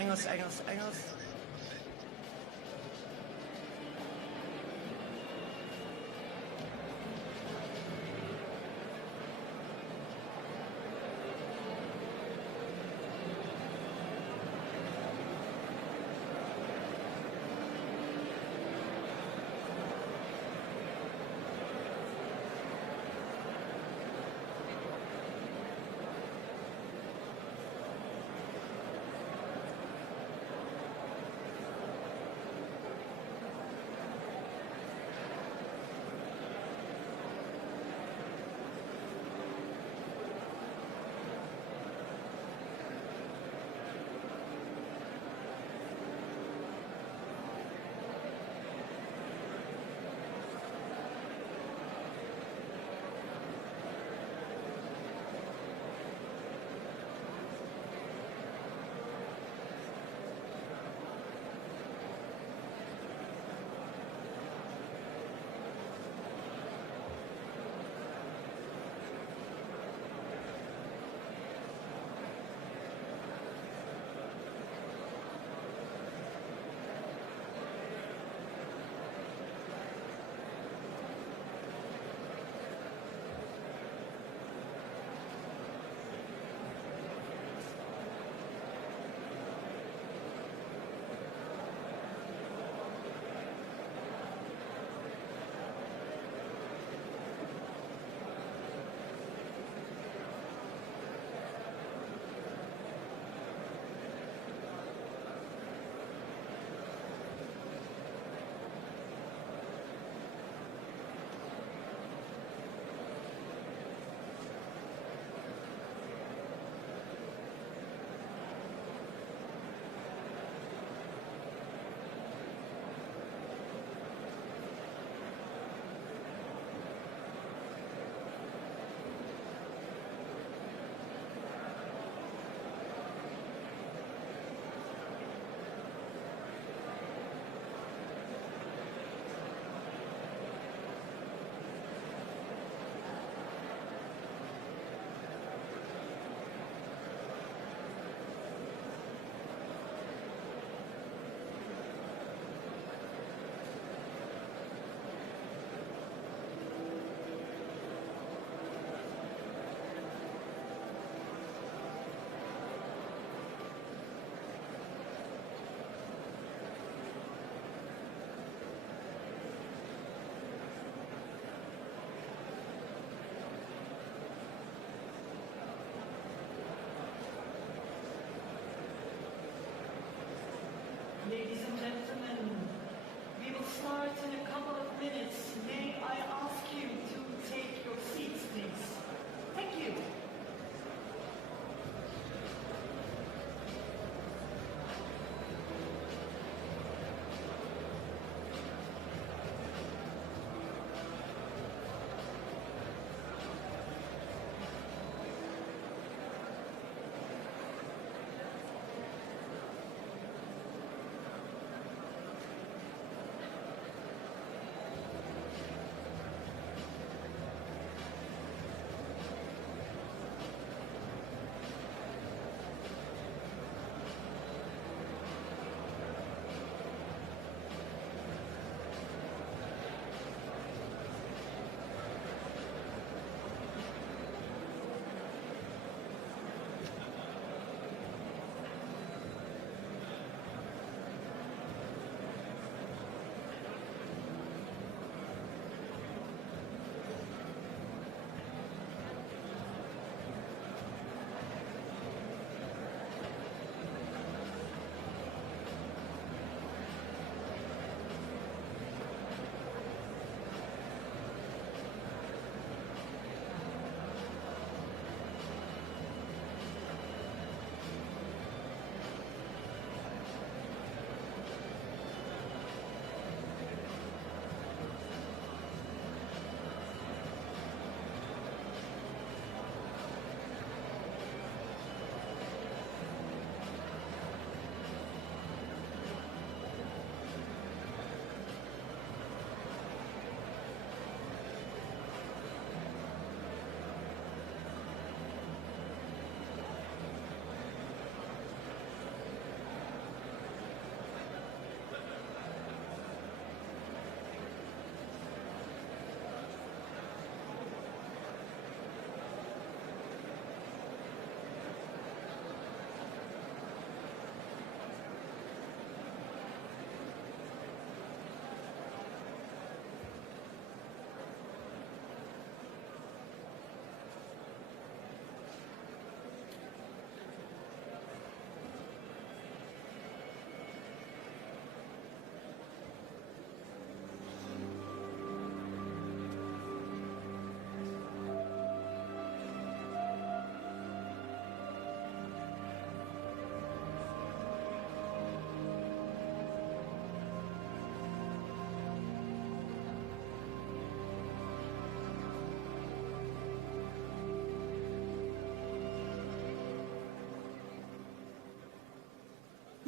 Engels.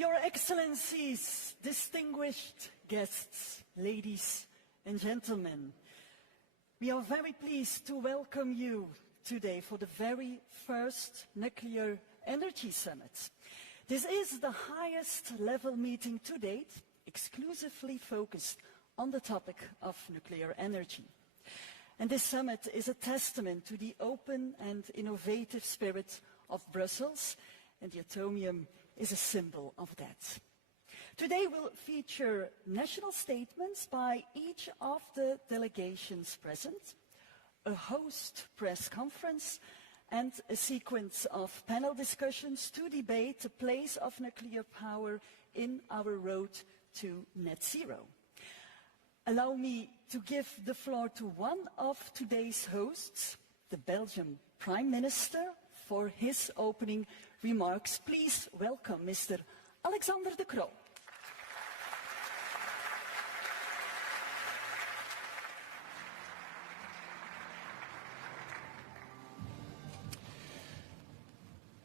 Your Excellencies, distinguished guests, ladies and gentlemen, we are very pleased to welcome you today for the very first Nuclear Energy Summit. This is the highest level meeting to date, exclusively focused on the topic of nuclear energy. And this summit is a testament to the open and innovative spirit of Brussels, and the atomium is a symbol of that. Today will feature national statements by each of the delegations present, a host press conference, and a sequence of panel discussions to debate the place of nuclear power in our road to net zero. Allow me to give the floor to one of today's hosts, the Belgian Prime Minister, for his opening remarks. Please welcome Mr. Alexander de Croo.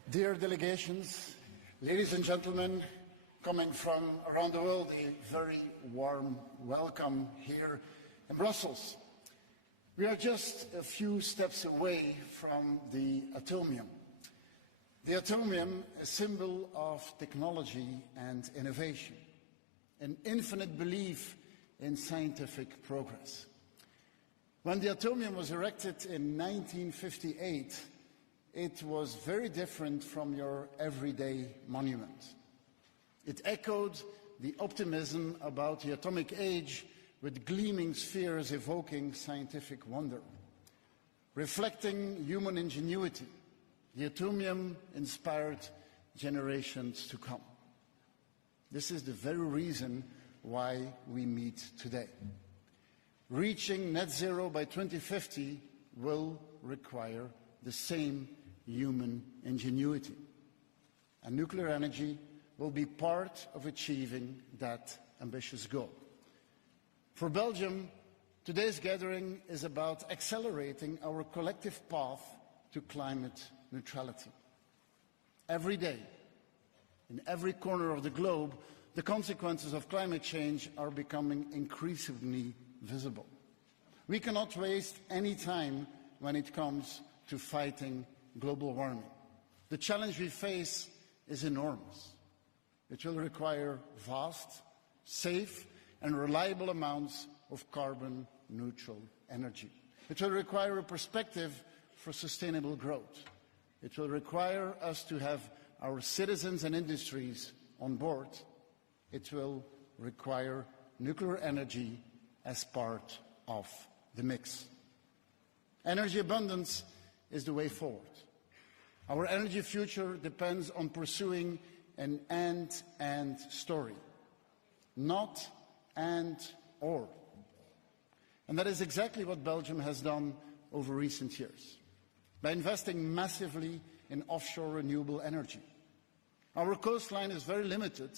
Dear delegations, ladies and gentlemen, coming from around the world, a very warm welcome here in Brussels. We are just a few steps away from the atomium. The atomium, a symbol of technology and innovation, an infinite belief in scientific progress. When the atomium was erected in 1958, it was very different from your everyday monument. It echoed the optimism about the atomic age, with gleaming spheres evoking scientific wonder. Reflecting human ingenuity, the atomium inspired generations to come. This is the very reason why we meet today. Reaching net zero by 2050 will require the same human ingenuity. And nuclear energy will be part of achieving that ambitious goal. For Belgium, today's gathering is about accelerating our collective path to climate neutrality. Every day, in every corner of the globe, the consequences of climate change are becoming increasingly visible. We cannot waste any time when it comes to fighting global warming. The challenge we face is enormous. It will require vast, safe, and reliable amounts of carbon-neutral energy. It will require a perspective for sustainable growth. It will require us to have our citizens and industries on board. It will require nuclear energy as part of the mix. Energy abundance is the way forward. Our energy future depends on pursuing an and story, not and or. And that is exactly what Belgium has done over recent years, by investing massively in offshore renewable energy. Our coastline is very limited,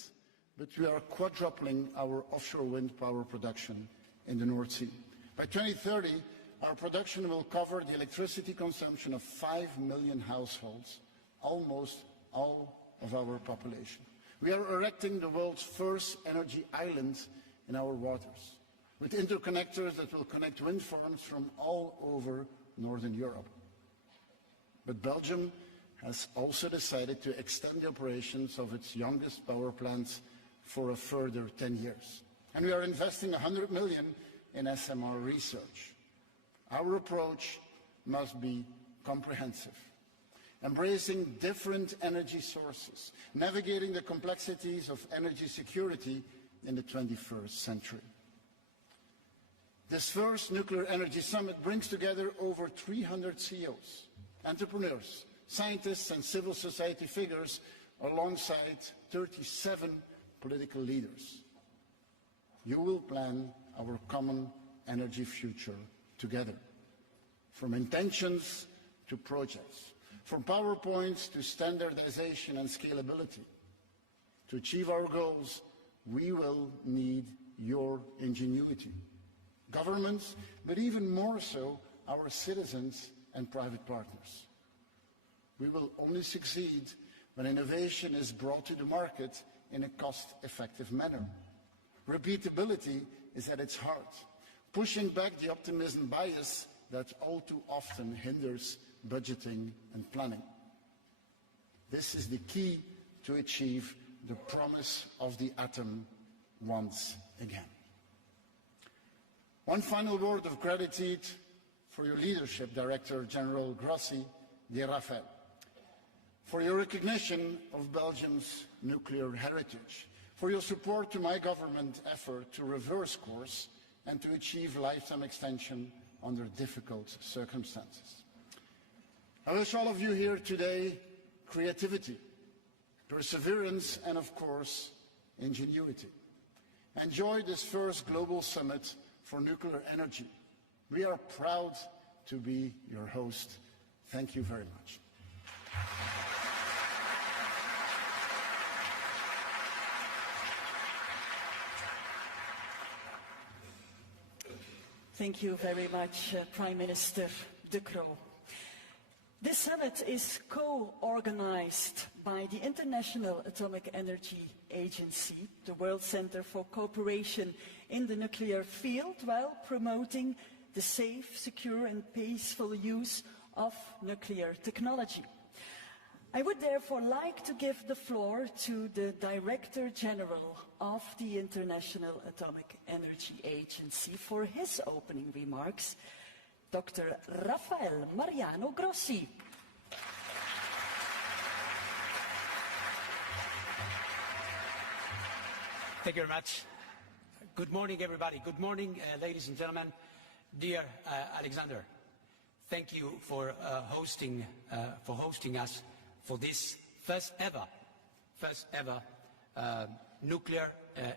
but we are quadrupling our offshore wind power production in the North Sea. By 2030, our production will cover the electricity consumption of 5 million households, almost all of our population. We are erecting the world's first energy island in our waters, with interconnectors that will connect wind farms from all over Northern Europe. But Belgium has also decided to extend the operations of its youngest power plants for a further 10 years. And we are investing 100 million in SMR research. Our approach must be comprehensive, embracing different energy sources, navigating the complexities of energy security in the 21st century. This first Nuclear Energy Summit brings together over 300 CEOs, entrepreneurs, scientists and civil society figures alongside 37 political leaders. You will plan our common energy future together, from intentions to projects, from PowerPoints to standardization and scalability. To achieve our goals, we will need your ingenuity. Governments, but even more so, our citizens and private partners. We will only succeed when innovation is brought to the market in a cost-effective manner. Repeatability is at its heart, pushing back the optimism bias that all too often hinders budgeting and planning. This is the key to achieve the promise of the atom once again. One final word of gratitude for your leadership, Director General Grossi, dear Rafael, for your recognition of Belgium's nuclear heritage, for your support to my government effort to reverse course and to achieve lifetime extension under difficult circumstances. I wish all of you here today creativity, perseverance, and of course, ingenuity. Enjoy this first global summit for nuclear energy. We are proud to be your host. Thank you very much. Thank you very much, Prime Minister Croo. This summit is co-organized by the International Atomic Energy Agency, the World Centre for Cooperation in the Nuclear Field, while promoting the safe, secure and peaceful use of nuclear technology. I would therefore like to give the floor to the Director General of the International Atomic Energy Agency for his opening remarks, Dr. Rafael Mariano Grossi. Thank you very much. Good morning, everybody. Good morning, ladies and gentlemen. Dear Alexander, thank you for hosting us for this first ever nuclear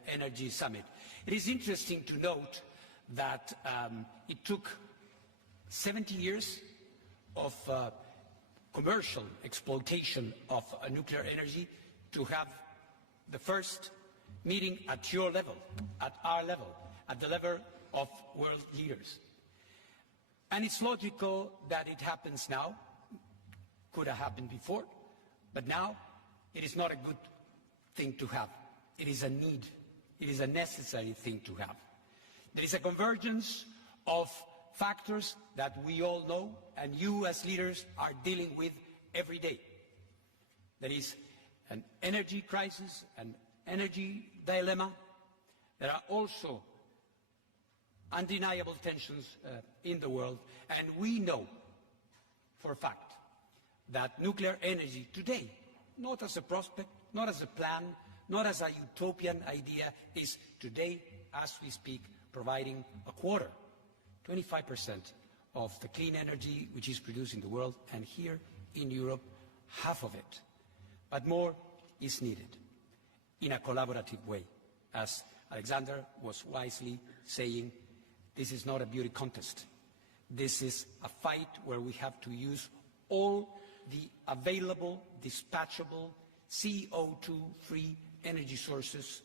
energy summit. It is interesting to note that it took 70 years of commercial exploitation of nuclear energy to have the first meeting at your level, at our level, at the level of world leaders. And it's logical that it happens now. Could have happened before, but now it is not a good thing to have. It is a need. It is a necessary thing to have. There is a convergence of factors that we all know and you as leaders are dealing with every day. There is an energy crisis, an energy dilemma. There are also undeniable tensions in the world, and we know for a fact that nuclear energy today, not as a prospect, not as a plan, not as a utopian idea, is today, as we speak, providing a quarter, 25% of the clean energy which is produced in the world, and here in Europe, half of it. But more is needed in a collaborative way. As Alexander was wisely saying, this is not a beauty contest. This is a fight where we have to use all the available, dispatchable, CO2-free energy sources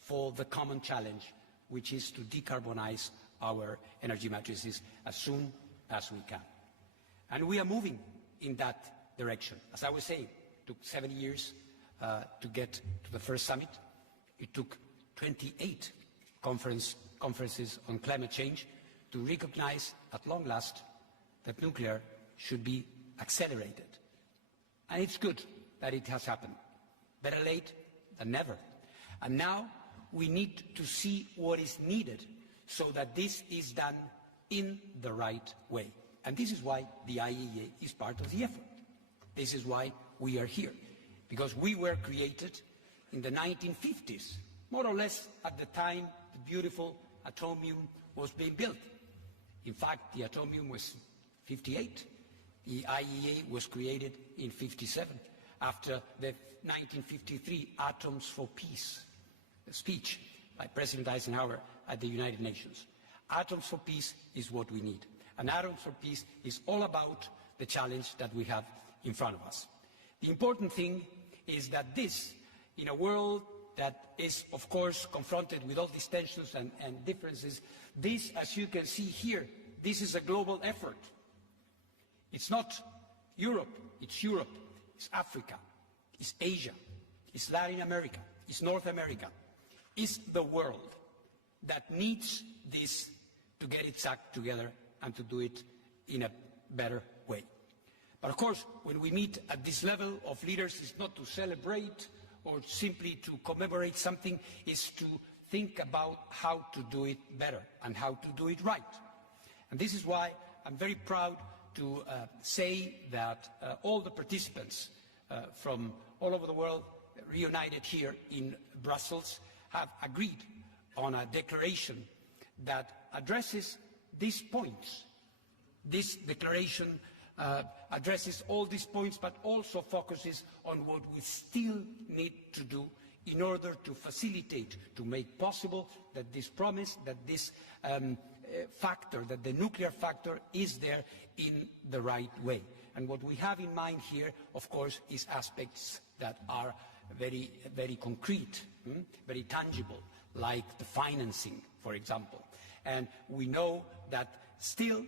for the common challenge, which is to decarbonize our energy matrices as soon as we can. And we are moving in that direction. As I was saying, it took 7 years to get to the first summit. It took 28 conferences on climate change to recognize at long last that nuclear should be accelerated. And it's good that it has happened. Better late than never. And now we need to see what is needed so that this is done in the right way. And this is why the IAEA is part of the effort. This is why we are here. Because we were created in the 1950s, more or less at the time the beautiful atomium was being built. In fact, the atomium was 58. The IAEA was created in 57, after the 1953 Atoms for Peace speech by President Eisenhower at the United Nations. Atoms for Peace is what we need. And Atoms for Peace is all about the challenge that we have in front of us. The important thing is that this, in a world that is, of course, confronted with all these tensions and differences, this, as you can see here, this is a global effort. It's not Europe, it's Africa, it's Asia, it's Latin America, is North America, is the world that needs this to get its act together and to do it in a better way. But of course, when we meet at this level of leaders, it's not to celebrate or simply to commemorate something, it's to think about how to do it better and how to do it right. And this is why I'm very proud to say that all the participants from all over the world reunited here in Brussels have agreed on a declaration that addresses these points. This declaration addresses all these points, but also focuses on what we still need to do in order to facilitate, to make possible that this promise, that this factor, that the nuclear factor is there in the right way. And what we have in mind here, of course, is aspects that are very, very concrete, very tangible, like the financing, for example. And we know that still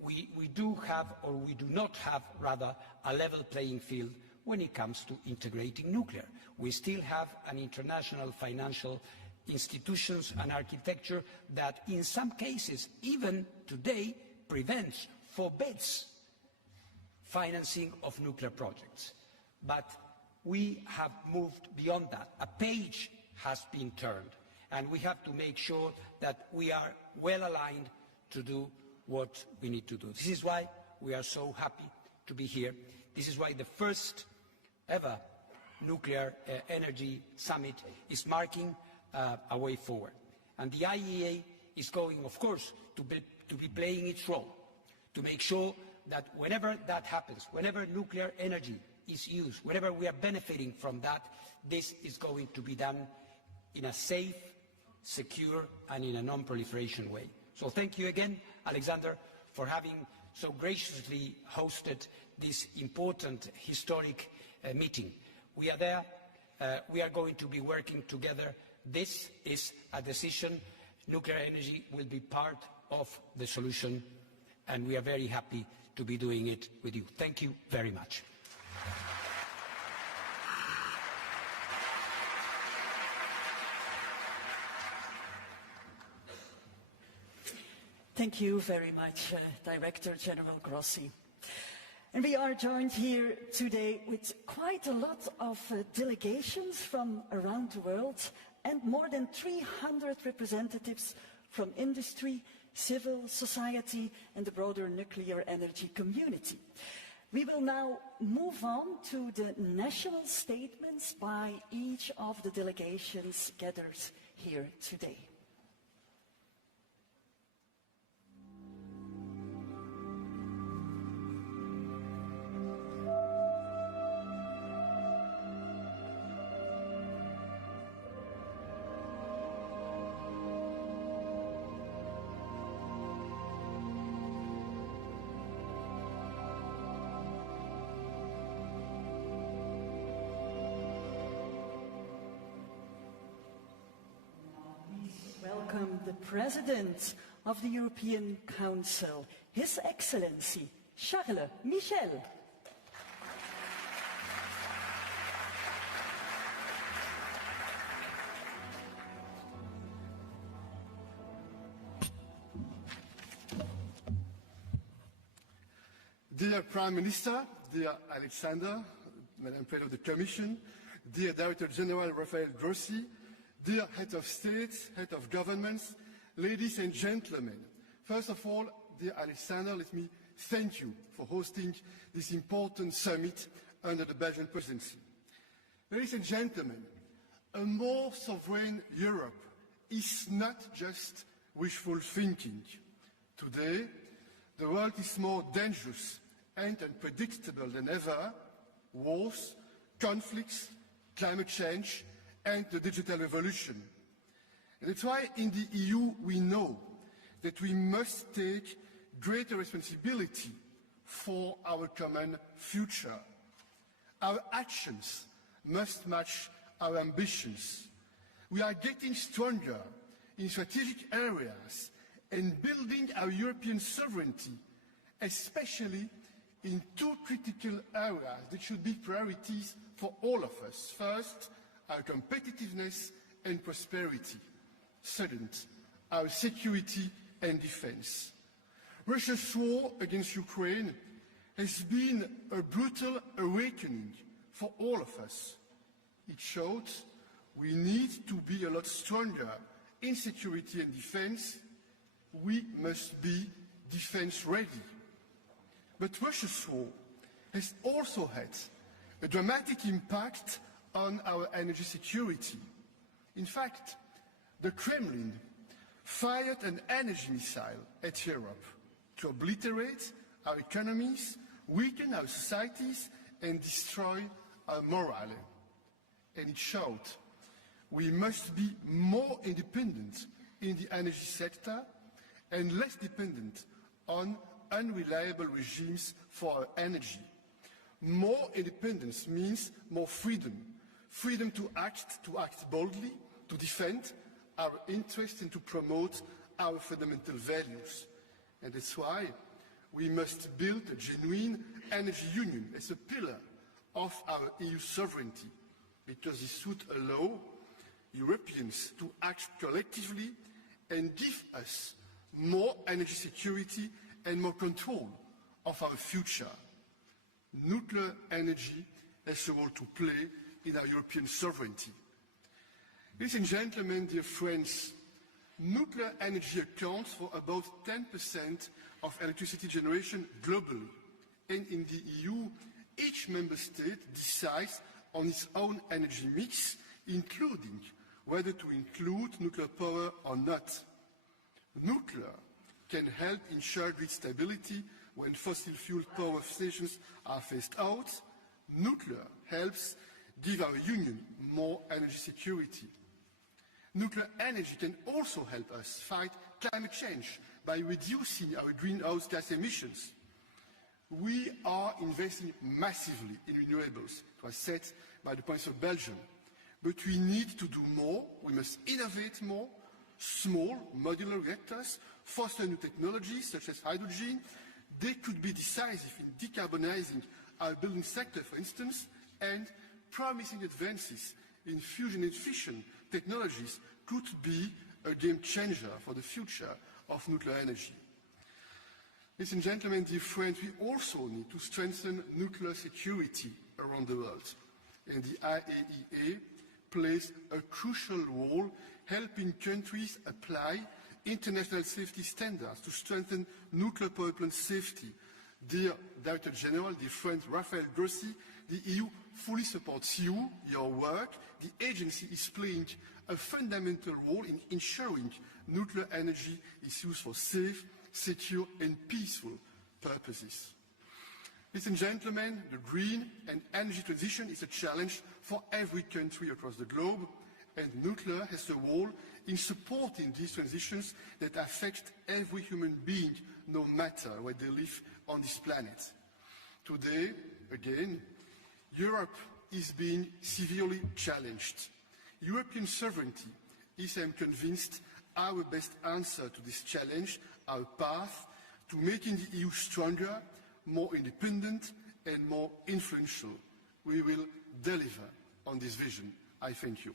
we do have, or we do not have, rather, a level playing field when it comes to integrating nuclear. We still have an international financial institutions and architecture that in some cases, even today, forbids financing of nuclear projects. But we have moved beyond that. A page has been turned, and we have to make sure that we are well aligned to do what we need to do. This is why we are so happy to be here. This is why the first ever nuclear energy summit is marking a way forward. And the IEA is going, of course, to be playing its role, to make sure that whenever that happens, whenever nuclear energy is used, whenever we are benefiting from that, this is going to be done in a safe, secure, and in a non-proliferation way. So thank you again, Alexander, for having so graciously hosted this important historic meeting. We are there. We are going to be working together. This is a decision. Nuclear energy will be part of the solution, and we are very happy to be doing it with you. Thank you very much. Thank you very much, Director General Grossi. And we are joined here today with quite a lot of delegations from around the world and more than 300 representatives from industry, civil society and the broader nuclear energy community. We will now move on to the national statements by each of the delegations gathered here today. Welcome the President of the European Council, His Excellency Charles Michel. Dear Prime Minister, dear Alexander, Madam President of the Commission, dear Director General Rafael Grossi, dear Head of State, Head of Governments, ladies and gentlemen. First of all, dear Alexander, let me thank you for hosting this important summit under the Belgian presidency. Ladies and gentlemen, a more sovereign Europe is not just wishful thinking. Today, the world is more dangerous and unpredictable than ever. Wars, conflicts, climate change, and the digital revolution. And that's why in the EU we know that we must take greater responsibility for our common future. Our actions must match our ambitions. We are getting stronger in strategic areas and building our European sovereignty, especially in two critical areas that should be priorities for all of us. First, our competitiveness and prosperity. Second, our security and defense. Russia's war against Ukraine has been a brutal awakening for all of us. It showed we need to be a lot stronger in security and defense. We must be defense ready. But Russia's war has also had a dramatic impact on our energy security. In fact, the Kremlin fired an energy missile at Europe to obliterate our economies, weaken our societies, and destroy our morale. And it showed we must be more independent in the energy sector and less dependent on unreliable regimes for our energy. More independence means more freedom. Freedom to act boldly, to defend our interests and to promote our fundamental values. And that's why we must build a genuine energy union as a pillar of our EU sovereignty, because this would allow Europeans to act collectively and give us more energy security and more control of our future. Nuclear energy has a role to play in our European sovereignty. Ladies and gentlemen, dear friends, nuclear energy accounts for about 10% of electricity generation globally. And in the EU, each member state decides on its own energy mix, including whether to include nuclear power or not. Nuclear can help ensure grid stability when fossil fuel power stations are phased out. Nuclear helps give our union more energy security. Nuclear energy can also help us fight climate change by reducing our greenhouse gas emissions. We are investing massively in renewables, it was said by the Prime Minister of Belgium. But we need to do more, we must innovate more, small modular reactors, foster new technologies such as hydrogen. They could be decisive in decarbonizing our building sector, for instance, and promising advances in fusion and fission technologies could be a game changer for the future of nuclear energy. Ladies and gentlemen, dear friends, we also need to strengthen nuclear security around the world. And the IAEA plays a crucial role helping countries apply international safety standards to strengthen nuclear power plant safety. Dear Director General, dear friend Rafael Grossi, the EU fully supports you, your work. The agency is playing a fundamental role in ensuring nuclear energy is used for safe, secure and peaceful purposes. Ladies and gentlemen, the green and energy transition is a challenge for every country across the globe, and nuclear has a role in supporting these transitions that affect every human being, no matter where they live on this planet. Today, again, Europe is being severely challenged. European sovereignty is, I am convinced, our best answer to this challenge, our path to making the EU stronger, more independent and more influential. We will deliver on this vision. I thank you.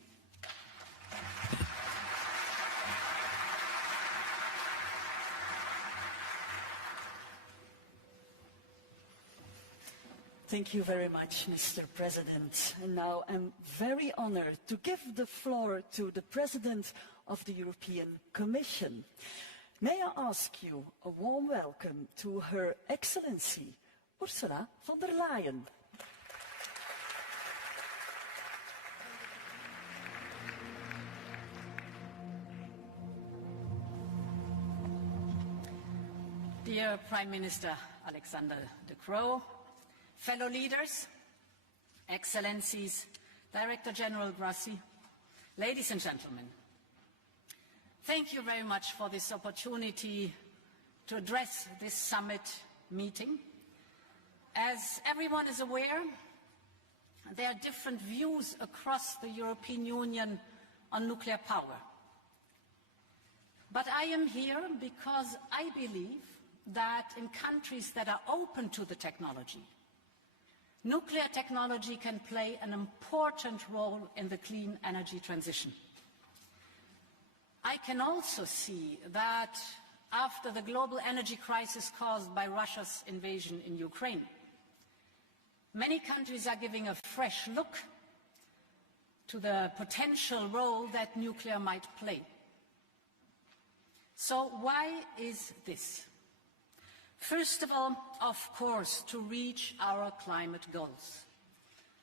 Thank you very much, Mr. President. And now I'm very honored to give the floor to the President of the European Commission. May I ask you a warm welcome to Her Excellency, Ursula von der Leyen. Dear Prime Minister Alexander De Croo, fellow leaders, Excellencies, Director General Grossi, ladies and gentlemen, thank you very much for this opportunity to address this summit meeting. As everyone is aware, there are different views across the European Union on nuclear power. But I am here because I believe that in countries that are open to the technology, nuclear technology can play an important role in the clean energy transition. I can also see that after the global energy crisis caused by Russia's invasion in Ukraine, many countries are giving a fresh look to the potential role that nuclear might play. So why is this? First of all, of course, to reach our climate goals.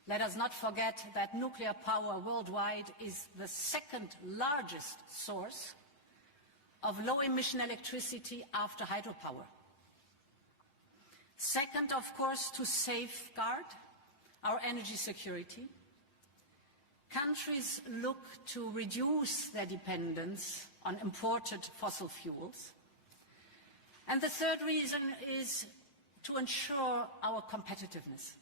Let us not forget that nuclear power worldwide is the second largest source of low-emission electricity after hydropower. Second, of course, to safeguard our energy security. Countries look to reduce their dependence on imported fossil fuels. And the third reason is to ensure our competitiveness.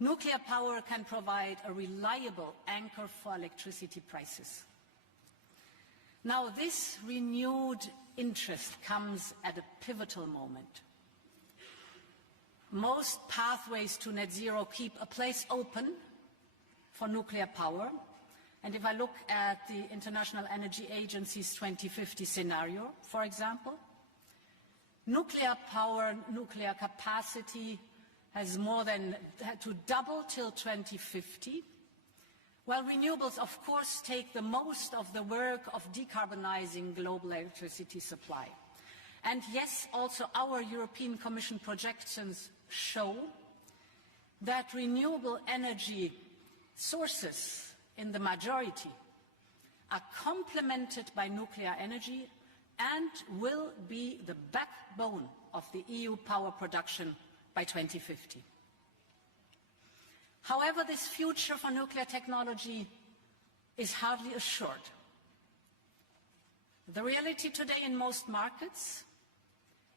Nuclear power can provide a reliable anchor for electricity prices. Now, this renewed interest comes at a pivotal moment. Most pathways to net zero keep a place open for nuclear power. And if I look at the International Energy Agency's 2050 scenario, for example, nuclear power, nuclear capacity has more than had to double till 2050, while renewables, of course, take the most of the work of decarbonizing global electricity supply. And yes, also our European Commission projections show that renewable energy sources in the majority are complemented by nuclear energy and will be the backbone of the EU power production by 2050. However, this future for nuclear technology is hardly assured. The reality today in most markets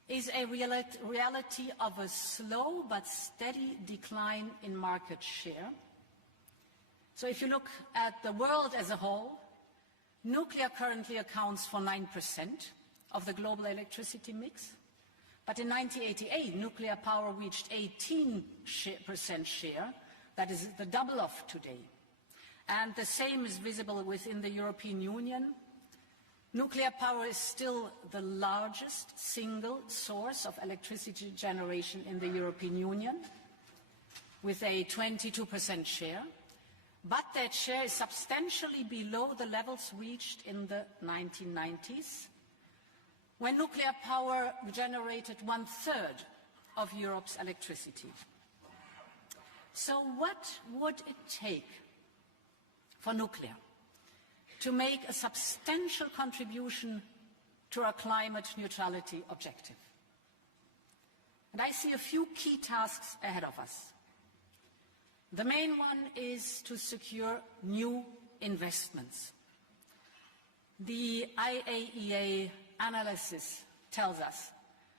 is a reality of a slow but steady decline in market share. So if you look at the world as a whole, nuclear currently accounts for 9% of the global electricity mix. But in 1988, nuclear power reached 18% share. That is the double of today. And the same is visible within the European Union. Nuclear power is still the largest single source of electricity generation in the European Union, with a 22% share. But that share is substantially below the levels reached in the 1990s, when nuclear power generated 1/3 of Europe's electricity. So what would it take for nuclear to make a substantial contribution to our climate neutrality objective? And I see a few key tasks ahead of us. The main one is to secure new investments. The IAEA analysis tells us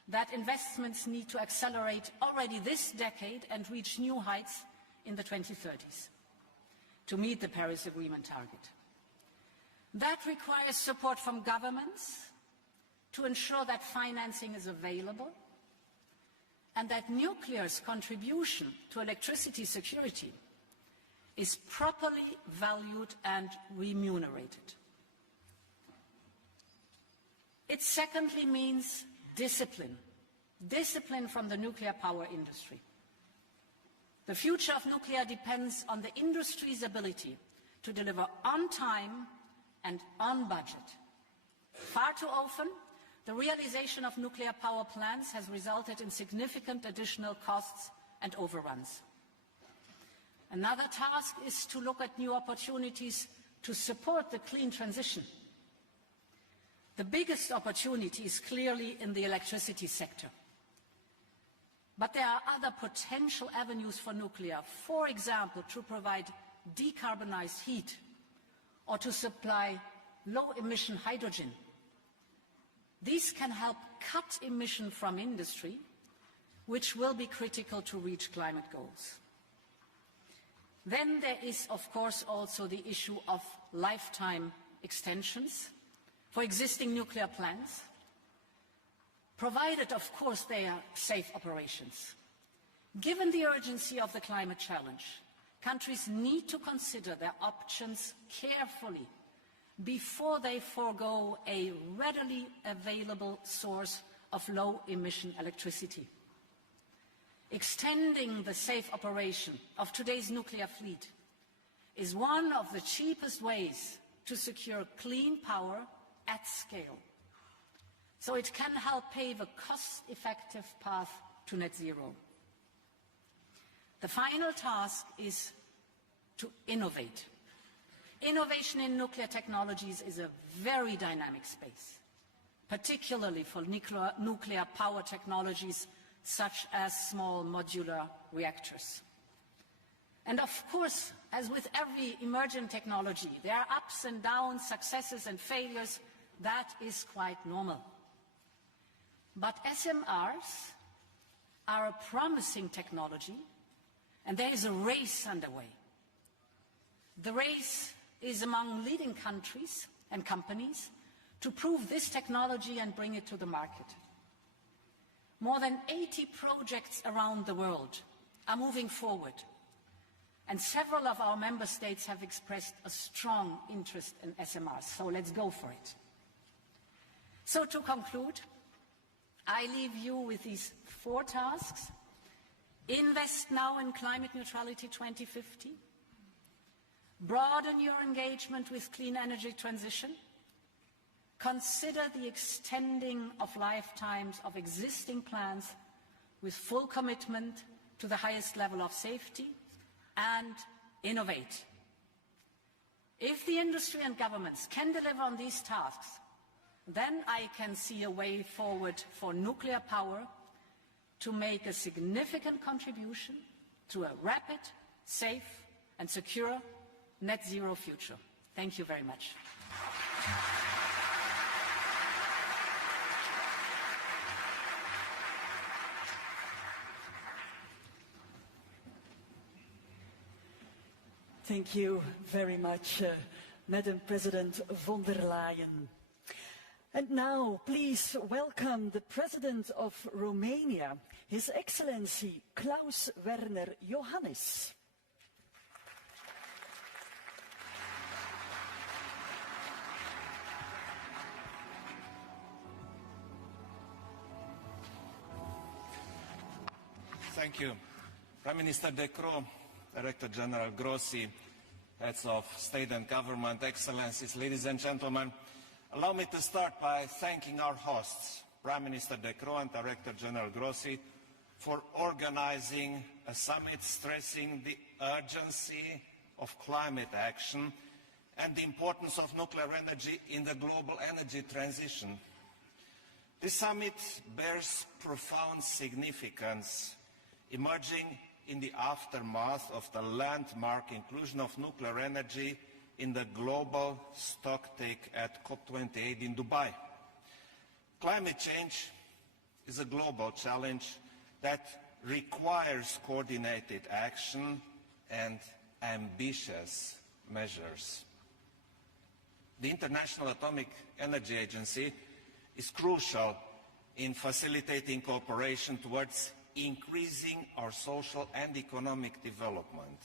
that investments need to accelerate already this decade and reach new heights in the 2030s to meet the Paris Agreement target. That requires support from governments to ensure that financing is available and that nuclear's contribution to electricity security is properly valued and remunerated. It secondly means discipline from the nuclear power industry. The future of nuclear depends on the industry's ability to deliver on time and on budget. Far too often, the realization of nuclear power plants has resulted in significant additional costs and overruns. Another task is to look at new opportunities to support the clean transition. The biggest opportunity is clearly in the electricity sector. But there are other potential avenues for nuclear, for example, to provide decarbonized heat or to supply low-emission hydrogen. These can help cut emission from industry, which will be critical to reach climate goals. Then there is, of course, also the issue of lifetime extensions for existing nuclear plants, provided, of course, they are safe operations. Given the urgency of the climate challenge, countries need to consider their options carefully before they forego a readily available source of low-emission electricity. Extending the safe operation of today's nuclear fleet is one of the cheapest ways to secure clean power at scale, so it can help pave a cost-effective path to net zero. The final task is to innovate. Innovation in nuclear technologies is a very dynamic space, particularly for nuclear power technologies such as small modular reactors. And of course, as with every emerging technology, there are ups and downs, successes and failures. That is quite normal. But SMRs are a promising technology, and there is a race underway. The race is among leading countries and companies to prove this technology and bring it to the market. More than 80 projects around the world are moving forward, and several of our member states have expressed a strong interest in SMRs, so let's go for it. So to conclude, I leave you with these 4 tasks. Invest now in climate neutrality 2050. Broaden your engagement with clean energy transition. Consider the extending of lifetimes of existing plants with full commitment to the highest level of safety, and innovate. If the industry and governments can deliver on these tasks, then I can see a way forward for nuclear power to make a significant contribution to a rapid, safe and secure net zero future. Thank you very much. Thank you very much, Madam President von der Leyen. And now, please welcome the President of Romania, His Excellency Klaus Werner Iohannis. Thank you. Prime Minister Croo, Director General Grossi, Heads of State and Government, Excellencies, ladies and gentlemen, allow me to start by thanking our hosts, Prime Minister Croo and Director General Grossi, for organizing a summit stressing the urgency of climate action and the importance of nuclear energy in the global energy transition. This summit bears profound significance, emerging in the aftermath of the landmark inclusion of nuclear energy in the global stocktake at COP28 in Dubai. Climate change is a global challenge that requires coordinated action and ambitious measures. The International Atomic Energy Agency is crucial in facilitating cooperation towards increasing our social and economic development.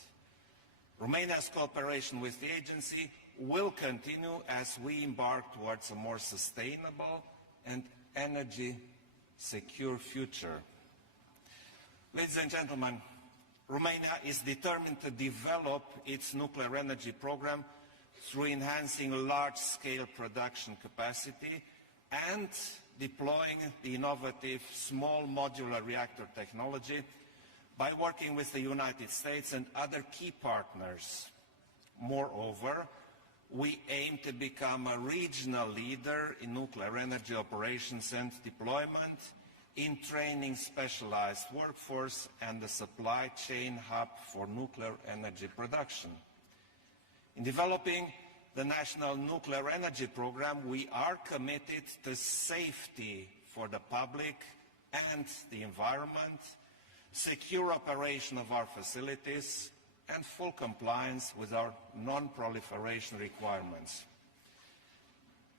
Romania's cooperation with the agency will continue as we embark towards a more sustainable and energy-secure future. Ladies and gentlemen, Romania is determined to develop its nuclear energy program through enhancing large-scale production capacity and deploying the innovative small modular reactor technology by working with the United States and other key partners. Moreover, we aim to become a regional leader in nuclear energy operations and deployment, in training specialized workforce and the supply chain hub for nuclear energy production. In developing the National Nuclear Energy Program, we are committed to safety for the public and the environment, secure operation of our facilities, and full compliance with our non-proliferation requirements.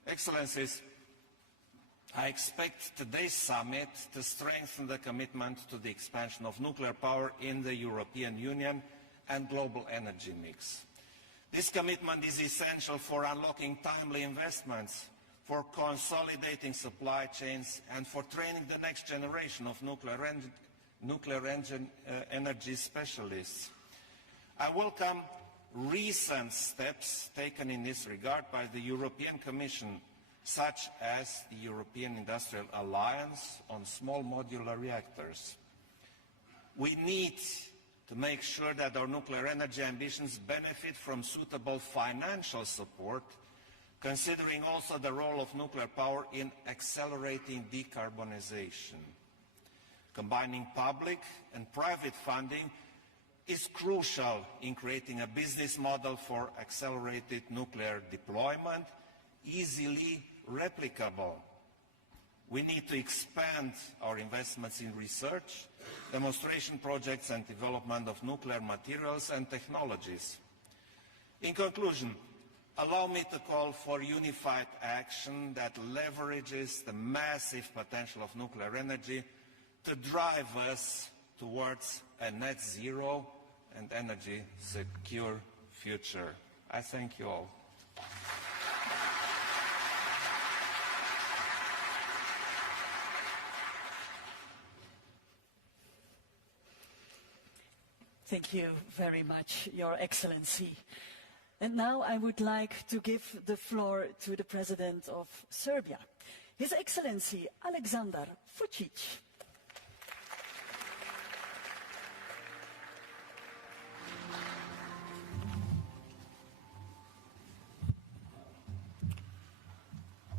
Excellencies, I expect today's summit to strengthen the commitment to the expansion of nuclear power in the European Union and global energy mix. This commitment is essential for unlocking timely investments, for consolidating supply chains, and for training the next generation of nuclear energy specialists. I welcome recent steps taken in this regard by the European Commission, such as the European Industrial Alliance on small modular reactors. We need to make sure that our nuclear energy ambitions benefit from suitable financial support, considering also the role of nuclear power in accelerating decarbonization. Combining public and private funding is crucial in creating a business model for accelerated nuclear deployment, easily replicable. We need to expand our investments in research, demonstration projects and development of nuclear materials and technologies. In conclusion, allow me to call for unified action that leverages the massive potential of nuclear energy to drive us towards a net zero and energy secure future. I thank you all. Thank you very much, Your Excellency. And now I would like to give the floor to the President of Serbia, His Excellency Aleksandar Vučić.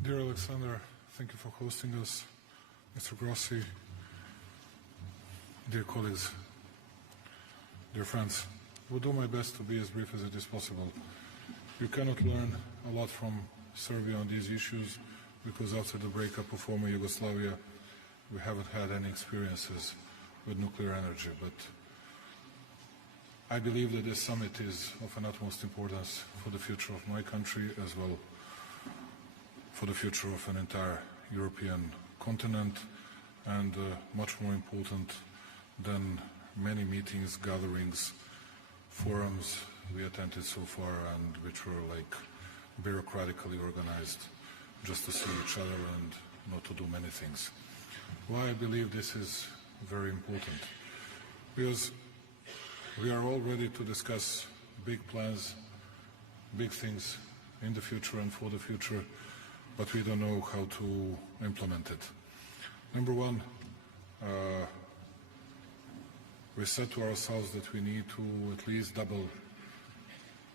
Dear Alexander, thank you for hosting us. Mr. Grossi, dear colleagues, dear friends, I will do my best to be as brief as it is possible. You cannot learn a lot from Serbia on these issues because after the breakup of former Yugoslavia, we haven't had any experiences with nuclear energy. But I believe that this summit is of an utmost importance for the future of my country as well for the future of an entire European continent, and much more important than many meetings, gatherings, forums we attended so far, and which were like bureaucratically organized just to see each other and not to do many things. Why I believe this is very important? Because we are all ready to discuss big plans, big things in the future and for the future, but we don't know how to implement it. Number one, we said to ourselves that we need to at least double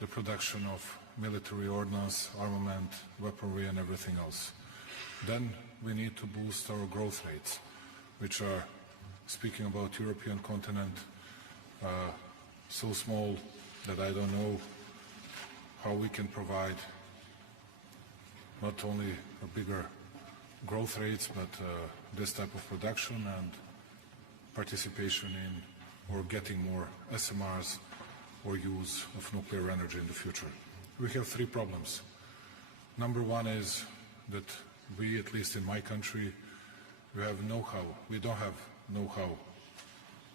the production of military ordnance, armament, weaponry and everything else. Then we need to boost our growth rates, which are, speaking about European continent, so small that I don't know how we can provide not only a bigger growth rates, but this type of production and participation in or getting more SMRs or use of nuclear energy in the future. We have three problems. Number one is that we, at least in my country, we have know-how. We don't have know-how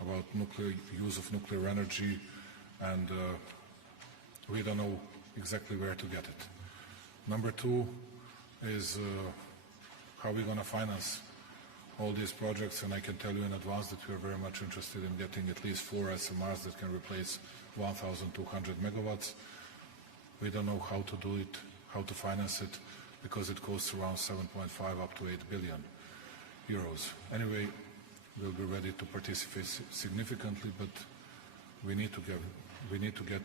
about use of nuclear energy, and we don't know exactly where to get it. Number two is how we're going to finance all these projects, and I can tell you in advance that we are very much interested in getting at least 4 SMRs that can replace 1,200 megawatts. We don't know how to do it, how to finance it, because it costs around 7.5 up to 8 billion euros. Anyway, we'll be ready to participate significantly, but we need to get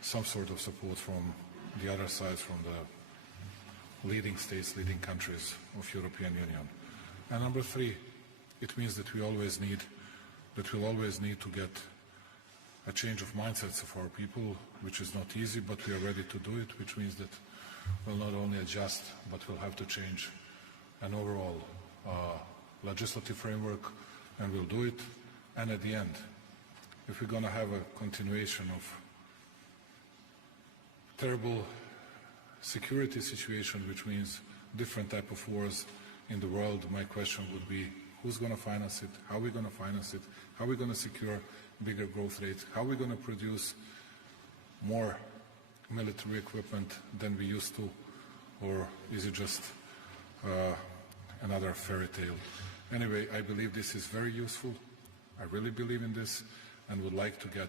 some sort of support from the other side, from the leading states, leading countries of European Union. And number three, it means that we'll always need to get a change of mindsets of our people, which is not easy, but we are ready to do it, which means that we'll not only adjust, but we'll have to change an overall legislative framework, and we'll do it. And at the end, if we're going to have a continuation of terrible security situation, which means different type of wars in the world, my question would be, who's going to finance it? How are we going to finance it? How are we going to secure bigger growth rates? How are we going to produce more military equipment than we used to? Or is it just another fairy tale? Anyway, I believe this is very useful. I really believe in this and would like to get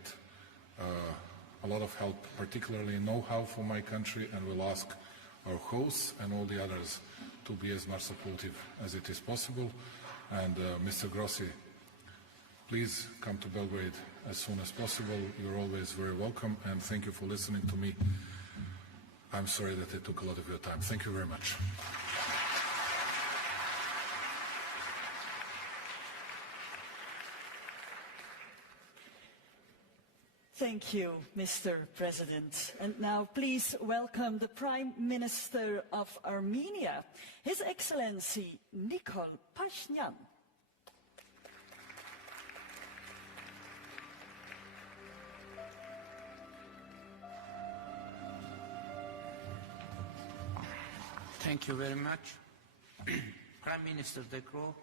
a lot of help, particularly know-how for my country, and will ask our hosts and all the others to be as much supportive as it is possible. And Mr. Grossi, please come to Belgrade as soon as possible. You're always very welcome, and thank you for listening to me. I'm sorry that it took a lot of your time. Thank you very much. Thank you, Mr. President. And now please welcome the Prime Minister of Armenia, His Excellency Nikol Pashinyan. Thank you very much. Prime Minister De Croo,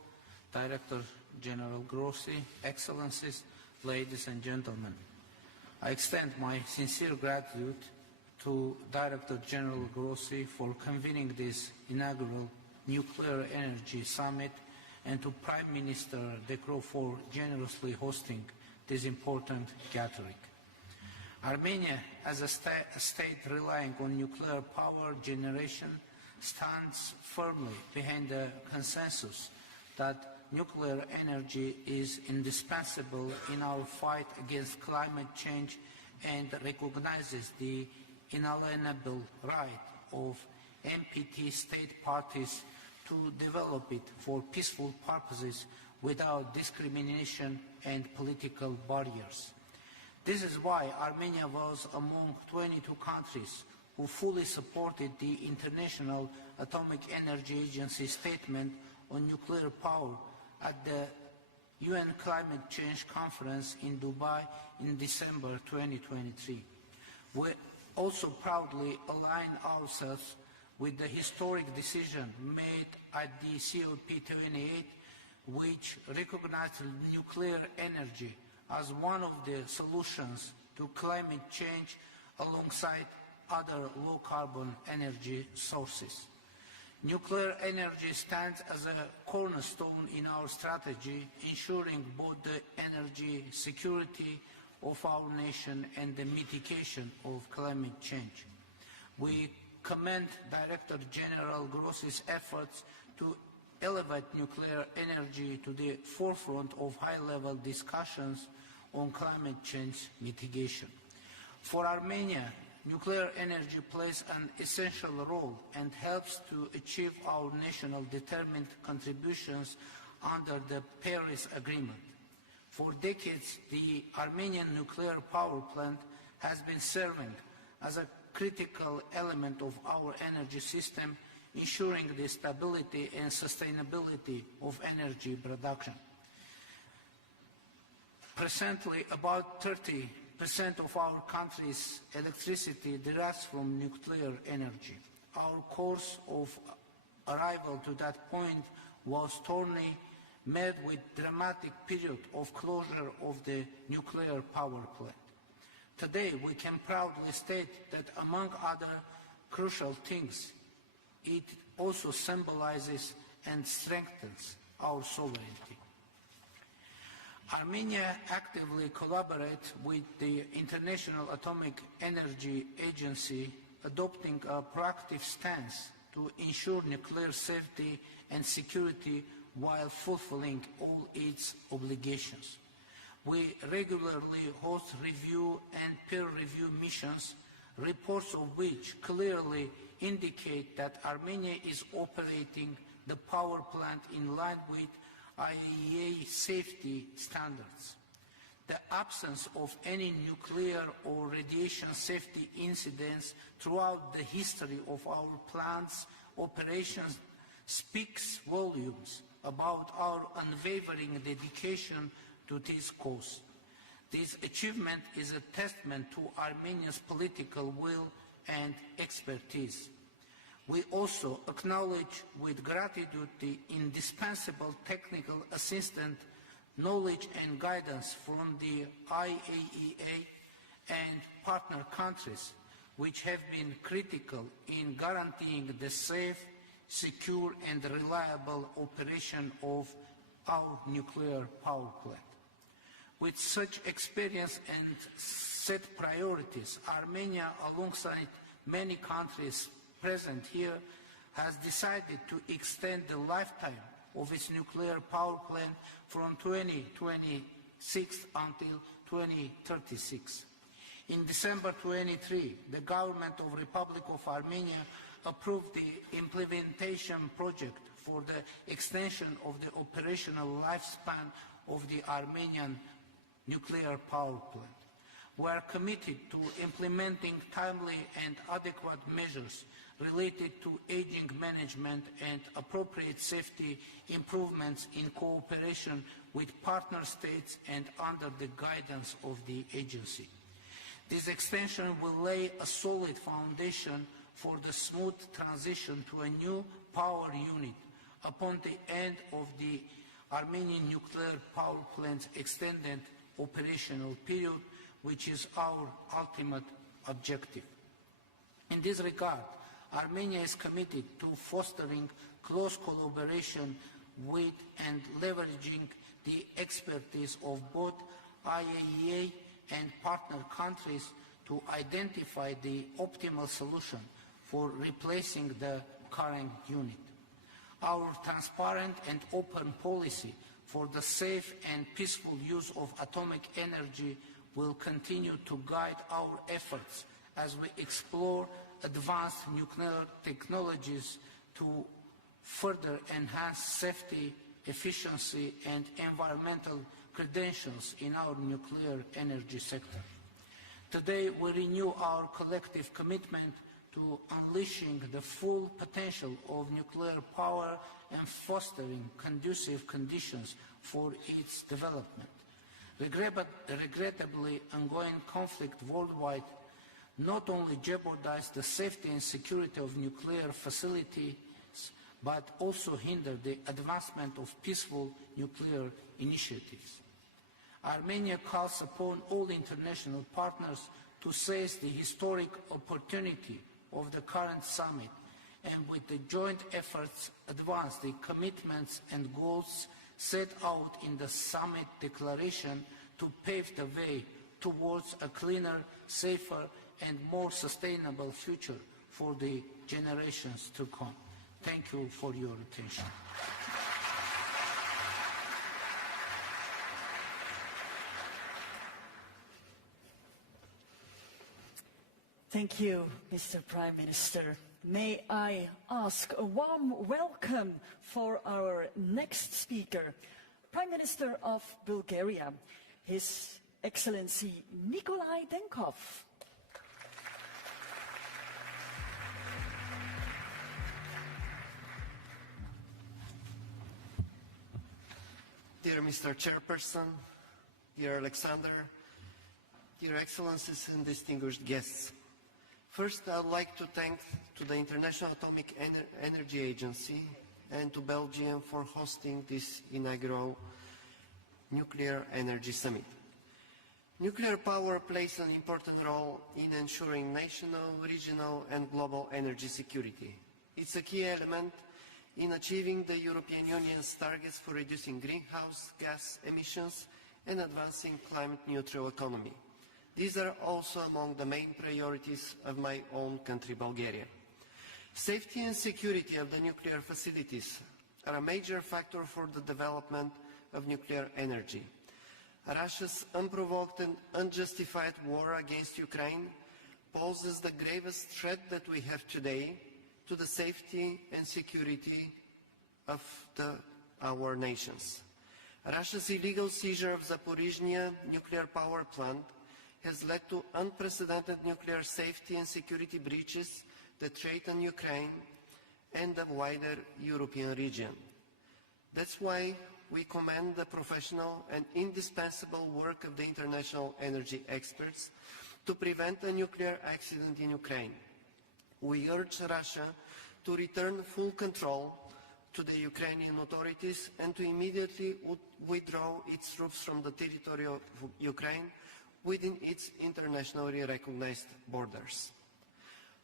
Director General Grossi, Excellencies, ladies and gentlemen. I extend my sincere gratitude to Director General Grossi for convening this inaugural Nuclear Energy Summit and to Prime Minister De Croo for generously hosting this important gathering. Armenia, as a state relying on nuclear power generation, stands firmly behind the consensus that nuclear energy is indispensable in our fight against climate change and recognizes the inalienable right of NPT state parties to develop it for peaceful purposes without discrimination and political barriers. This is why Armenia was among 22 countries who fully supported the International Atomic Energy Agency statement on nuclear power at the UN Climate Change Conference in Dubai in December 2023. We also proudly align ourselves with the historic decision made at the COP28, which recognized nuclear energy as one of the solutions to climate change alongside other low-carbon energy sources. Nuclear energy stands as a cornerstone in our strategy, ensuring both the energy security of our nation and the mitigation of climate change. We commend Director General Grossi's efforts to elevate nuclear energy to the forefront of high-level discussions on climate change mitigation. For Armenia, nuclear energy plays an essential role and helps to achieve our national determined contributions under the Paris Agreement. For decades, the Armenian nuclear power plant has been serving as a critical element of our energy system, ensuring the stability and sustainability of energy production. Presently, about 30% of our country's electricity derives from nuclear energy. Our course of arrival to that point was thorny, met with dramatic period of closure of the nuclear power plant. Today, we can proudly state that among other crucial things, it also symbolizes and strengthens our sovereignty. Armenia actively collaborates with the International Atomic Energy Agency, adopting a proactive stance to ensure nuclear safety and security while fulfilling all its obligations. We regularly host review and peer review missions, reports of which clearly indicate that Armenia is operating the power plant in line with IAEA safety standards. The absence of any nuclear or radiation safety incidents throughout the history of our plant's operations speaks volumes about our unwavering dedication to this cause. This achievement is a testament to Armenia's political will and expertise. We also acknowledge with gratitude the indispensable technical assistance, knowledge and guidance from the IAEA and partner countries, which have been critical in guaranteeing the safe, secure and reliable operation of our nuclear power plant. With such experience and set priorities, Armenia, alongside many countries present here, has decided to extend the lifetime of its nuclear power plant from 2026 until 2036. In December 23, the government of Republic of Armenia approved the implementation project for the extension of the operational lifespan of the Armenian nuclear power plant. We are committed to implementing timely and adequate measures related to aging management and appropriate safety improvements in cooperation with partner states and under the guidance of the agency. This extension will lay a solid foundation for the smooth transition to a new power unit upon the end of the Armenian nuclear power plant's extended operational period, which is our ultimate objective. In this regard, Armenia is committed to fostering close collaboration with and leveraging the expertise of both IAEA and partner countries to identify the optimal solution for replacing the current unit. Our transparent and open policy for the safe and peaceful use of atomic energy will continue to guide our efforts as we explore advanced nuclear technologies to further enhance safety, efficiency, and environmental credentials in our nuclear energy sector. Today, we renew our collective commitment to unleashing the full potential of nuclear power and fostering conducive conditions for its development. Regrettably, ongoing conflict worldwide not only jeopardize the safety and security of nuclear facilities, but also hinder the advancement of peaceful nuclear initiatives. Armenia calls upon all international partners to seize the historic opportunity of the current summit and with the joint efforts advance the commitments and goals set out in the summit declaration to pave the way towards a cleaner, safer and more sustainable future for the generations to come. Thank you for your attention. Thank you, Mr. Prime Minister. May I ask a warm welcome for our next speaker, Prime Minister of Bulgaria, His Excellency Nikolai Denkov. Dear Mr. Chairperson, dear Alexander, dear Excellencies and distinguished guests. First, I would like to thank the International Atomic Energy Agency and to Belgium for hosting this inaugural Nuclear Energy Summit. Nuclear power plays an important role in ensuring national, regional and global energy security. It's a key element in achieving the European Union's targets for reducing greenhouse gas emissions and advancing climate-neutral economy. These are also among the main priorities of my own country, Bulgaria. Safety and security of the nuclear facilities are a major factor for the development of nuclear energy. Russia's unprovoked and unjustified war against Ukraine poses the gravest threat that we have today to the safety and security of our nations. Russia's illegal seizure of Zaporizhzhia nuclear power plant has led to unprecedented nuclear safety and security breaches that threaten Ukraine and the wider European region. That's why we commend the professional and indispensable work of the international energy experts to prevent a nuclear accident in Ukraine. We urge Russia to return full control to the Ukrainian authorities and to immediately withdraw its troops from the territory of Ukraine within its internationally recognized borders.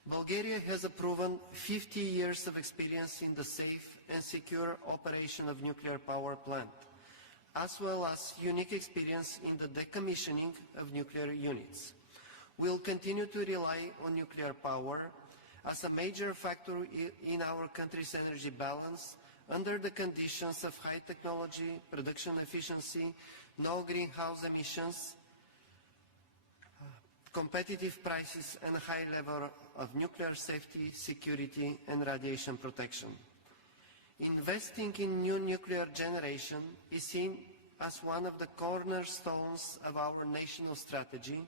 Bulgaria has a proven 50 years of experience in the safe and secure operation of nuclear power plant, as well as unique experience in the decommissioning of nuclear units. We'll continue to rely on nuclear power as a major factor in our country's energy balance under the conditions of high technology, production efficiency, no greenhouse emissions, competitive prices and a high level of nuclear safety, security and radiation protection. Investing in new nuclear generation is seen as one of the cornerstones of our national strategy,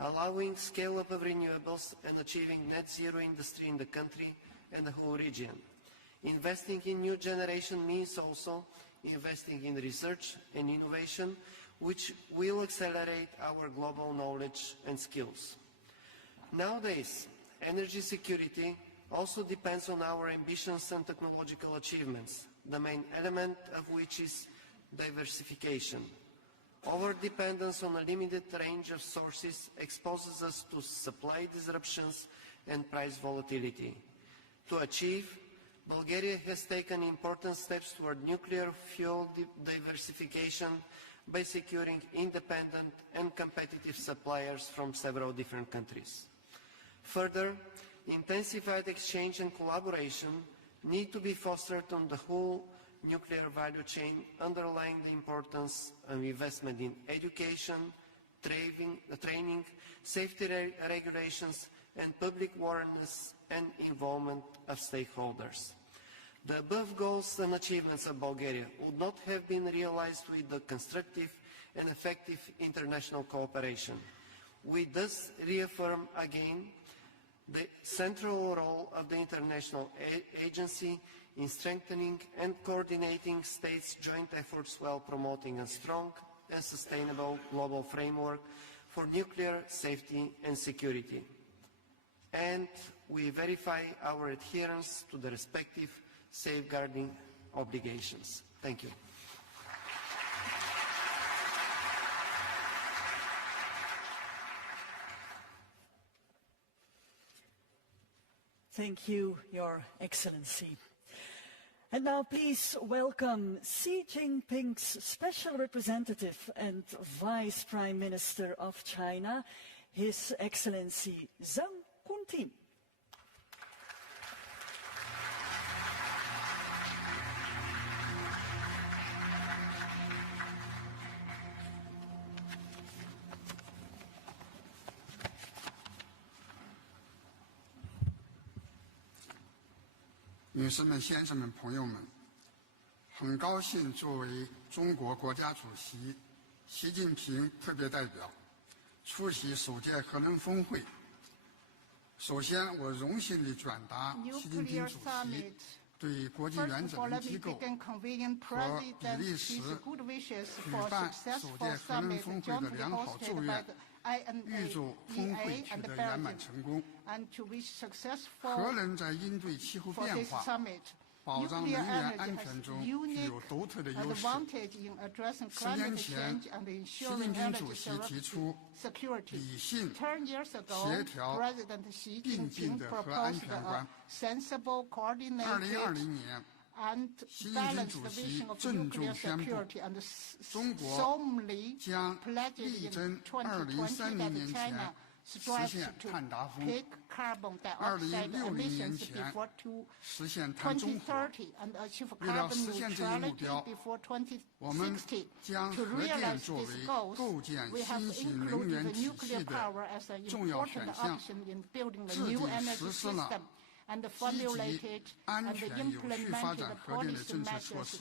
allowing scale-up of renewables and achieving net zero industry in the country and the whole region. Investing in new generation means also investing in research and innovation, which will accelerate our global knowledge and skills. Nowadays, energy security also depends on our ambitions and technological achievements, the main element of which is diversification. Over-dependence on a limited range of sources exposes us to supply disruptions and price volatility. To achieve, Bulgaria has taken important steps toward nuclear fuel diversification by securing independent and competitive suppliers from several different countries. Further, intensified exchange and collaboration need to be fostered on the whole nuclear value chain, underlying the importance of investment in education, training, safety regulations, and public awareness and involvement of stakeholders. The above goals and achievements of Bulgaria would not have been realized with the constructive and effective international cooperation. We thus reaffirm again the central role of the international agency in strengthening and coordinating states' joint efforts while promoting a strong and sustainable global framework for nuclear safety and security. And we verify our adherence to the respective safeguarding obligations. Thank you. Thank you, Your Excellency. And now please welcome Xi Jinping's Special Representative and Vice Prime Minister of China, His Excellency Zhang Kuntin.女士们、先生们、朋友们，很高兴作为中国国家主席习近平特别代表出席首届核能峰会。首先，我荣幸地转达习近平主席对国际原子能机构和比利时举办首届核能峰会的良好祝愿，预祝峰会取得圆满成功。核能在应对气候变化、保障能源安全中具有独特的优势。10年前，习近平主席提出理性、协调、并进的核安全观。2020年，习近平主席郑重宣布，中国将力争2030年前实现碳达峰，2060年前实现碳中和。为了实现这一目标，我们将核电作为构建新型能源体系的重要选项，制定实施了积极、安全、有序发展核电的政策措施。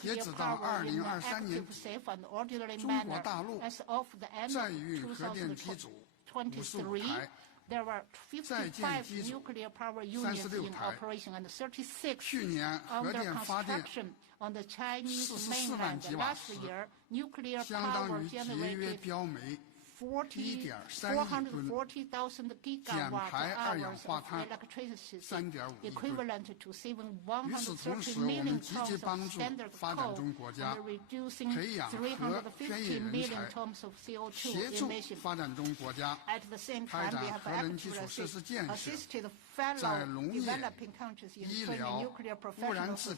截止到2023年底，中国大陆在运核电机组55台，在建机组36台。去年核电发电44万吉瓦时，相当于节约标煤440,000 gigawatt-hours of electricity, equivalent to saving 130 million tons of standard coal and reducing 350 million tons of CO2 emissions. At the same time, we have actively assisted fellow developing countries in training nuclear professionals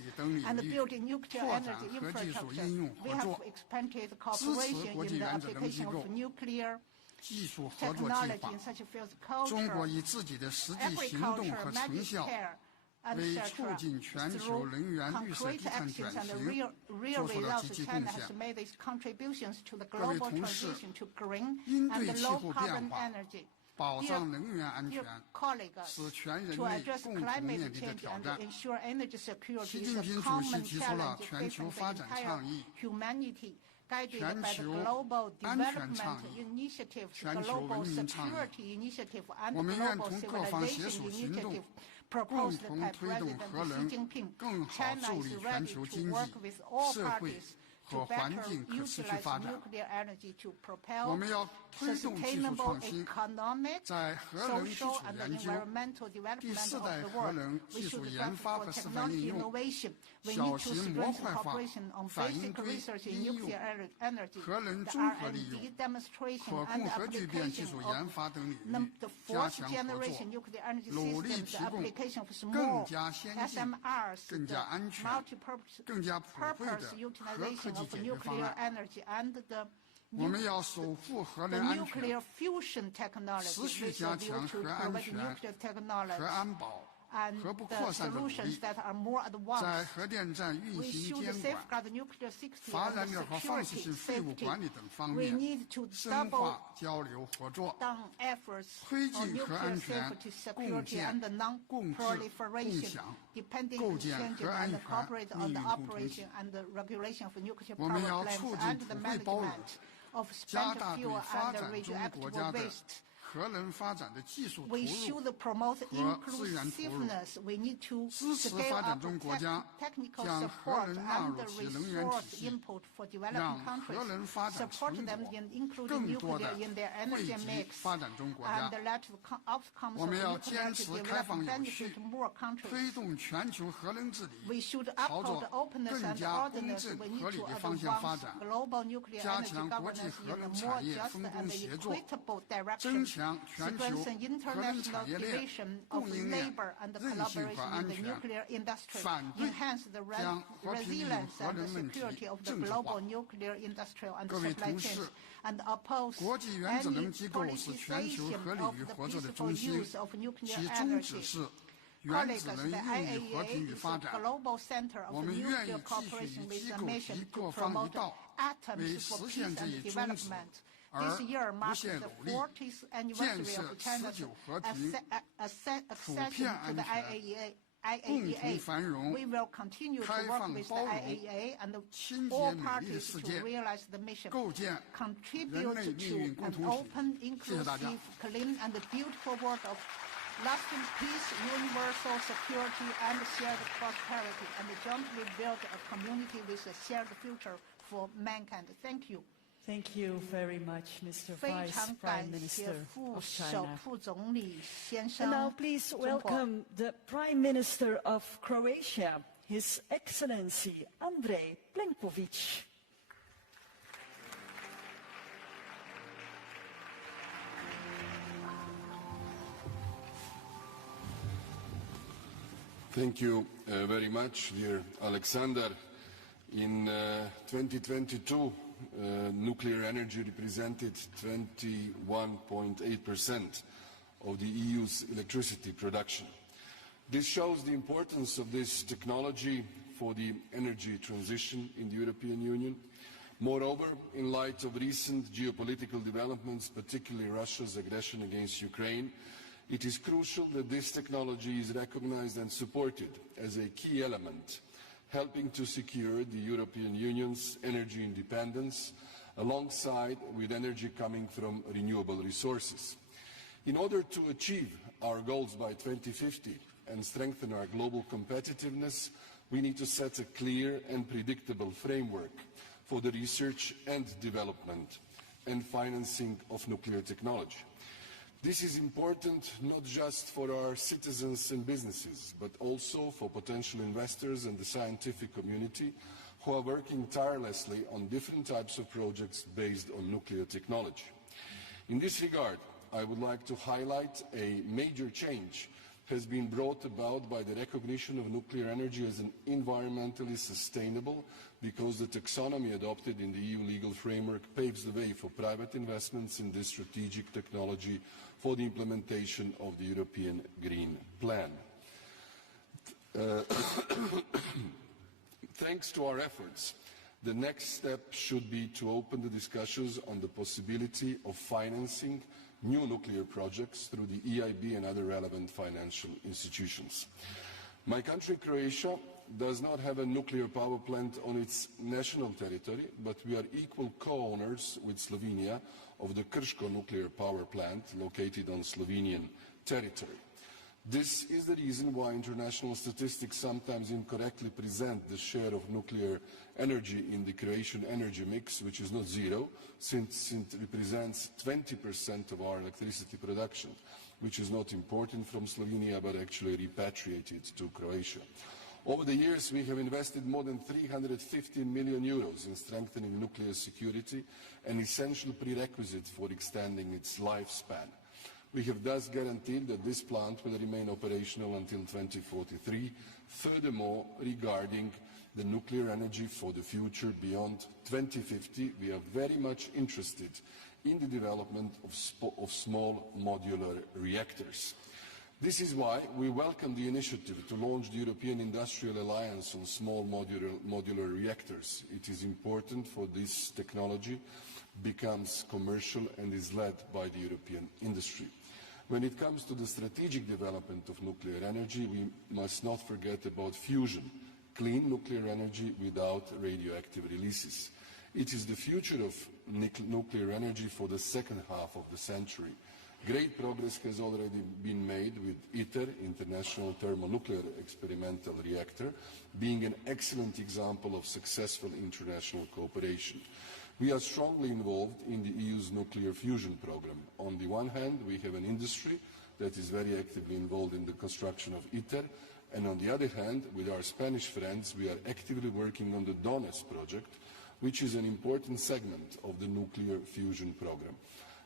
and building nuclear energy infrastructure. We have expanded cooperation in the application of nuclear technology in such fields as culture, agriculture, medical care, etc. Through concrete actions and real results, China has made its contributions to the global transition to green and low-carbon energy. Dear colleagues, to address climate change and ensure energy security is a common challenge facing the entire humanity. Guided by the Global Development Initiative, Global Security Initiative, and Global Civilization Initiative proposed by President Xi Jinping, China is ready to work with all parties to better utilize nuclear energy to propel sustainable economic, social, and environmental development of the world. We should strive for technology innovation. We need to strengthen cooperation on basic research in nuclear energy, the R&D demonstration and application of the fourth-generation nuclear energy system, the application of small SMRs, the multi-purpose utilization of nuclear energy, and the nuclear fusion technology, with a view to provide nuclear technology and the solutions that are more advanced. We should safeguard the nuclear security and security safety. We need to double down efforts on nuclear safety, security, and non-proliferation, depending on changes and cooperate on the operation and the regulation of nuclear power plants and the management of spent fuel and radioactive waste. We should promote inclusiveness. We need to scale up technical support and resource input for developing countries, support them in including nuclear in their energy mix, and let the outcomes of nuclear development benefit more countries. We should uphold openness and ordinance. We need to advance global nuclear energy governance in a more just and equitable direction, strengthen international division of labor and collaboration in the nuclear industry, enhance the resilience and the security of the global nuclear industrial and supply chains, and oppose any politicization of the peaceful use of nuclear energy. Colleagues, the IAEA is a global center of nuclear cooperation with a mission to promote atoms for peace and development. This year marks the 40th anniversary of China's accession to the IAEA. We will continue to work with the IAEA and all parties to realize the mission, contribute to an open, inclusive, clean, and beautiful world of lasting peace, universal security, and shared prosperity, and jointly build a community with a shared future for mankind. Thank you. Thank you very much, Mr. Vice Prime Minister of China. And now please welcome the Prime Minister of Croatia, His Excellency Andrej Plenković. Thank you very much, dear Alexander. In 2022, nuclear energy represented 21.8% of the EU's electricity production. This shows the importance of this technology for the energy transition in the European Union. Moreover, in light of recent geopolitical developments, particularly Russia's aggression against Ukraine, it is crucial that this technology is recognized and supported as a key element, helping to secure the European Union's energy independence alongside with energy coming from renewable resources. In order to achieve our goals by 2050 and strengthen our global competitiveness, we need to set a clear and predictable framework for the research and development and financing of nuclear technology. This is important not just for our citizens and businesses, but also for potential investors and the scientific community who are working tirelessly on different types of projects based on nuclear technology. In this regard, I would like to highlight a major change has been brought about by the recognition of nuclear energy as an environmentally sustainable, because the taxonomy adopted in the EU legal framework paves the way for private investments in this strategic technology for the implementation of the European Green Plan. Thanks to our efforts, the next step should be to open the discussions on the possibility of financing new nuclear projects through the EIB and other relevant financial institutions. My country, Croatia, does not have a nuclear power plant on its national territory, but we are equal co-owners with Slovenia of the Krško nuclear power plant located on Slovenian territory. This is the reason why international statistics sometimes incorrectly present the share of nuclear energy in the Croatian energy mix, which is not zero, since it represents 20% of our electricity production, which is not imported from Slovenia but actually repatriated to Croatia. Over the years, we have invested more than 350 million euros in strengthening nuclear security, an essential prerequisite for extending its lifespan. We have thus guaranteed that this plant will remain operational until 2043. Furthermore, regarding the nuclear energy for the future beyond 2050, we are very much interested in the development of small modular reactors. This is why we welcome the initiative to launch the European Industrial Alliance on Small Modular Reactors. It is important for this technology becomes commercial and is led by the European industry. When it comes to the strategic development of nuclear energy, we must not forget about fusion, clean nuclear energy without radioactive releases. It is the future of nuclear energy for the second half of the century. Great progress has already been made with ITER, International Thermonuclear Experimental Reactor, being an excellent example of successful international cooperation. We are strongly involved in the EU's nuclear fusion program. On the one hand, we have an industry that is very actively involved in the construction of ITER, and on the other hand, with our Spanish friends, we are actively working on the DONES project, which is an important segment of the nuclear fusion program.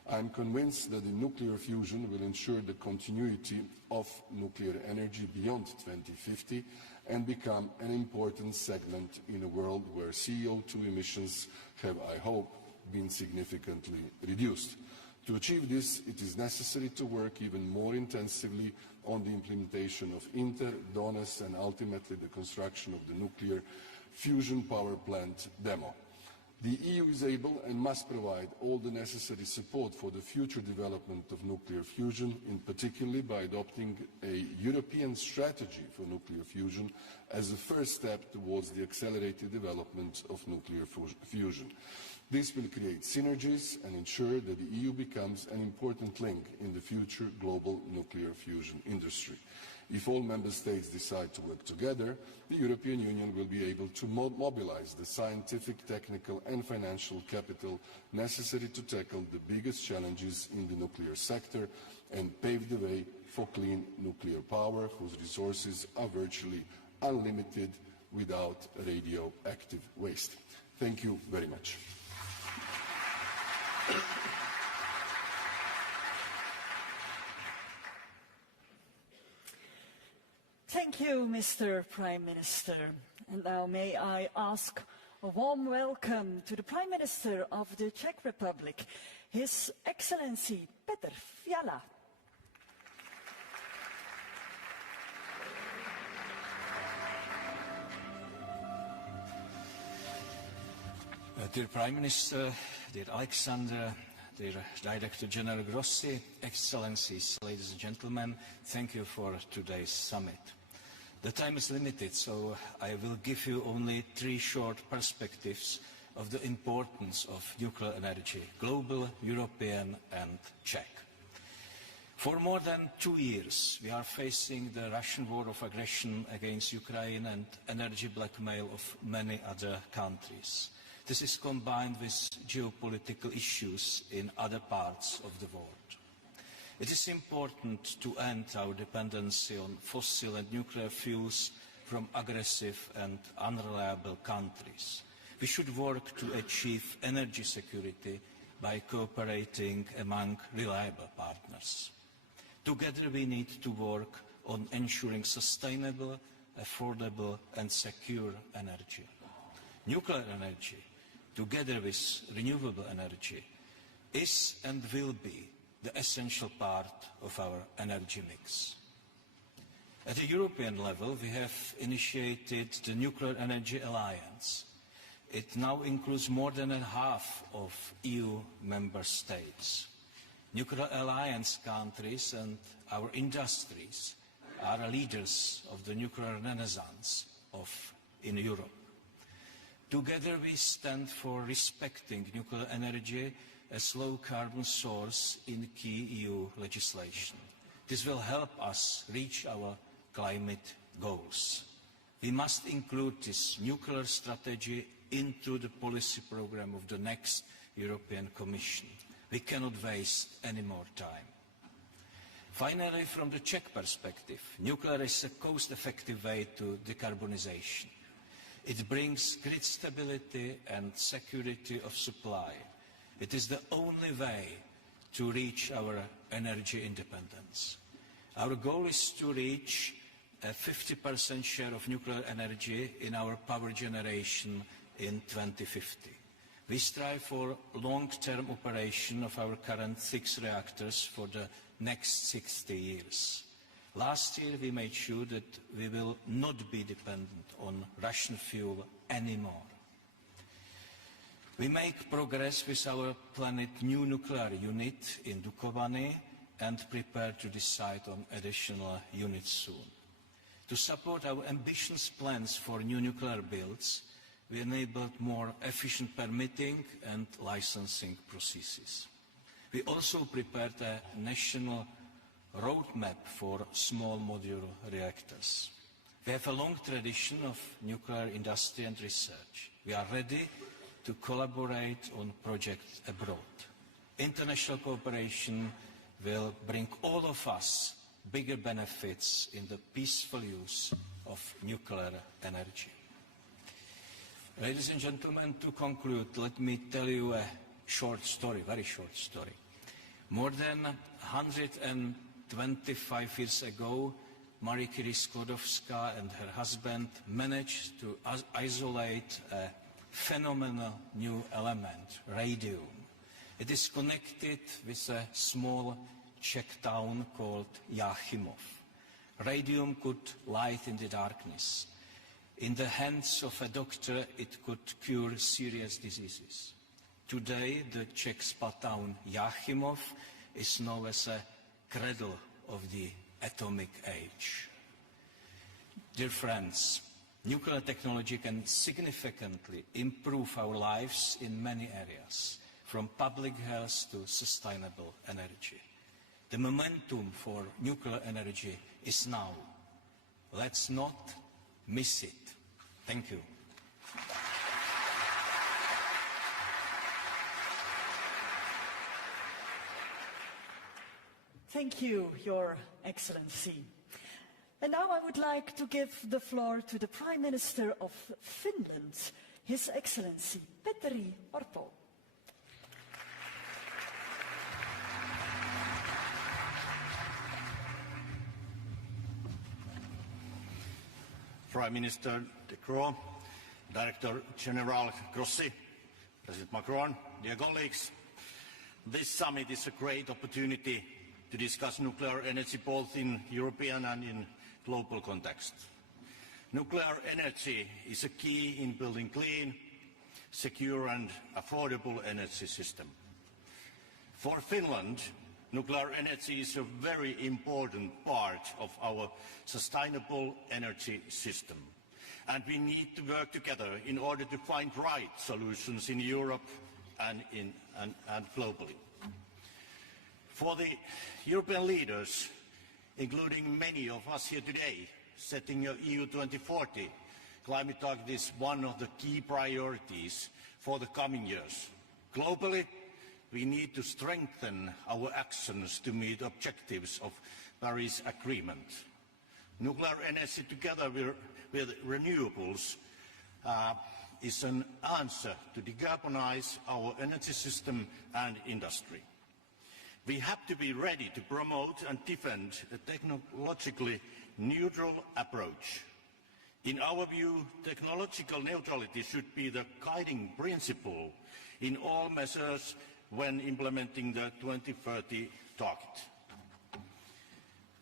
I am convinced that the nuclear fusion will ensure the continuity of nuclear energy beyond 2050 and become an important segment in a world where CO2 emissions have, I hope, been significantly reduced. To achieve this, it is necessary to work even more intensively on the implementation of ITER, DONES, and ultimately the construction of the nuclear fusion power plant demo. The EU is able and must provide all the necessary support for the future development of nuclear fusion, in particular by adopting a European strategy for nuclear fusion as a first step towards the accelerated development of nuclear fusion. This will create synergies and ensure that the EU becomes an important link in the future global nuclear fusion industry. If all member states decide to work together, the European Union will be able to mobilize the scientific, technical and financial capital necessary to tackle the biggest challenges in the nuclear sector and pave the way for clean nuclear power whose resources are virtually unlimited without radioactive waste. Thank you very much. Thank you, Mr. Prime Minister. And now may I ask a warm welcome to the Prime Minister of the Czech Republic, His Excellency Petr Fiala. Dear Prime Minister, dear Alexander, dear Director General Grossi, Excellencies, ladies and gentlemen, thank you for today's summit. The time is limited, so I will give you only 3 short perspectives of the importance of nuclear energy, global, European and Czech. For more than 2 years, we are facing the Russian war of aggression against Ukraine and energy blackmail of many other countries. This is combined with geopolitical issues in other parts of the world. It is important to end our dependency on fossil and nuclear fuels from aggressive and unreliable countries. We should work to achieve energy security by cooperating among reliable partners. Together we need to work on ensuring sustainable, affordable and secure energy. Nuclear energy, together with renewable energy, is and will be the essential part of our energy mix. At the European level, we have initiated the Nuclear Energy Alliance. It now includes more than half of EU member states. Nuclear alliance countries and our industries are leaders of the nuclear renaissance in Europe. Together we stand for respecting nuclear energy as low-carbon source in key EU legislation. This will help us reach our climate goals. We must include this nuclear strategy into the policy program of the next European Commission. We cannot waste any more time. Finally, from the Czech perspective, nuclear is a cost-effective way to decarbonization. It brings grid stability and security of supply. It is the only way to reach our energy independence. Our goal is to reach a 50% share of nuclear energy in our power generation in 2050. We strive for long-term operation of our current 6 reactors for the next 60 years. Last year we made sure that we will not be dependent on Russian fuel anymore. We make progress with our planned new nuclear unit in Dukovany and prepare to decide on additional units soon. To support our ambitious plans for new nuclear builds, we enabled more efficient permitting and licensing processes. We also prepared a national roadmap for small modular reactors. We have a long tradition of nuclear industry and research. We are ready to collaborate on projects abroad. International cooperation will bring all of us bigger benefits in the peaceful use of nuclear energy. Ladies and gentlemen, to conclude, let me tell you a short story, very short story. More than 125 years ago, Marie Curie Sklodowska and her husband managed to isolate a phenomenal new element, radium. It is connected with a small Czech town called Jáchymov. Radium could light in the darkness. In the hands of a doctor, it could cure serious diseases. Today, the Czech spa town Jáchymov is known as a cradle of the atomic age. Dear friends, nuclear technology can significantly improve our lives in many areas, from public health to sustainable energy. The momentum for nuclear energy is now. Let's not miss it. Thank you. Thank you, Your Excellency. And now I would like to give the floor to the Prime Minister of Finland, His Excellency Petteri Orpo. Prime Minister Croo, Director General Grossi, President Macron, dear colleagues, this summit is a great opportunity to discuss nuclear energy both in European and in global context. Nuclear energy is a key in building clean, secure and affordable energy system. For Finland, nuclear energy is a very important part of our sustainable energy system, and we need to work together in order to find right solutions in Europe and globally. For the European leaders, including many of us here today, setting EU 2040 climate target is one of the key priorities for the coming years. Globally, we need to strengthen our actions to meet objectives of Paris Agreement. Nuclear energy together with renewables is an answer to decarbonize our energy system and industry. We have to be ready to promote and defend a technologically neutral approach. In our view, technological neutrality should be the guiding principle in all measures when implementing the 2030 target.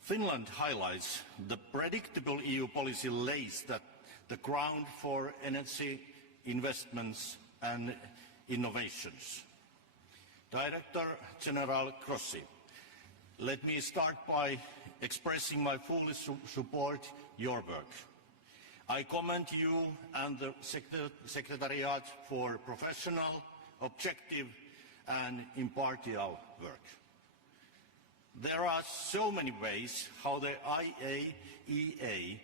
Finland highlights the predictable EU policy lays the ground for energy investments and innovations. Director General Grossi, let me start by expressing my full support your work. I commend you and the Secretariat for professional, objective and impartial work. There are so many ways how the IAEA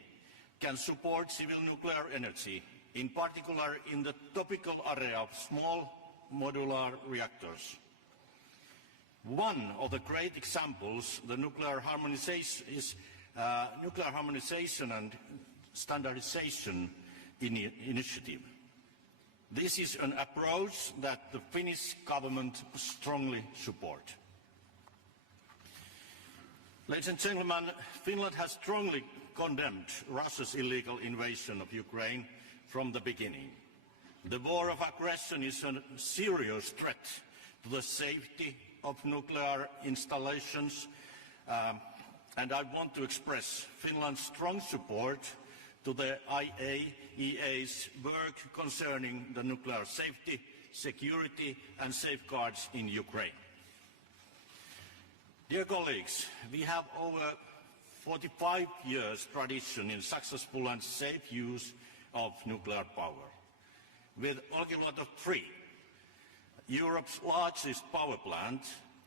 can support civil nuclear energy, in particular in the topical area of small modular reactors. One of the great examples, the nuclear harmonization and standardization initiative. This is an approach that the Finnish government strongly supports. Ladies and gentlemen, Finland has strongly condemned Russia's illegal invasion of Ukraine from the beginning. The war of aggression is a serious threat to the safety of nuclear installations, and I want to express Finland's strong support to the IAEA's work concerning the nuclear safety, security and safeguards in Ukraine. Dear colleagues, we have over 45 years tradition in successful and safe use of nuclear power. With Olkiluoto 3, Europe's largest power plant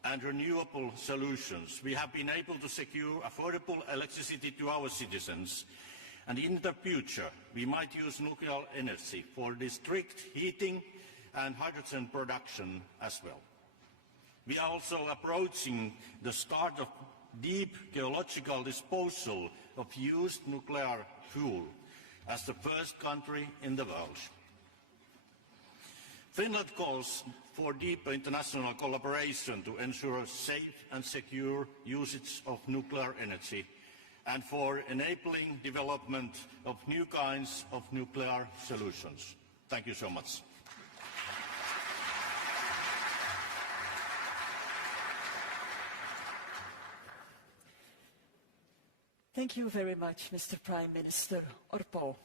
and renewable solutions, we have been able to secure affordable electricity to our citizens, and in the future we might use nuclear energy for district heating and hydrogen production as well. We are also approaching the start of deep geological disposal of used nuclear fuel as the first country in the world. Finland calls for deeper international collaboration to ensure safe and secure usage of nuclear energy and for enabling development of new kinds of nuclear solutions. Thank you so much. Thank you very much, Mr. Prime Minister Orpo.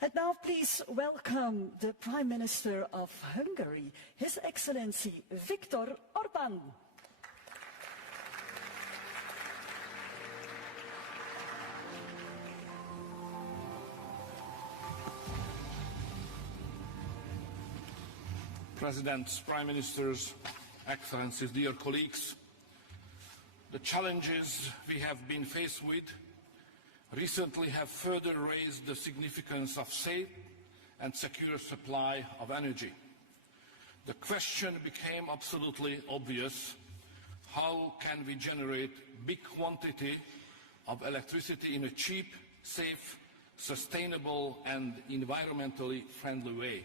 And now please welcome the Prime Minister of Hungary, His Excellency Viktor Orbán. Presidents, Prime Ministers, Excellencies, dear colleagues, the challenges we have been faced with recently have further raised the significance of safe and secure supply of energy. The question became absolutely obvious: how can we generate big quantity of electricity in a cheap, safe, sustainable and environmentally friendly way?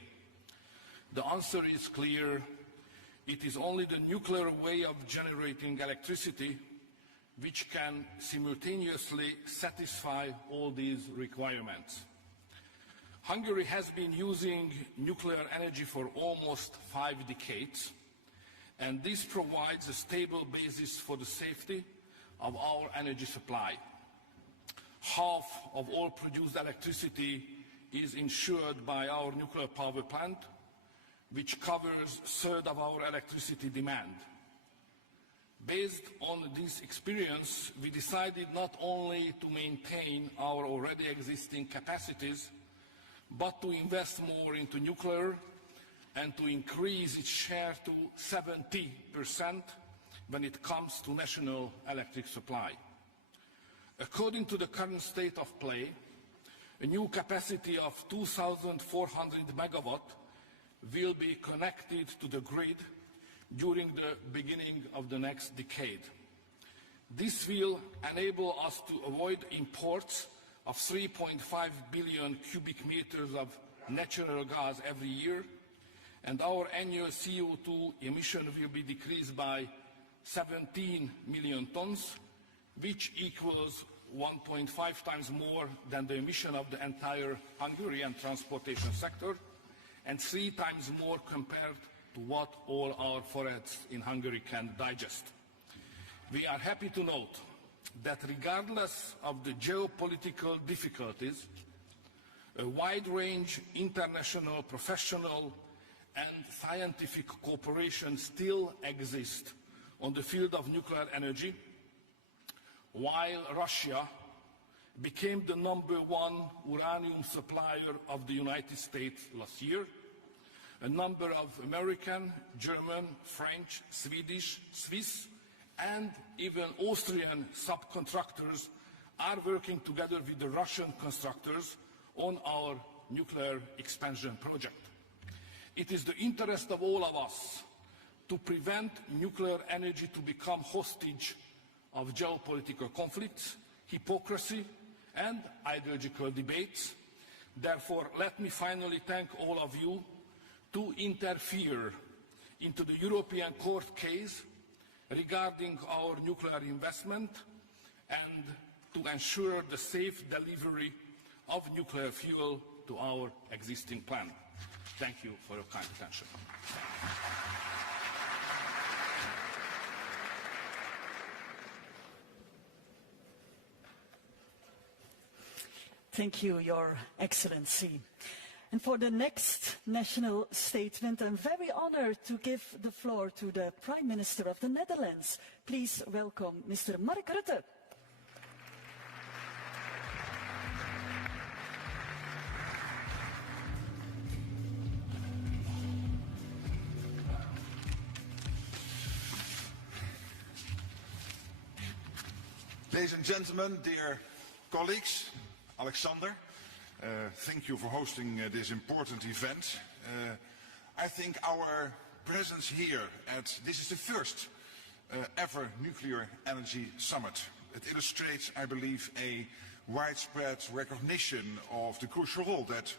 The answer is clear. It is only the nuclear way of generating electricity which can simultaneously satisfy all these requirements. Hungary has been using nuclear energy for almost 5 decades, and this provides a stable basis for the safety of our energy supply. Half of all produced electricity is ensured by our nuclear power plant, which covers a third of our electricity demand. Based on this experience, we decided not only to maintain our already existing capacities, but to invest more into nuclear and to increase its share to 70% when it comes to national electric supply. According to the current state of play, A new capacity of 2,400 megawatt will be connected to the grid during the beginning of the next decade. This will enable us to avoid imports of 3.5 billion cubic meters of natural gas every year, and our annual CO2 emission will be decreased by 17 million tons, which equals 1.5 times more than the emission of the entire Hungarian transportation sector, and 3 times more compared to what all our forests in Hungary can digest. We are happy to note that regardless of the geopolitical difficulties, a wide-range international, professional and scientific cooperation still exists on the field of nuclear energy, while Russia became the #1 uranium supplier of the United States last year. A number of American, German, French, Swedish, Swiss and even Austrian subcontractors are working together with the Russian constructors on our nuclear expansion project. It is the interest of all of us to prevent nuclear energy to become hostage of geopolitical conflicts, hypocrisy and ideological debates. Therefore, let me finally thank all of you to interfere into the European Court case regarding our nuclear investment and to ensure the safe delivery of nuclear fuel to our existing plant. Thank you for your kind attention. Thank you, Your Excellency. And for the next national statement, I'm very honored to give the floor to the Prime Minister of the Netherlands. Please welcome Mr. Mark Rutte. Ladies and gentlemen, dear colleagues, Alexander, thank you for hosting this important event. I think our presence here this is the first ever nuclear energy summit. It illustrates, I believe, a widespread recognition of the crucial role that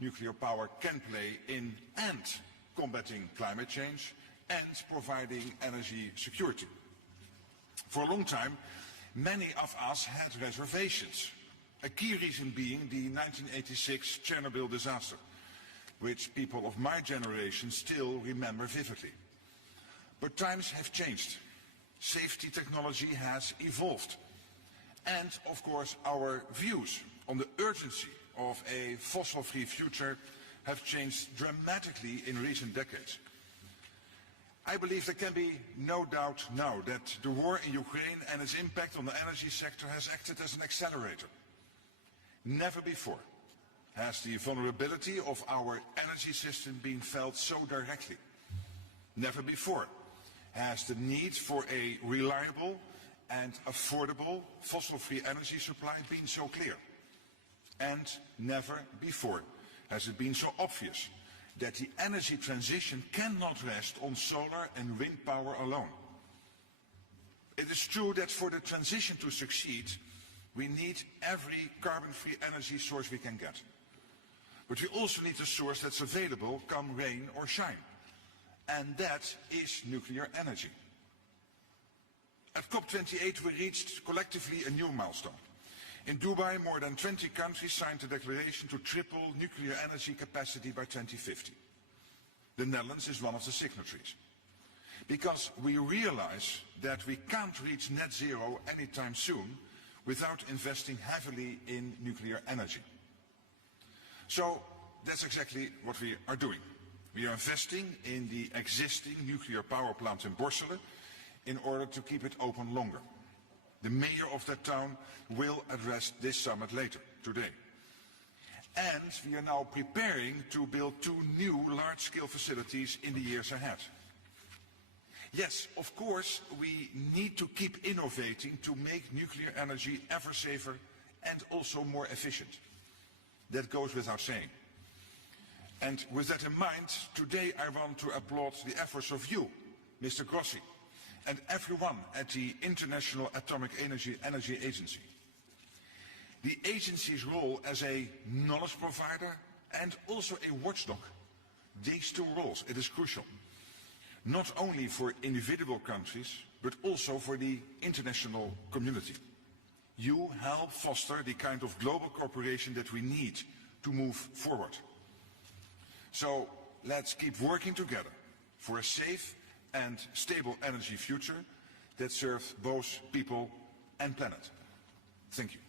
nuclear power can play in and combating climate change and providing energy security. For a long time, many of us had reservations. A key reason being the 1986 Chernobyl disaster, which people of my generation still remember vividly. But times have changed. Safety technology has evolved. And, of course, our views on the urgency of a fossil-free future have changed dramatically in recent decades. I believe there can be no doubt now that the war in Ukraine and its impact on the energy sector has acted as an accelerator. Never before has the vulnerability of our energy system been felt so directly. Never before has the need for a reliable and affordable fossil-free energy supply been so clear. And never before has it been so obvious that the energy transition cannot rest on solar and wind power alone. It is true that for the transition to succeed, we need every carbon-free energy source we can get. But we also need a source that's available come rain or shine. And that is nuclear energy. At COP28 we reached collectively a new milestone. In Dubai, more than 20 countries signed a declaration to triple nuclear energy capacity by 2050. The Netherlands is one of the signatories. Because we realize that we can't reach net zero anytime soon without investing heavily in nuclear energy. So that's exactly what we are doing. We are investing in the existing nuclear power plant in Ursula in order to keep it open longer. The mayor of that town will address this summit later today. And we are now preparing to build 2 new large-scale facilities in the years ahead. Yes, of course, we need to keep innovating to make nuclear energy ever safer and also more efficient. That goes without saying. And with that in mind, today I want to applaud the efforts of you, Mr. Grossi, and everyone at the International Atomic Energy Agency. The agency's role as a knowledge provider and also a watchdog. These two roles, it is crucial. Not only for individual countries, but also for the international community. You help foster the kind of global cooperation that we need to move forward. So let's keep working together for a safe and stable energy future that serves both people and planet. Thank you.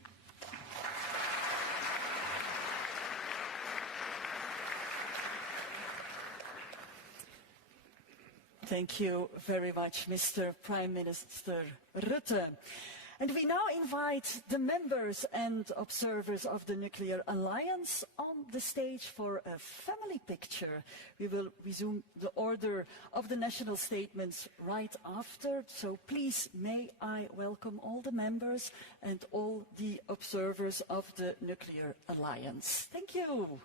Thank you very much, Mr. Prime Minister Rutte. And we now invite the members and observers of the Nuclear Alliance on the stage for a family picture. We will resume the order of the national statements right after, so please may I welcome all the members and all the observers of the Nuclear Alliance. Thank you.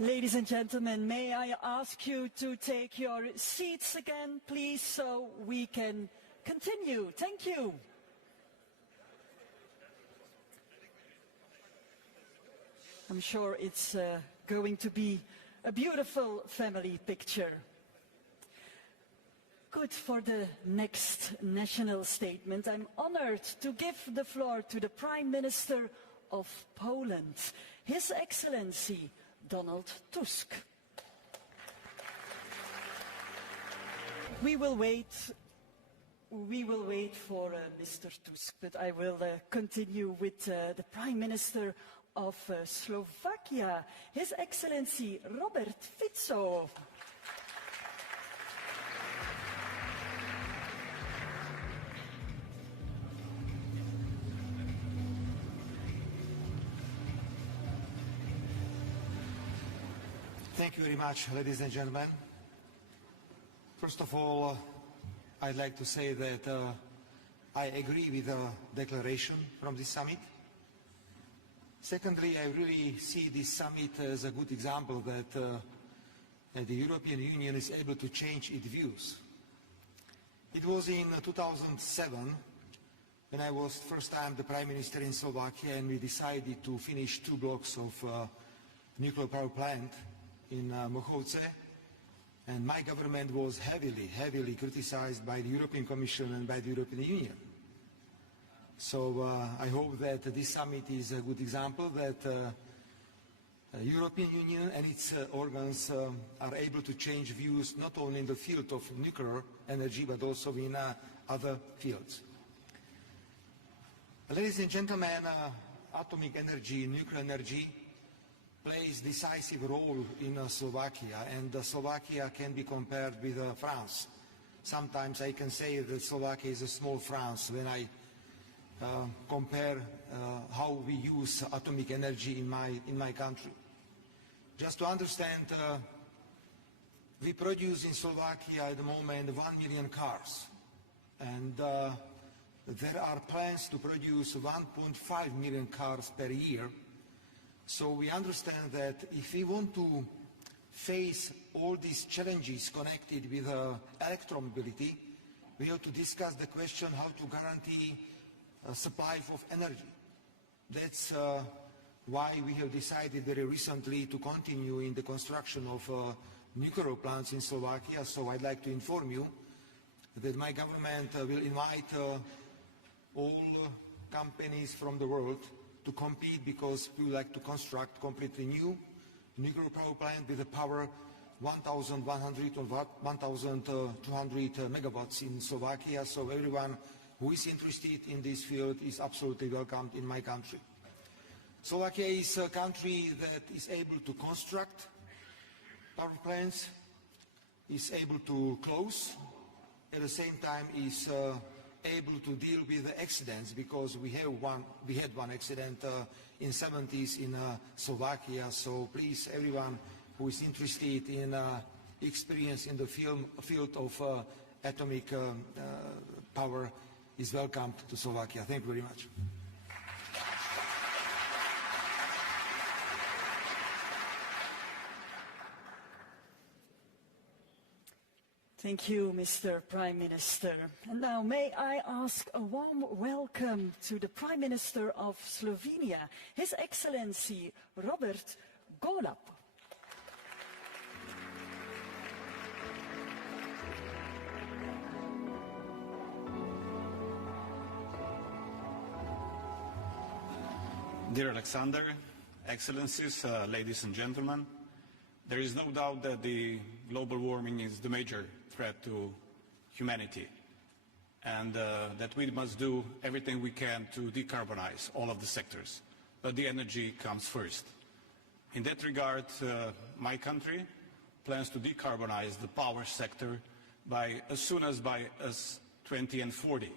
Ladies and gentlemen, may I ask you to take your seats again, please, so we can continue. Thank you. I'm sure it's going to be a beautiful family picture. Good. For the next national statement, I'm honored to give the floor to the Prime Minister of Poland, His Excellency Donald Tusk. We will wait for Mr. Tusk, but I will continue with the Prime Minister of Slovakia, His Excellency Robert Fico. Thank you very much, ladies and gentlemen. First of all, I'd like to say that I agree with the declaration from this summit. Secondly, I really see this summit as a good example that the European Union is able to change its views. It was in 2007 when I was first time the Prime Minister in Slovakia, and we decided to finish 2 blocks of nuclear power plant in Mochovce, and my government was heavily criticized by the European Commission and by the European Union. So I hope that this summit is a good example that the European Union and its organs are able to change views not only in the field of nuclear energy but also in other fields. Ladies and gentlemen, atomic energy, nuclear energy plays decisive role in Slovakia, and Slovakia can be compared with France. Sometimes I can say that Slovakia is a small France when I compare how we use atomic energy in my country. Just to understand, we produce in Slovakia at the moment 1 million cars, and there are plans to produce 1.5 million cars per year. So we understand that if we want to face all these challenges connected with electromobility, we have to discuss the question how to guarantee supply of energy. That's why we have decided very recently to continue in the construction of nuclear plants in Slovakia. So I'd like to inform you that my government will invite all companies from the world to compete, because we would like to construct completely new nuclear power plant with a power 1,100 or 1,200 megawatts in Slovakia. So everyone who is interested in this field is absolutely welcomed in my country. Slovakia is a country that is able to construct power plants, is able to close, at the same time is able to deal with the accidents, because we had one accident in 70s in Slovakia. So please, everyone who is interested in experience in the field of atomic power is welcome to Slovakia. Thank you very much. Thank you, Mr. Prime Minister. And now may I ask a warm welcome to the Prime Minister of Slovenia, His Excellency Robert Golob. Dear Alexander, Excellencies, ladies and gentlemen, there is no doubt that the global warming is the major threat to humanity, and that we must do everything we can to decarbonize all of the sectors. But the energy comes first. In that regard, my country plans to decarbonize the power sector as soon as by 2040.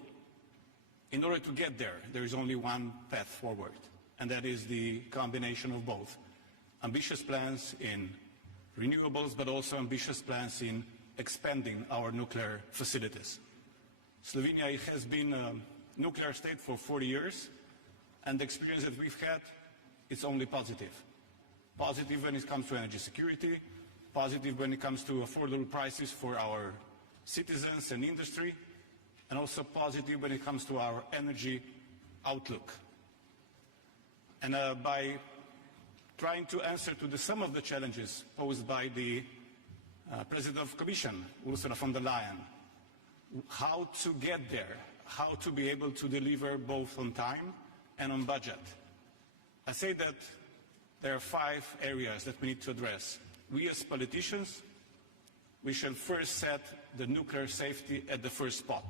In order to get there, there is only one path forward, and that is the combination of both ambitious plans in renewables, but also ambitious plans in expanding our nuclear facilities. Slovenia has been a nuclear state for 40 years, and the experience that we've had is only positive. Positive when it comes to energy security, positive when it comes to affordable prices for our citizens and industry, and also positive when it comes to our energy outlook. And by trying to answer to some of the challenges posed by the President of the Commission, Ursula von der Leyen, how to get there, how to be able to deliver both on time and on budget. I say that there are 5 areas that we need to address. We as politicians, we shall first set the nuclear safety at the first spot.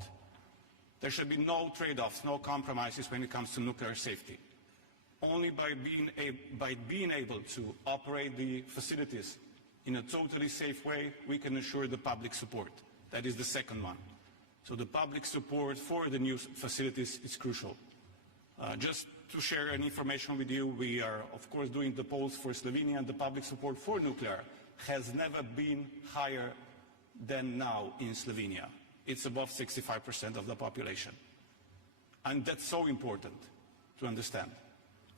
There should be no trade-offs, no compromises when it comes to nuclear safety. Only by being able to operate the facilities in a totally safe way, we can ensure the public support. That is the second one. So the public support for the new facilities is crucial. Just to share an information with you, we are of course doing the polls for Slovenia, and the public support for nuclear has never been higher than now in Slovenia. It's above 65% of the population. And that's so important to understand.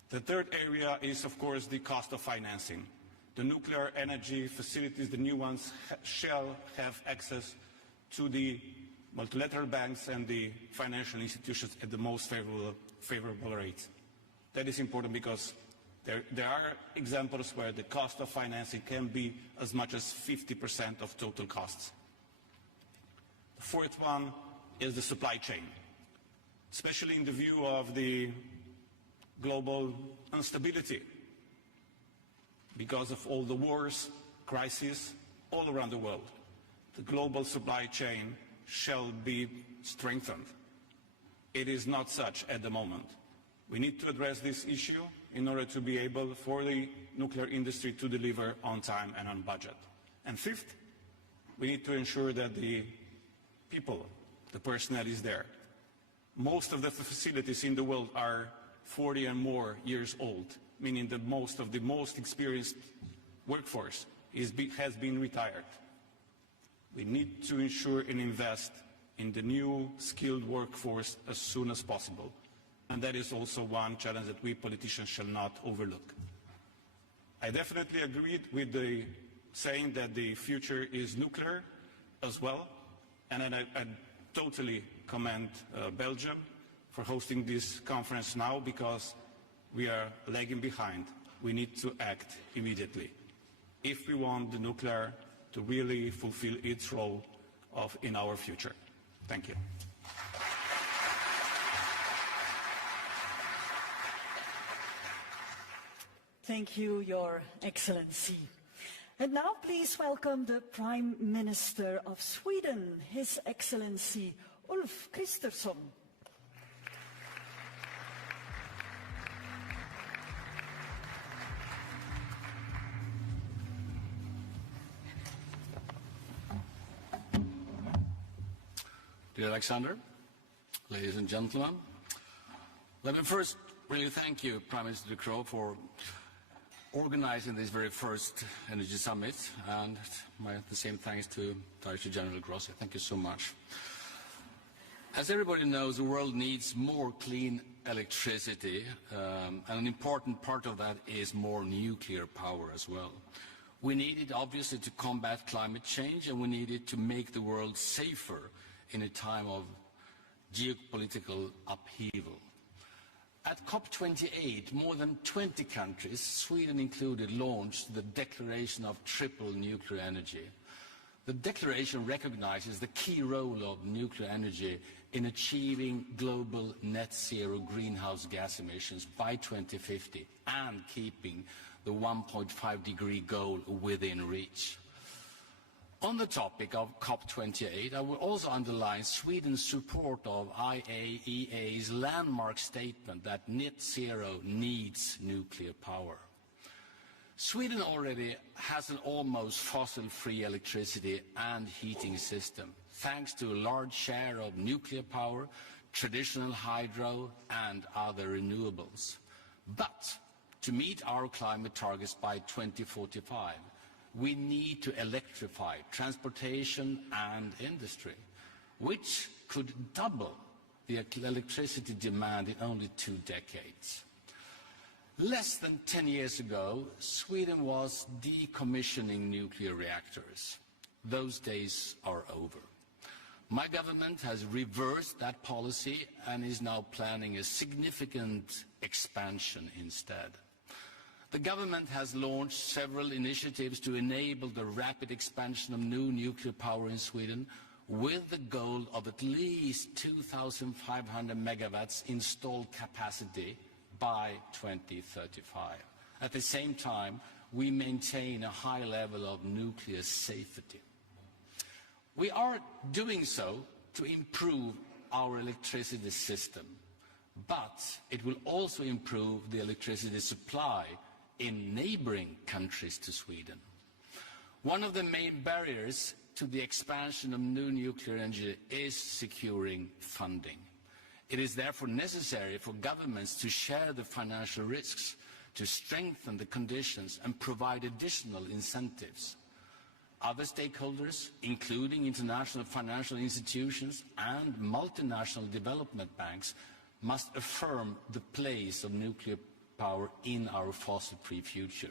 The third area is of course the cost of financing. The nuclear energy facilities, the new ones, shall have access to the multilateral banks and the financial institutions at the most favorable rates. That is important because there are examples where the cost of financing can be as much as 50% of total costs. The fourth one is the supply chain, especially in the view of the global instability because of all the wars, crises all around the world. The global supply chain shall be strengthened. It is not such at the moment. We need to address this issue in order to be able for the nuclear industry to deliver on time and on budget. And fifth, we need to ensure that the people, the personnel is there. Most of the facilities in the world are 40 and more years old, meaning that most of the most experienced workforce has been retired. We need to ensure and invest in the new skilled workforce as soon as possible. And that is also one challenge that we politicians shall not overlook. I definitely agreed with the saying that the future is nuclear as well. And I totally commend Belgium for hosting this conference now because we are lagging behind. We need to act immediately if we want the nuclear to really fulfill its role in our future. Thank you. Thank you, Your Excellency. And now please welcome the Prime Minister of Sweden, His Excellency Ulf Kristersson. Dear Alexander, ladies and gentlemen, let me first really thank you, Prime Minister Croo, for organizing this very first Energy Summit, and the same thanks to Director General Grossi. Thank you so much. As everybody knows, the world needs more clean electricity, and an important part of that is more nuclear power as well. We need it, obviously, to combat climate change, and we need it to make the world safer in a time of geopolitical upheaval. At COP28, more than 20 countries, Sweden included, launched the Declaration of Triple Nuclear Energy. The declaration recognizes the key role of nuclear energy in achieving global net zero greenhouse gas emissions by 2050 and keeping the 1.5-degree goal within reach. On the topic of COP28, I will also underline Sweden's support of IAEA's landmark statement that net zero needs nuclear power. Sweden already has an almost fossil-free electricity and heating system, thanks to a large share of nuclear power, traditional hydro and other renewables. But to meet our climate targets by 2045, we need to electrify transportation and industry, which could double the electricity demand in only 2 decades. Less than 10 years ago, Sweden was decommissioning nuclear reactors. Those days are over. My government has reversed that policy and is now planning a significant expansion instead. The government has launched several initiatives to enable the rapid expansion of new nuclear power in Sweden, with the goal of at least 2,500 megawatts installed capacity by 2035. At the same time, we maintain a high level of nuclear safety. We are doing so to improve our electricity system, but it will also improve the electricity supply in neighboring countries to Sweden. One of the main barriers to the expansion of new nuclear energy is securing funding. It is therefore necessary for governments to share the financial risks, to strengthen the conditions and provide additional incentives. Other stakeholders, including international financial institutions and multinational development banks, must affirm the place of nuclear power in our fossil-free future.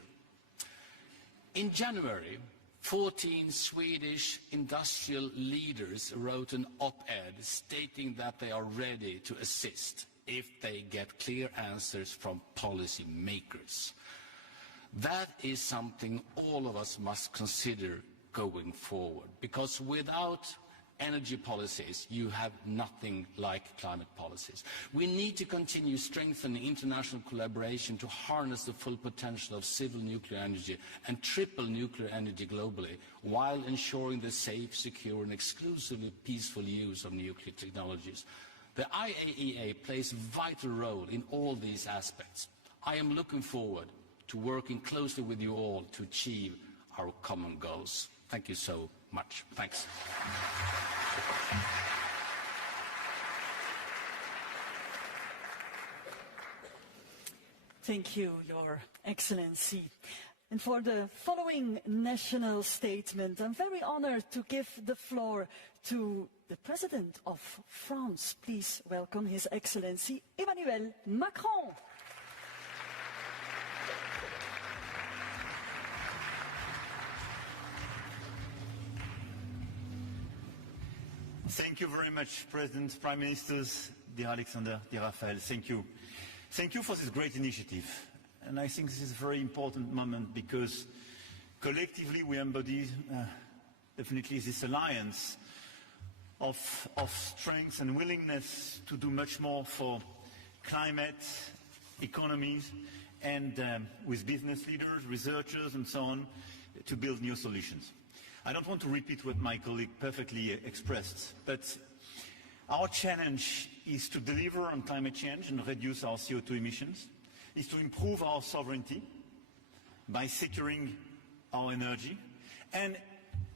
In January, 14 Swedish industrial leaders wrote an op-ed stating that they are ready to assist if they get clear answers from policy makers. That is something all of us must consider going forward, because without energy policies, you have nothing like climate policies. We need to continue strengthening international collaboration to harness the full potential of civil nuclear energy and triple nuclear energy globally, while ensuring the safe, secure and exclusively peaceful use of nuclear technologies. The IAEA plays a vital role in all these aspects. I am looking forward to working closely with you all to achieve our common goals. Thank you so much. Thanks. Thank you, Your Excellency. And for the following national statement, I'm very honored to give the floor to the President of France. Please welcome His Excellency Emmanuel Macron. Thank you very much, President, Prime Ministers, dear Alexander, dear Rafael. Thank you. Thank you for this great initiative. And I think this is a very important moment because collectively we embody definitely this alliance of strength and willingness to do much more for climate, economies, and with business leaders, researchers, and so on, to build new solutions. I don't want to repeat what my colleague perfectly expressed, but our challenge is to deliver on climate change and reduce our CO2 emissions, is to improve our sovereignty by securing our energy, and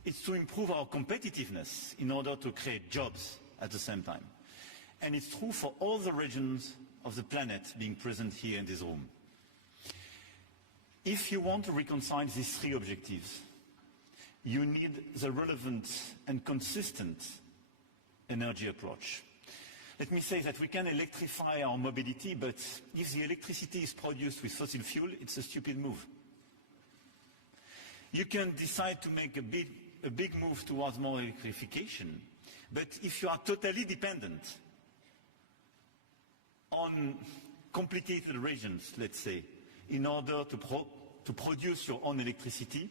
it's to improve our competitiveness in order to create jobs at the same time. And it's true for all the regions of the planet being present here in this room. If you want to reconcile these three objectives, you need the relevant and consistent energy approach. Let me say that we can electrify our mobility, but if the electricity is produced with fossil fuel, it's a stupid move. You can decide to make a big move towards more electrification, but if you are totally dependent on complicated regions, let's say, in order to produce your own electricity,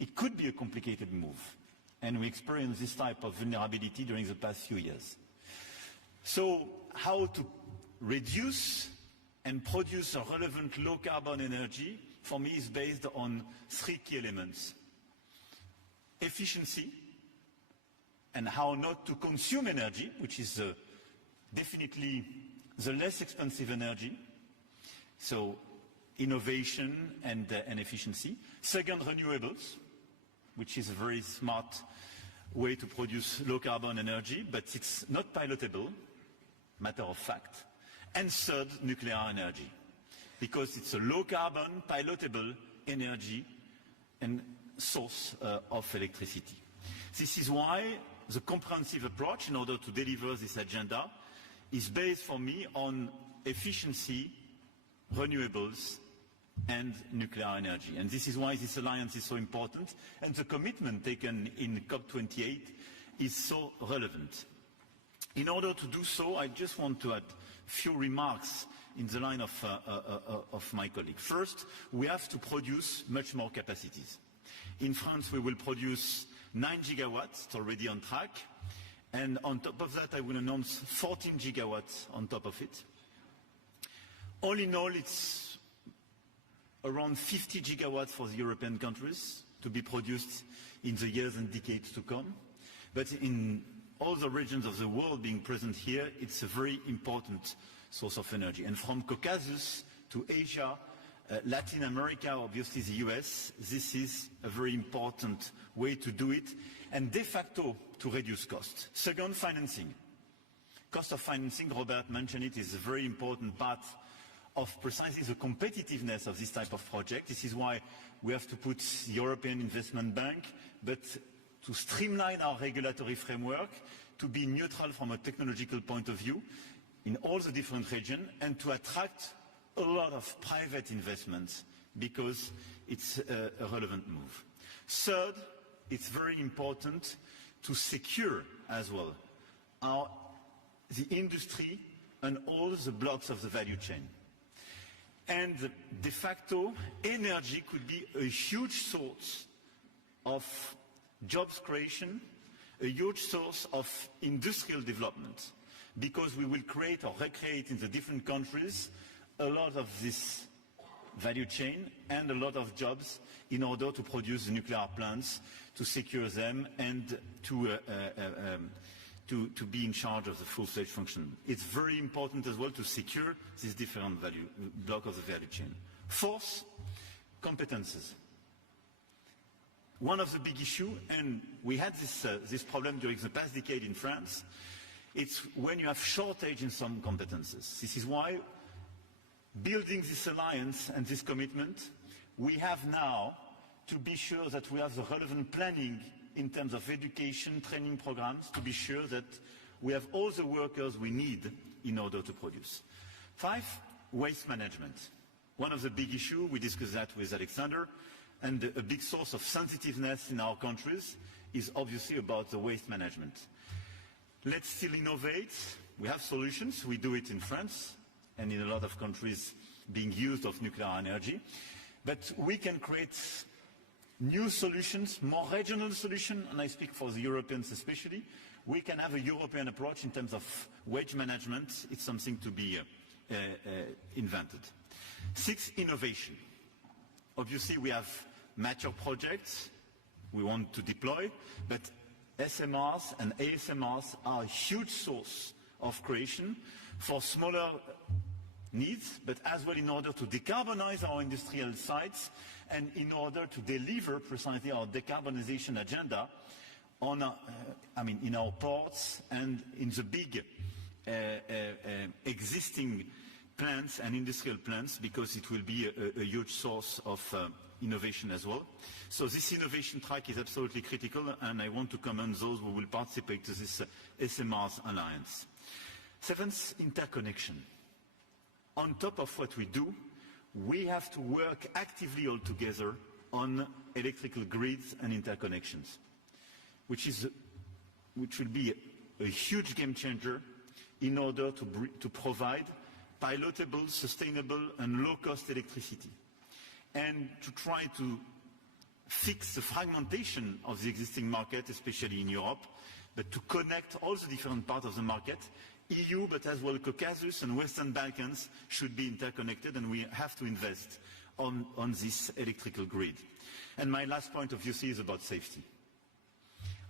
it could be a complicated move. And we experienced this type of vulnerability during the past few years. So how to reduce and produce a relevant low-carbon energy, for me, is based on three key elements. Efficiency, and how not to consume energy, which is definitely the less expensive energy. So innovation and efficiency. Second, renewables, which is a very smart way to produce low-carbon energy, but it's not pilotable, matter of fact. And third, nuclear energy, because it's a low-carbon, pilotable energy and source of electricity. This is why the comprehensive approach, in order to deliver this agenda, is based for me on efficiency, renewables, and nuclear energy. And this is why this alliance is so important, and the commitment taken in COP28 is so relevant. In order to do so, I just want to add a few remarks in the line of my colleague. First, we have to produce much more capacities. In France, we will produce 9 gigawatts, it's already on track, and on top of that, I will announce 14 gigawatts on top of it. All in all, it's around 50 gigawatts for the European countries to be produced in the years and decades to come. But in all the regions of the world being present here, it's a very important source of energy. And from Caucasus to Asia, Latin America, obviously the US, this is a very important way to do it, and de facto to reduce costs. Second, financing. Cost of financing, Robert mentioned it, is a very important part of precisely the competitiveness of this type of project. This is why we have to put the European Investment Bank, but to streamline our regulatory framework, to be neutral from a technological point of view in all the different regions, and to attract a lot of private investments because it's a relevant move. Third, it's very important to secure as well the industry and all the blocks of the value chain. And de facto, energy could be a huge source of jobs creation, a huge source of industrial development, because we will create or recreate in the different countries a lot of this value chain and a lot of jobs in order to produce the nuclear plants, to secure them, and to be in charge of the full-fledged function. It's very important as well to secure this different block of the value chain. Fourth, competences. One of the big issues, and we had this problem during the past decade in France, it's when you have shortage in some competences. This is why, building this alliance and this commitment, we have now to be sure that we have the relevant planning in terms of education, training programs, to be sure that we have all the workers we need in order to produce. 5, waste management. One of the big issues, we discussed that with Alexander, and a big source of sensitiveness in our countries is obviously about the waste management. Let's still innovate. We have solutions. We do it in France and in a lot of countries being used of nuclear energy. But we can create new solutions, more regional solutions, and I speak for the Europeans especially. We can have a European approach in terms of waste management. It's something to be invented. 6, innovation. Obviously, we have mature projects we want to deploy, but SMRs and ASMRs are a huge source of creation for smaller needs, but as well in order to decarbonize our industrial sites and in order to deliver precisely our decarbonization agenda on, in our ports and in the big existing plants and industrial plants, because it will be a huge source of innovation as well. So this innovation track is absolutely critical, and I want to commend those who will participate to this SMRs Alliance. 7th, interconnection. On top of what we do, we have to work actively all together on electrical grids and interconnections, which will be a huge game changer in order to provide pilotable, sustainable and low-cost electricity, and to try to fix the fragmentation of the existing market, especially in Europe, but to connect all the different parts of the market. EU, but as well Caucasus and Western Balkans should be interconnected, and we have to invest on this electrical grid. And my last point, obviously, is about safety.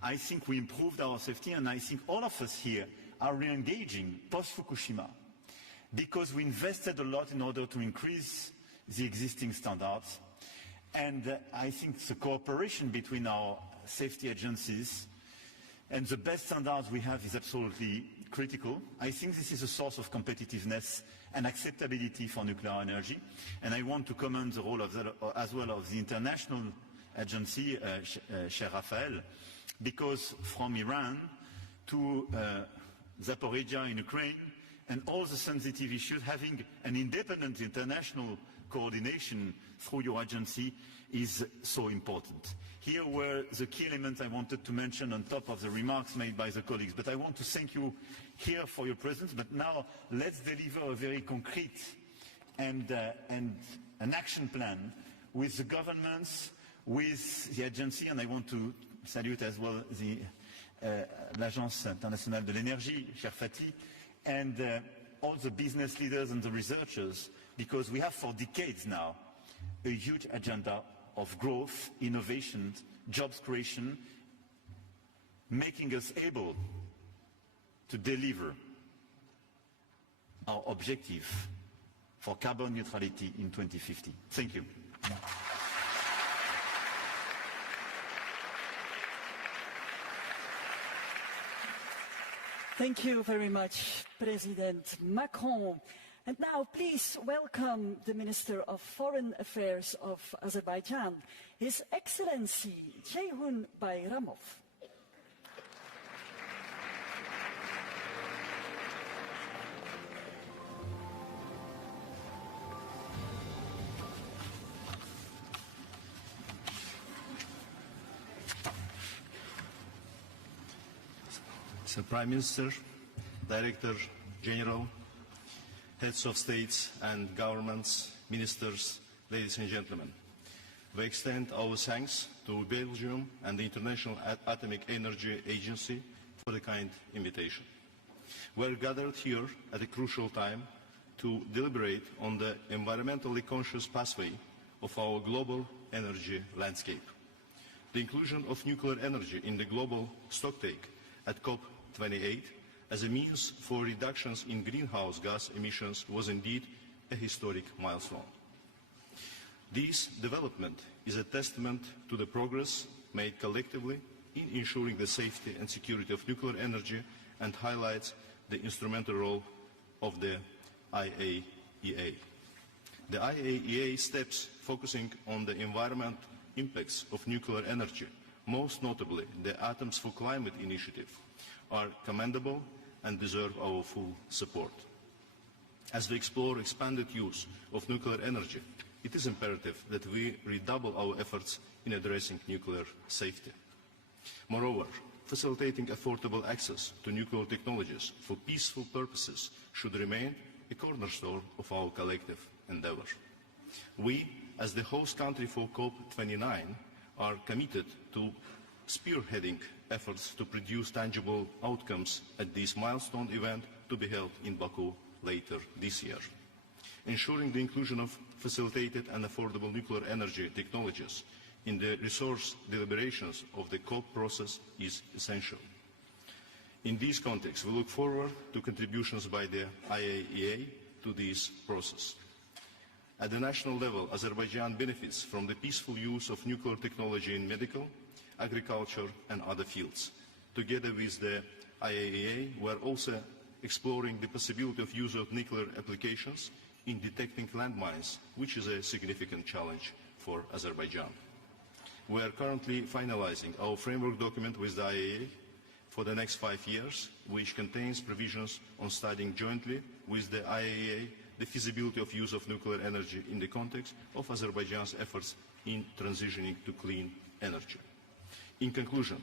I think we improved our safety, and I think all of us here are re-engaging post-Fukushima, because we invested a lot in order to increase the existing standards. And I think the cooperation between our safety agencies and the best standards we have is absolutely critical. I think this is a source of competitiveness and acceptability for nuclear energy. And I want to commend the role as well of the international agency, Cher Rafael, because from Iran to Zaporizhia in Ukraine and all the sensitive issues, having an independent international coordination through your agency is so important. Here were the key elements I wanted to mention on top of the remarks made by the colleagues. But I want to thank you here for your presence. But now let's deliver a very concrete and an action plan with the governments, with the agency, and I want to salute as well the l'Agence Internationale de l'Énergie, cher Fatih, and all the business leaders and the researchers, because we have for decades now a huge agenda of growth, innovation, jobs creation, making us able to deliver our objective for carbon neutrality in 2050. Thank you. Thank you very much, President Macron. And now please welcome the Minister of Foreign Affairs of Azerbaijan, His Excellency Ceyhun Bayramov. Sir Prime Minister, Director General, Heads of States and Governments, Ministers, ladies and gentlemen, we extend our thanks to Belgium and the International Atomic Energy Agency for the kind invitation. We are gathered here at a crucial time to deliberate on the environmentally conscious pathway of our global energy landscape. The inclusion of nuclear energy in the global stocktake at COP28 as a means for reductions in greenhouse gas emissions was indeed a historic milestone. This development is a testament to the progress made collectively in ensuring the safety and security of nuclear energy and highlights the instrumental role of the IAEA. The IAEA steps focusing on the environmental impacts of nuclear energy, most notably the Atoms for Climate initiative, are commendable and deserve our full support. As we explore expanded use of nuclear energy, it is imperative that we redouble our efforts in addressing nuclear safety. Moreover, facilitating affordable access to nuclear technologies for peaceful purposes should remain a cornerstone of our collective endeavor. We, as the host country for COP29, are committed to spearheading efforts to produce tangible outcomes at this milestone event to be held in Baku later this year. Ensuring the inclusion of facilitated and affordable nuclear energy technologies in the resource deliberations of the COP process is essential. In this context, we look forward to contributions by the IAEA to this process. At the national level, Azerbaijan benefits from the peaceful use of nuclear technology in medical, agriculture and other fields. Together with the IAEA, we are also exploring the possibility of use of nuclear applications in detecting landmines, which is a significant challenge for Azerbaijan. We are currently finalizing our framework document with the IAEA for the next 5 years, which contains provisions on studying jointly with the IAEA the feasibility of use of nuclear energy in the context of Azerbaijan's efforts in transitioning to clean energy. In conclusion,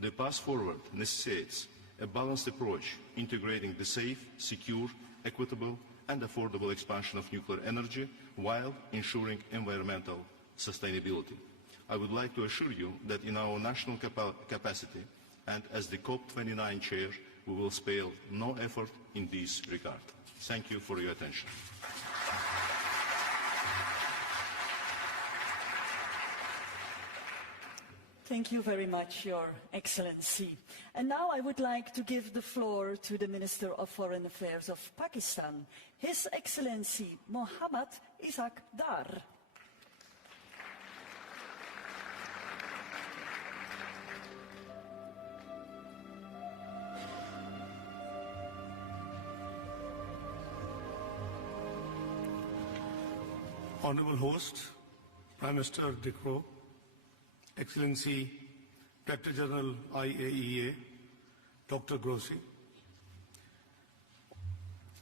the path forward necessitates a balanced approach integrating the safe, secure, equitable and affordable expansion of nuclear energy while ensuring environmental sustainability. I would like to assure you that in our national capacity and as the COP29 chair, we will spare no effort in this regard. Thank you for your attention. Thank you very much, Your Excellency. And now I would like to give the floor to the Minister of Foreign Affairs of Pakistan, His Excellency Mohammad Ishaq Dar. Honorable host, Prime Minister Croo, Excellency Director General IAEA, Dr. Grossi,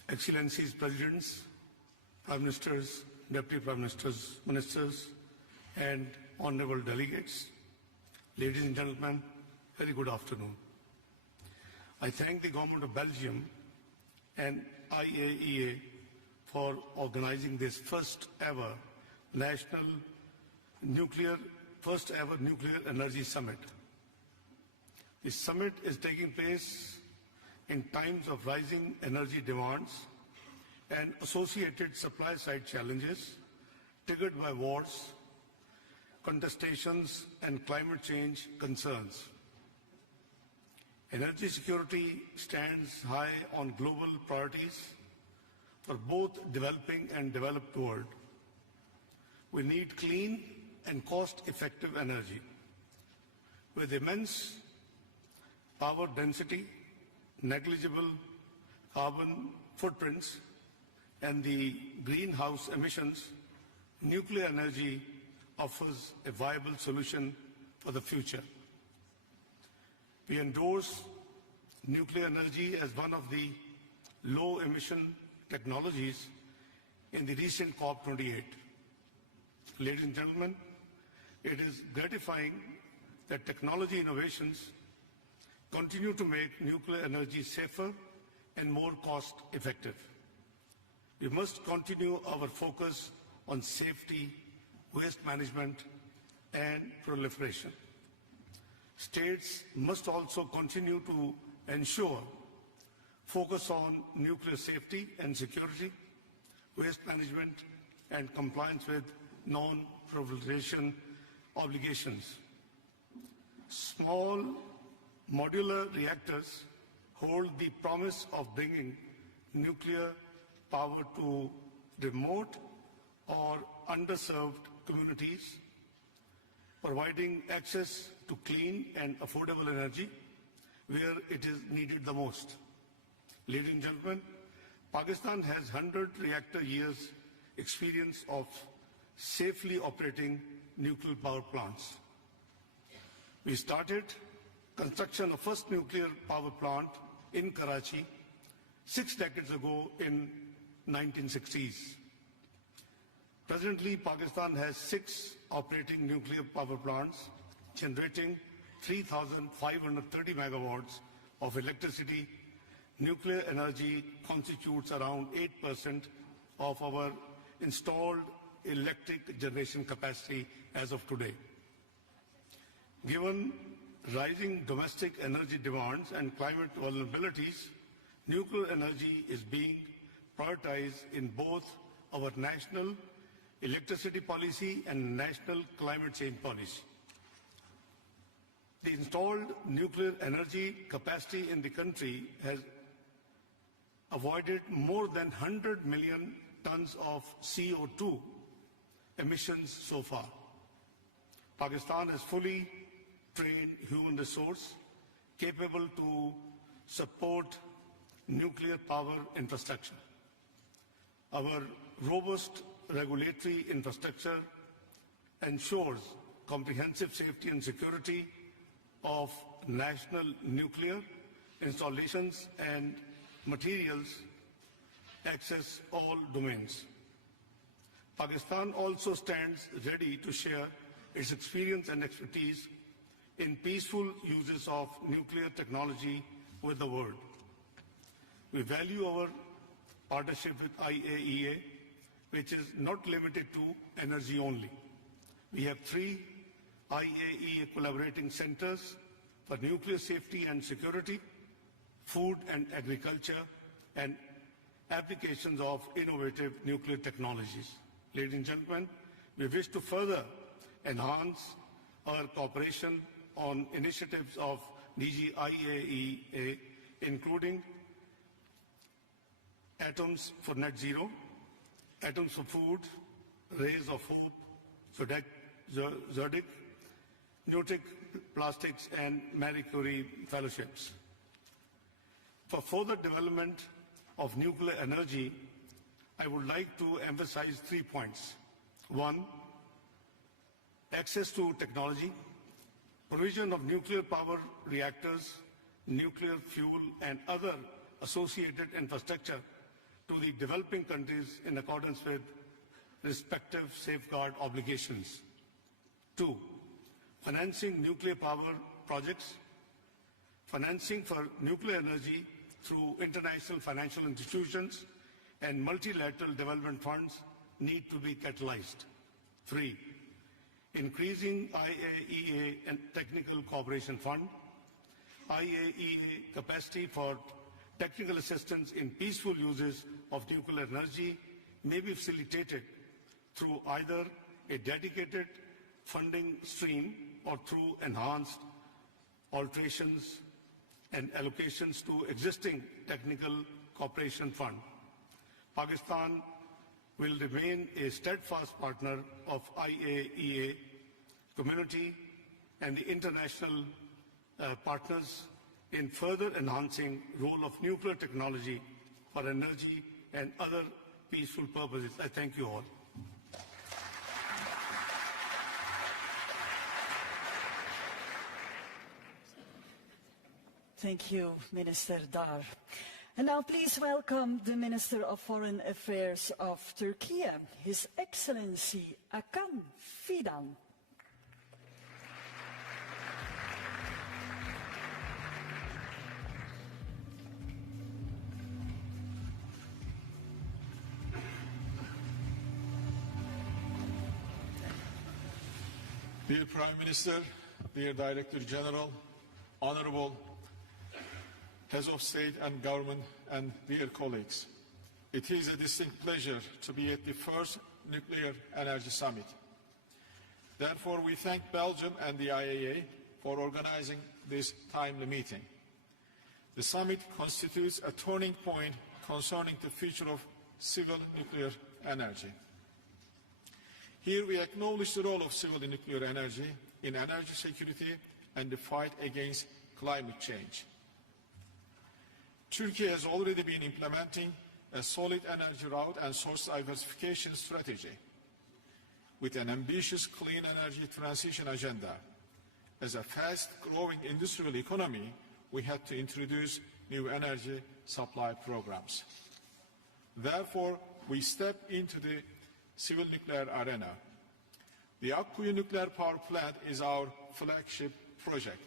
Excellencies Presidents, Prime Ministers, Deputy Prime Ministers, and honorable delegates, ladies and gentlemen, very good afternoon. I thank the Government of Belgium and IAEA for organizing this first ever nuclear energy summit. This summit is taking place in times of rising energy demands and associated supply-side challenges triggered by wars, contestations, and climate change concerns. Energy security stands high on global priorities for both developing and developed world. We need clean and cost-effective energy. With immense power density, negligible carbon footprints, and the greenhouse emissions, nuclear energy offers a viable solution for the future. We endorse nuclear energy as one of the low-emission technologies in the recent COP28. Ladies and gentlemen, it is gratifying that technology innovations continue to make nuclear energy safer and more cost-effective. We must continue our focus on safety, waste management, and proliferation. States must also continue to ensure focus on nuclear safety and security, waste management, and compliance with non-proliferation obligations. Small modular reactors hold the promise of bringing nuclear power to remote or underserved communities, providing access to clean and affordable energy where it is needed the most. Ladies and gentlemen, Pakistan has 100 reactor years experience of safely operating nuclear power plants. We started construction of first nuclear power plant in Karachi 6 decades ago in 1960s. Presently, Pakistan has 6 operating nuclear power plants generating 3,530 megawatts of electricity. Nuclear energy constitutes around 8% of our installed electric generation capacity as of today. Given rising domestic energy demands and climate vulnerabilities, nuclear energy is being prioritized in both our national electricity policy and national climate change policy. The installed nuclear energy capacity in the country has avoided more than 100 million tons of CO2 emissions so far. Pakistan has fully trained human resource capable to support nuclear power infrastructure. Our robust regulatory infrastructure ensures comprehensive safety and security of national nuclear installations and materials access all domains. Pakistan also stands ready to share its experience and expertise in peaceful uses of nuclear technology with the world. We value our partnership with IAEA, which is not limited to energy only. We have 3 IAEA collaborating centers for nuclear safety and security, food and agriculture, and applications of innovative nuclear technologies. Ladies and gentlemen, we wish to further enhance our cooperation on initiatives of DG IAEA, including Atoms for Net Zero, Atoms for Food, Rays of Hope, Zodic, Nutic Plastics, and Marie Curie fellowships. For further development of nuclear energy, I would like to emphasize 3 points. 1, access to technology, provision of nuclear power reactors, nuclear fuel, and other associated infrastructure to the developing countries in accordance with respective safeguard obligations. 2. Financing nuclear power projects. Financing for nuclear energy through international financial institutions and multilateral development funds need to be catalyzed. 3. Increasing IAEA and Technical Cooperation Fund. IAEA capacity for technical assistance in peaceful uses of nuclear energy may be facilitated through either a dedicated funding stream or through enhanced alterations and allocations to existing technical cooperation fund. Pakistan will remain a steadfast partner of IAEA community and the international partners in further enhancing role of nuclear technology for energy and other peaceful purposes. I thank you all. Thank you, Minister Dar. And now please welcome the Minister of Foreign Affairs of Turkey, His Excellency Hakan Fidan. Dear Prime Minister, dear Director General, Honorable Heads of State and Government, and dear colleagues, it is a distinct pleasure to be at the first Nuclear Energy Summit. Therefore, we thank Belgium and the IAEA for organizing this timely meeting. The summit constitutes a turning point concerning the future of civil nuclear energy. Here we acknowledge the role of civil nuclear energy in energy security and the fight against climate change. Turkey has already been implementing a solid energy route and source diversification strategy with an ambitious clean energy transition agenda. As a fast-growing industrial economy, we had to introduce new energy supply programs. Therefore, we stepped into the civil nuclear arena. The Akkuyu nuclear power plant is our flagship project.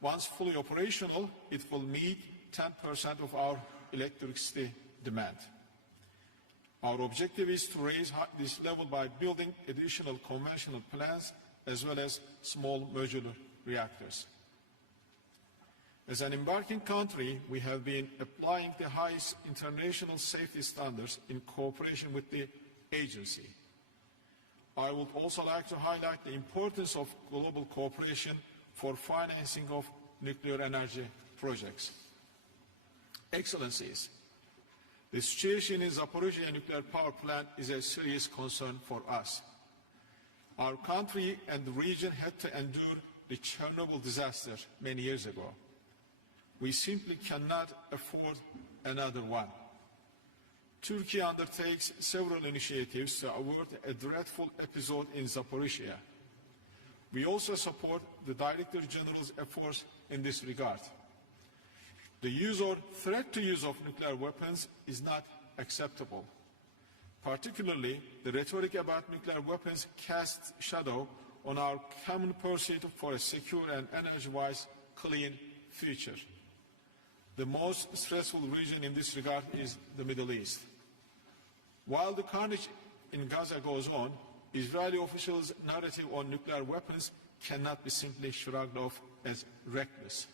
Once fully operational, it will meet 10% of our electricity demand. Our objective is to raise this level by building additional conventional plants as well as small modular reactors. As an embarking country, we have been applying the highest international safety standards in cooperation with the agency. I would also like to highlight the importance of global cooperation for financing of nuclear energy projects. Excellencies, the situation in Zaporizhzhia nuclear power plant is a serious concern for us. Our country and the region had to endure the Chernobyl disaster many years ago. We simply cannot afford another one. Turkey undertakes several initiatives to avert a dreadful episode in Zaporizhzhia. We also support the Director General's efforts in this regard. The use or threat to use of nuclear weapons is not acceptable. Particularly, the rhetoric about nuclear weapons casts shadow on our common pursuit for a secure and energy-wise clean future. The most stressful region in this regard is the Middle East. While the carnage in Gaza goes on, Israeli officials' narrative on nuclear weapons cannot be simply shrugged off as reckless.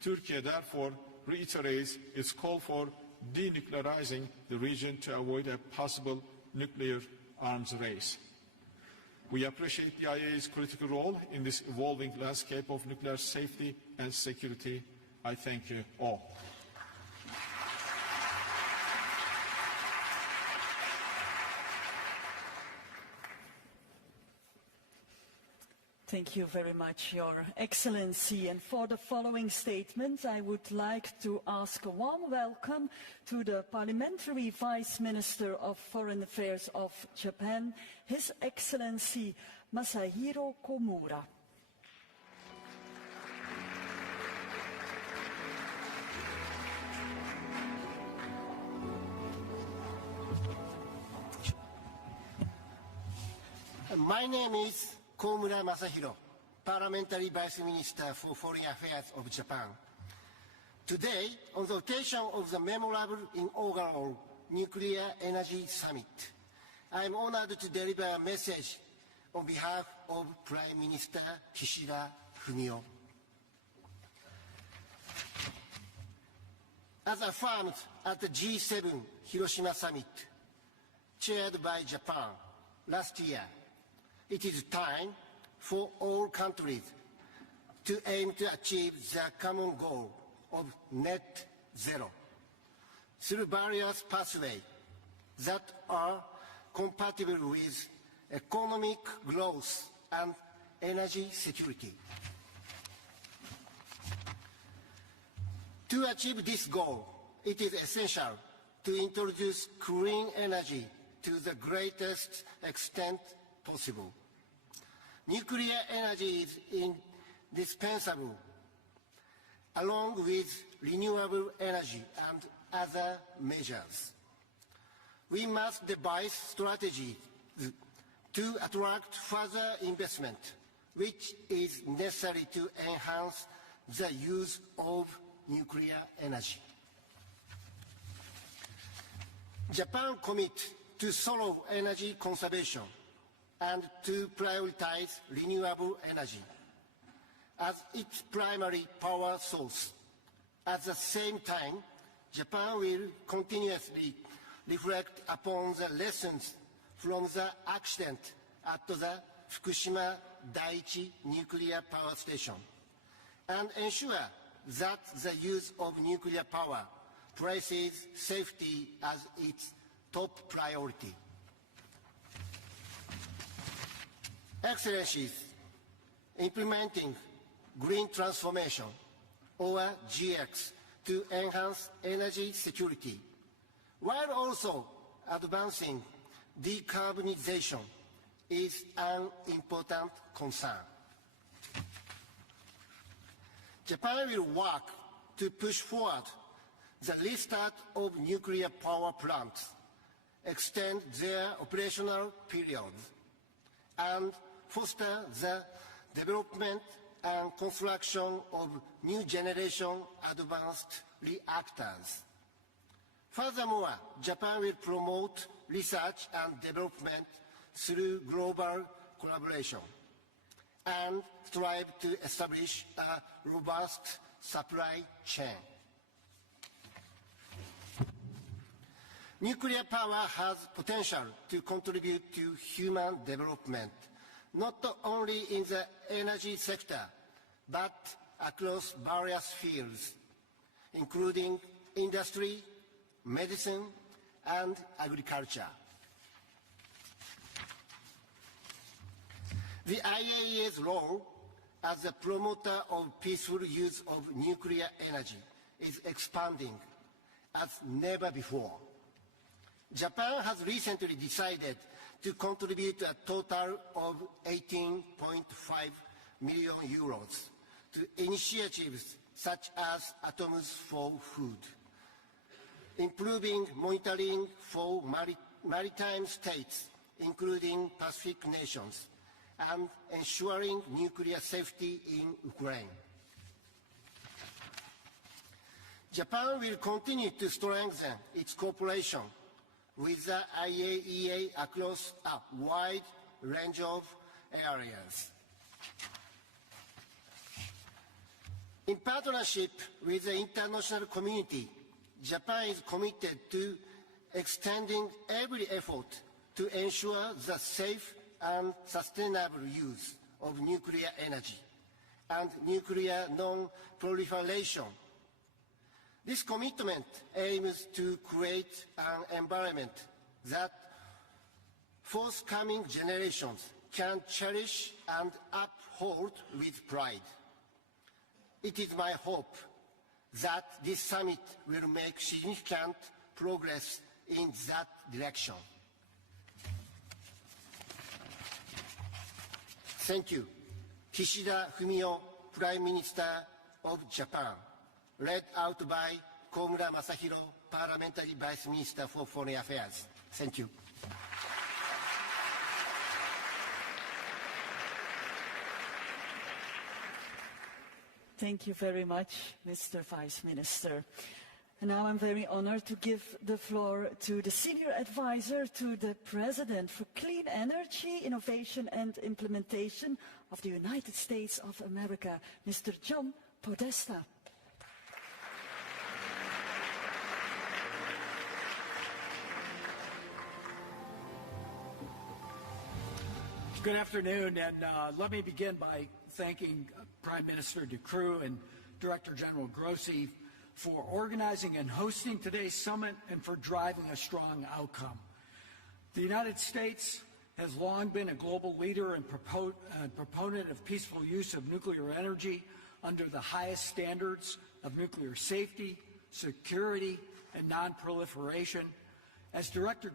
Turkey, therefore, reiterates its call for denuclearizing the region to avoid a possible nuclear arms race. We appreciate the IAEA's critical role in this evolving landscape of nuclear safety and security. I thank you all. Thank you very much, Your Excellency. And for the following statement, I would like to ask a warm welcome to the Parliamentary Vice Minister of Foreign Affairs of Japan, His Excellency Masahiro Komura. My name is Komura Masahiro, Parliamentary Vice Minister for Foreign Affairs of Japan. Today, on the occasion of the memorable inaugural Nuclear Energy Summit, I am honored to deliver a message on behalf of Prime Minister Kishida Fumio. As affirmed at the G7 Hiroshima Summit, chaired by Japan last year, it is time for all countries to aim to achieve the common goal of net zero through various pathways that are compatible with economic growth and energy security. To achieve this goal, it is essential to introduce clean energy to the greatest extent possible. Nuclear energy is indispensable, along with renewable energy and other measures. We must devise strategies to attract further investment, which is necessary to enhance the use of nuclear energy. Japan commits to thorough energy conservation and to prioritize renewable energy as its primary power source. At the same time, Japan will continuously reflect upon the lessons from the accident at the Fukushima Daiichi nuclear power station and ensure that the use of nuclear power places safety as its top priority. Excellencies, implementing green transformation, or GX, to enhance energy security, while also advancing decarbonization, is an important concern. Japan will work to push forward the restart of nuclear power plants, extend their operational periods, and foster the development and construction of new generation advanced reactors. Furthermore, Japan will promote research and development through global collaboration and strive to establish a robust supply chain. Nuclear power has potential to contribute to human development, not only in the energy sector, but across various fields, including industry, medicine, and agriculture. The IAEA's role as a promoter of peaceful use of nuclear energy is expanding as never before. Japan has recently decided to contribute a total of 18.5 million euros to initiatives such as Atoms for Food, improving monitoring for maritime states, including Pacific nations, and ensuring nuclear safety in Ukraine. Japan will continue to strengthen its cooperation with the IAEA across a wide range of areas. In partnership with the international community, Japan is committed to extending every effort to ensure the safe and sustainable use of nuclear energy and nuclear non-proliferation. This commitment aims to create an environment that forthcoming generations can cherish and uphold with pride. It is my hope that this summit will make significant progress in that direction. Thank you. Kishida Fumio, Prime Minister of Japan, led out by Komura Masahiro, Parliamentary Vice Minister for Foreign Affairs. Thank you. Thank you very much, Mr. Vice Minister. And now I'm very honored to give the floor to the Senior Advisor to the President for Clean Energy, Innovation and Implementation of the United States of America, Mr. John Podesta. Good afternoon, and let me begin by thanking Prime Minister Croo and Director General Grossi for organizing and hosting today's summit and for driving a strong outcome. The United States has long been a global leader and proponent of peaceful use of nuclear energy under the highest standards of nuclear safety, security, and non-proliferation. As Director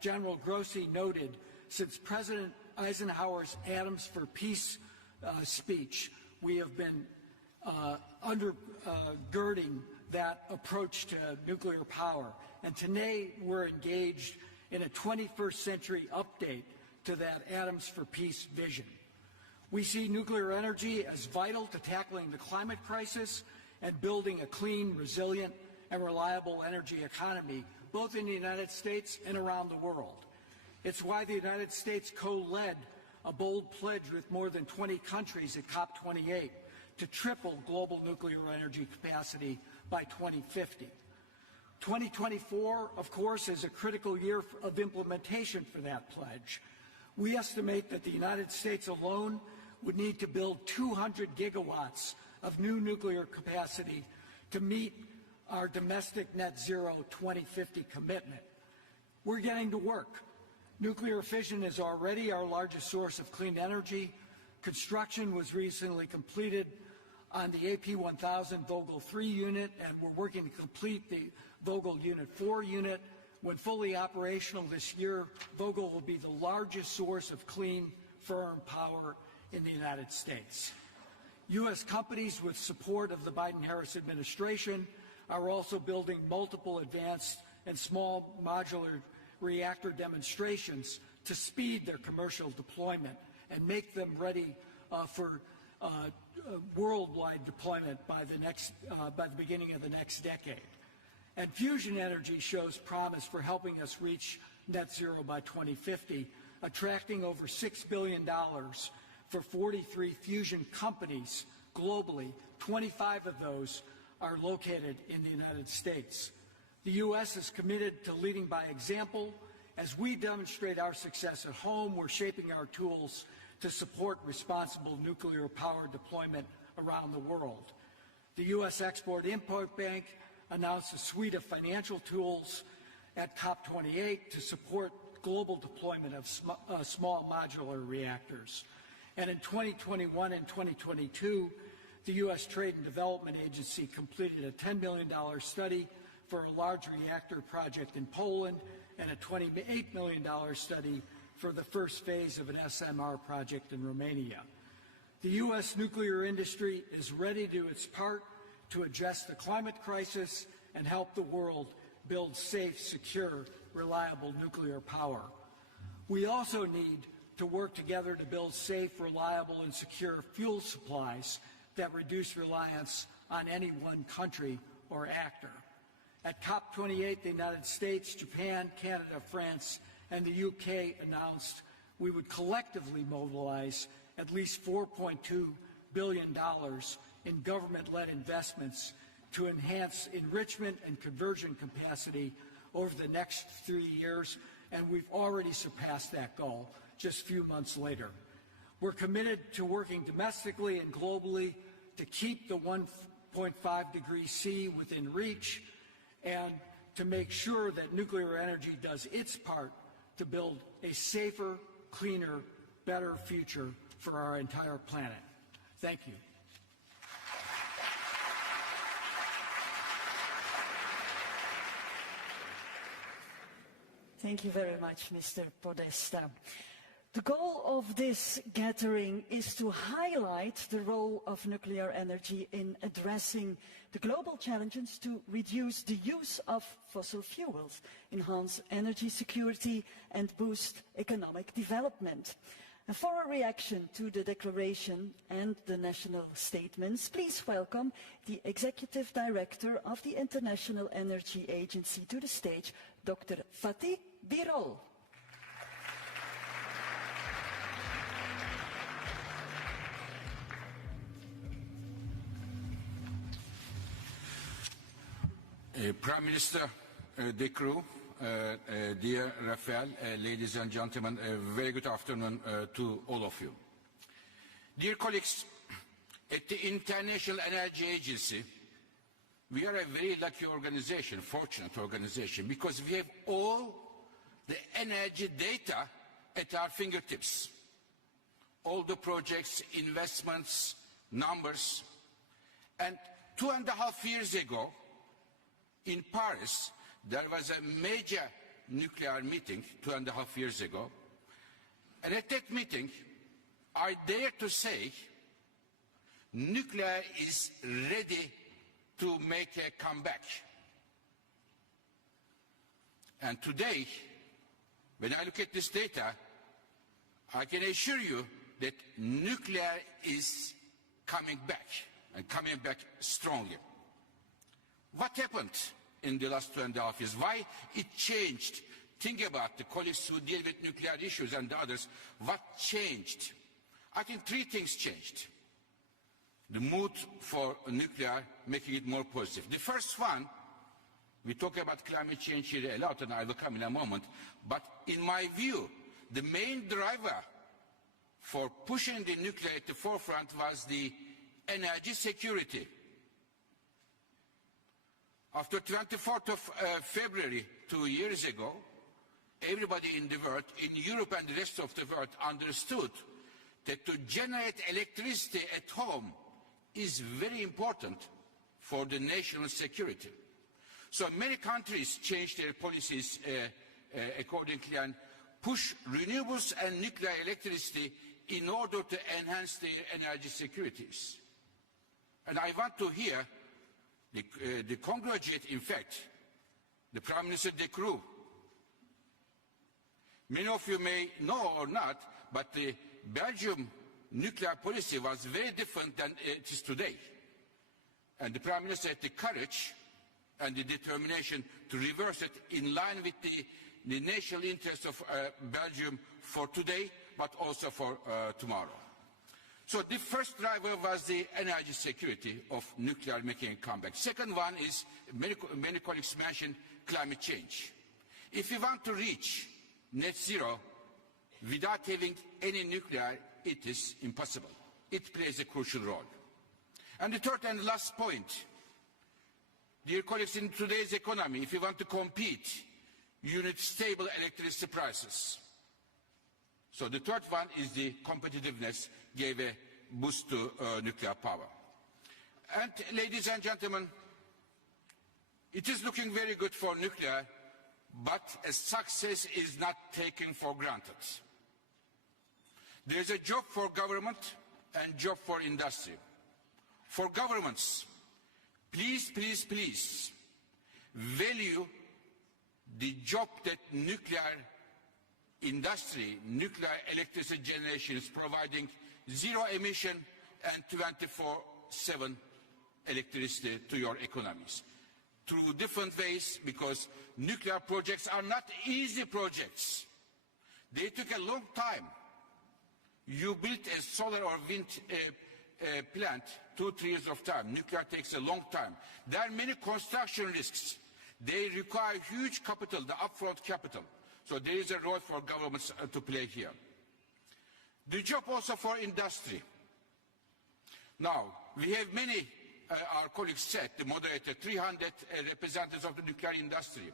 General Grossi noted, since President Eisenhower's Atoms for Peace speech, we have been undergirding that approach to nuclear power. And today we're engaged in a 21st century update to that Atoms for Peace vision. We see nuclear energy as vital to tackling the climate crisis and building a clean, resilient, and reliable energy economy, both in the United States and around the world. It's why the United States co-led a bold pledge with more than 20 countries at COP28 to triple global nuclear energy capacity by 2050. 2024, of course, is a critical year of implementation for that pledge. We estimate that the United States alone would need to build 200 gigawatts of new nuclear capacity to meet our domestic net zero 2050 commitment. We're getting to work. Nuclear fission is already our largest source of clean energy. Construction was recently completed on the AP1000 Vogtle 3 unit, and we're working to complete the Vogtle Unit 4 unit. When fully operational this year, Vogtle will be the largest source of clean, firm power in the United States. U.S. companies with support of the Biden-Harris administration are also building multiple advanced and small modular reactor demonstrations to speed their commercial deployment and make them ready for worldwide deployment by the beginning of the next decade. And fusion energy shows promise for helping us reach net zero by 2050, attracting over $6 billion for 43 fusion companies globally. 25 of those are located in the United States. The U.S. is committed to leading by example. As we demonstrate our success at home, we're shaping our tools to support responsible nuclear power deployment around the world. The U.S. Export-Import Bank announced a suite of financial tools at COP28 to support global deployment of small modular reactors. And in 2021 and 2022, the U.S. Trade and Development Agency completed a $10 million study for a large reactor project in Poland and a $28 million study for the first phase of an SMR project in Romania. The U.S. nuclear industry is ready to do its part to address the climate crisis and help the world build safe, secure, reliable nuclear power. We also need to work together to build safe, reliable, and secure fuel supplies that reduce reliance on any one country or actor. At COP28, the United States, Japan, Canada, France, and the UK announced we would collectively mobilize at least $4.2 billion in government-led investments to enhance enrichment and conversion capacity over the next 3 years, and we've already surpassed that goal just a few months later. We're committed to working domestically and globally to keep the 1.5 degrees C within reach and to make sure that nuclear energy does its part to build a safer, cleaner, better future for our entire planet. Thank you. Thank you very much, Mr. Podesta. The goal of this gathering is to highlight the role of nuclear energy in addressing the global challenges to reduce the use of fossil fuels, enhance energy security, and boost economic development. And for a reaction to the declaration and the national statements, please welcome the Executive Director of the International Energy Agency to the stage, Dr. Fatih Birol. Prime Minister de Croo, dear Rafael, ladies and gentlemen, a very good afternoon to all of you. Dear colleagues, at the International Energy Agency, we are a very lucky organization, fortunate organization, because we have all the energy data at our fingertips. All the projects, investments, numbers. And 2.5 years ago, in Paris, there was a major nuclear meeting 2.5 years ago. And at that meeting, I dare to say, nuclear is ready to make a comeback. And today, when I look at this data, I can assure you that nuclear is coming back, and coming back strongly. What happened in the last 2.5 years? Why it changed? Think about the colleagues who deal with nuclear issues and the others. What changed? I think 3 things changed. The mood for nuclear, making it more positive. The first one, we talk about climate change here a lot, and I will come in a moment, but in my view, the main driver for pushing the nuclear at the forefront was the energy security. After 24th of February, 2 years ago, everybody in the world, in Europe and the rest of the world, understood that to generate electricity at home is very important for the national security. So many countries changed their policies accordingly and push renewables and nuclear electricity in order to enhance their energy securities. And I want to hear the congratulate, in fact, the Prime Minister de Croo. Many of you may know or not, but the Belgium nuclear policy was very different than it is today. And the Prime Minister had the courage and the determination to reverse it in line with the national interests of Belgium for today, but also for tomorrow. So the first driver was the energy security of nuclear making a comeback. Second one is, many colleagues mentioned, climate change. If we want to reach net zero without having any nuclear, it is impossible. It plays a crucial role. And the third and last point, dear colleagues, in today's economy, if you want to compete, you need stable electricity prices. So the third one is the competitiveness gave a boost to nuclear power. And ladies and gentlemen, it is looking very good for nuclear, but a success is not taken for granted. There is a job for government and job for industry. For governments, please, please, please value the job that nuclear industry, nuclear electricity generation is providing, zero emission and 24/7 electricity to your economies. Through different ways, because nuclear projects are not easy projects. They took a long time. You built a solar or wind plant, 2-3 years of time. Nuclear takes a long time. There are many construction risks. They require huge capital, the upfront capital. So there is a role for governments to play here. The job also for industry. Now, we have many, our colleagues said, the moderator, 300 representatives of the nuclear industry.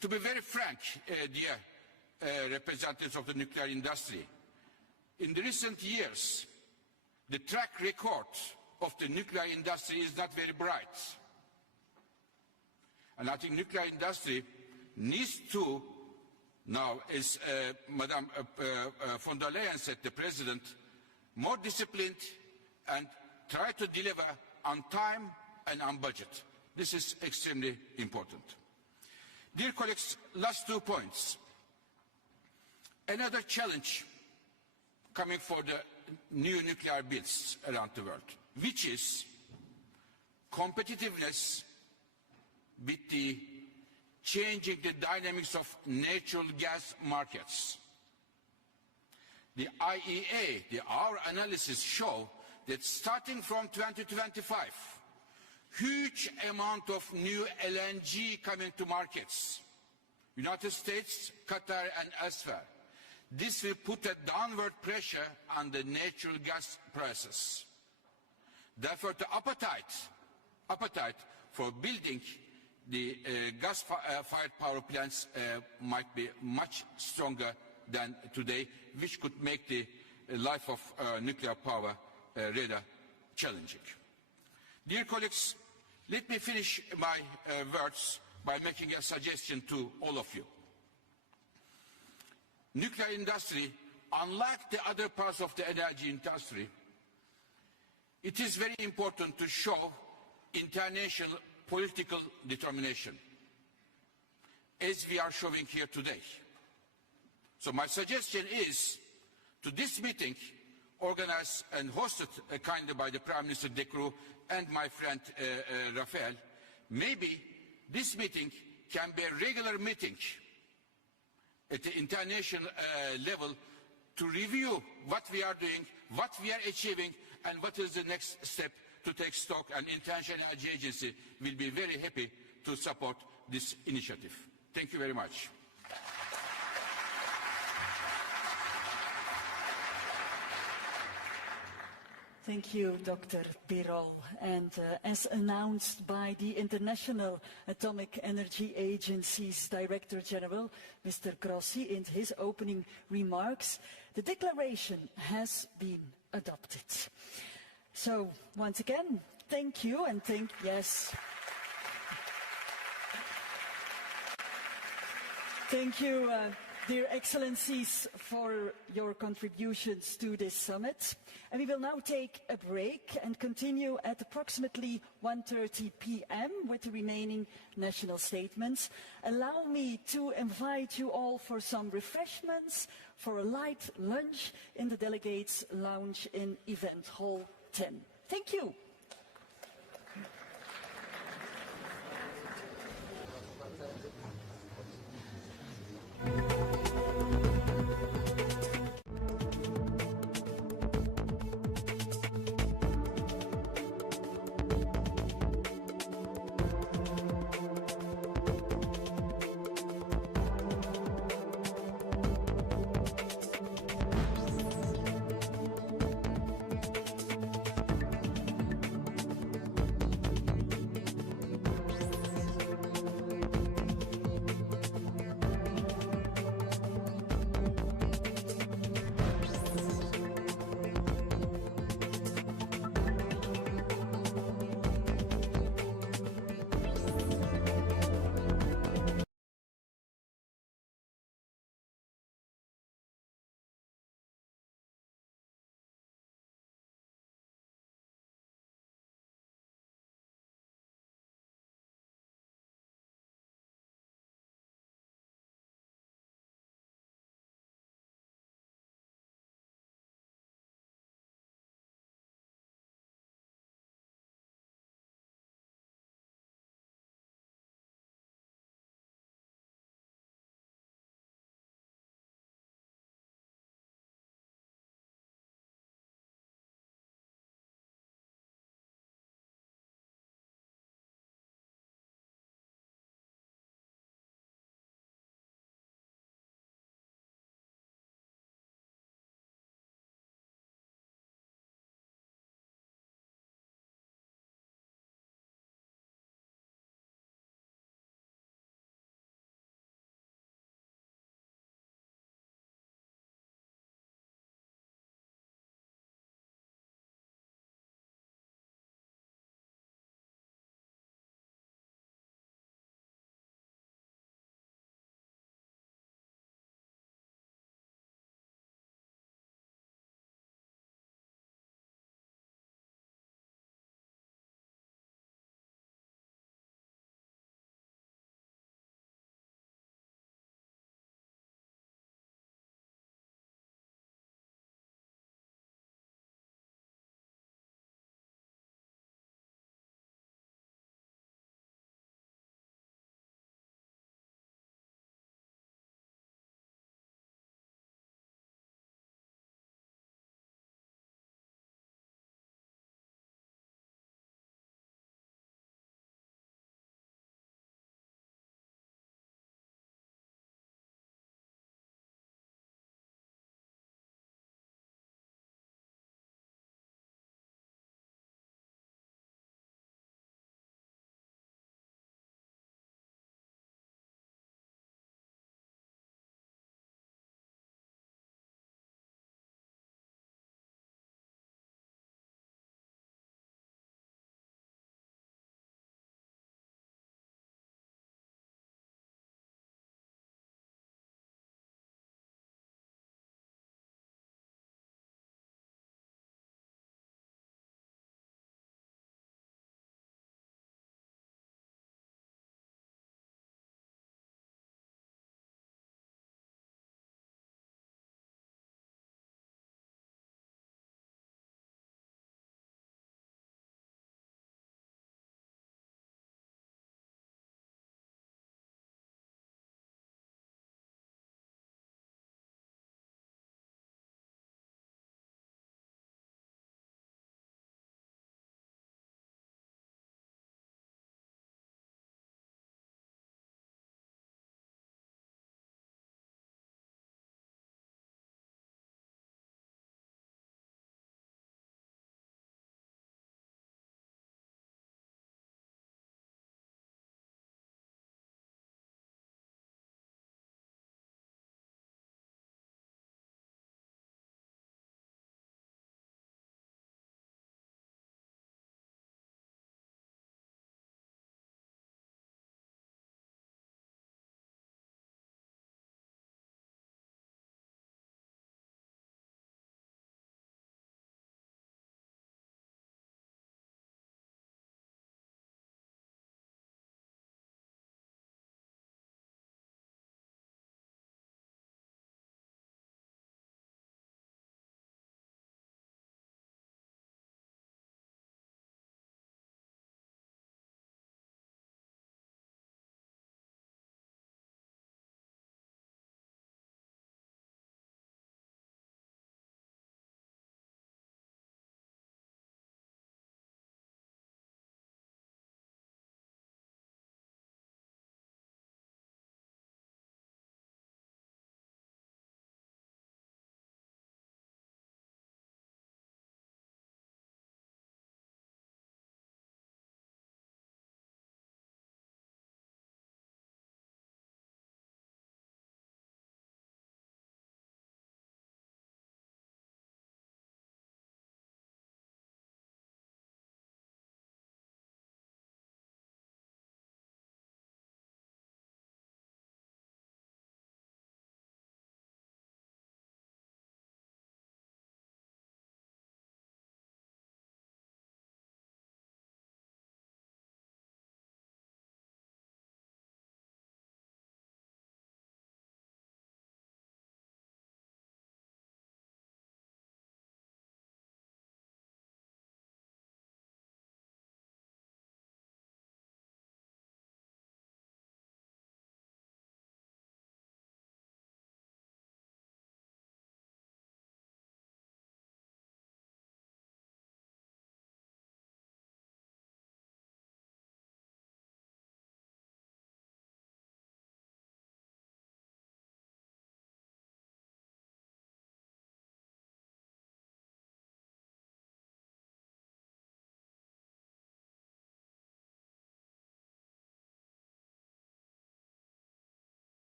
To be very frank, dear representatives of the nuclear industry, in the recent years, the track record of the nuclear industry is not very bright. And I think nuclear industry needs to, now, as Madame von der Leyen said, the President, more disciplined and try to deliver on time and on budget. This is extremely important. Dear colleagues, last 2 points. Another challenge coming for the new nuclear builds around the world, which is competitiveness with the changing the dynamics of natural gas markets. The IEA, our analysis show that starting from 2025, huge amount of new LNG coming to markets, United States, Qatar and elsewhere. This will put a downward pressure on the natural gas prices. Therefore, the appetite for building the gas-fired power plants might be much stronger than today, which could make the life of nuclear power rather challenging. Dear colleagues, let me finish my words by making a suggestion to all of you. Nuclear industry, unlike the other parts of the energy industry, it is very important to show international political determination, as we are showing here today. So my suggestion is, to this meeting, organized and hosted kindly by the Prime Minister Croo and my friend Rafael, maybe this meeting can be a regular meeting at the international level to review what we are doing, what we are achieving, and what is the next step to take stock. And International Energy Agency will be very happy to support this initiative. Thank you very much. Thank you, Dr. Birol. And as announced by the International Atomic Energy Agency's Director General, Mr. Grossi, in his opening remarks, the declaration has been adopted. So, once again, thank you and yes. Thank you, dear Excellencies, for your contributions to this summit. And we will now take a break and continue at approximately 1:30 p.m. with the remaining national statements. Allow me to invite you all for some refreshments, for a light lunch in the Delegates' Lounge in Event Hall 10. Thank you.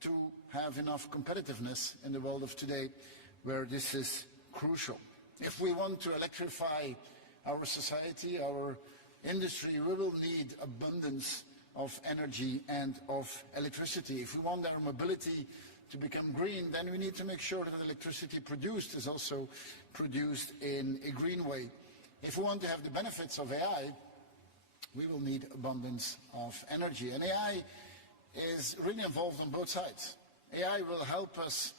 to have enough competitiveness in the world of today where this is crucial. If we want to electrify our society, our industry, we will need abundance of energy and of electricity. If we want our mobility to become green, then we need to make sure that electricity produced is also produced in a green way. If we want to have the benefits of AI, we will need abundance of energy. And AI is really involved on both sides. AI will help us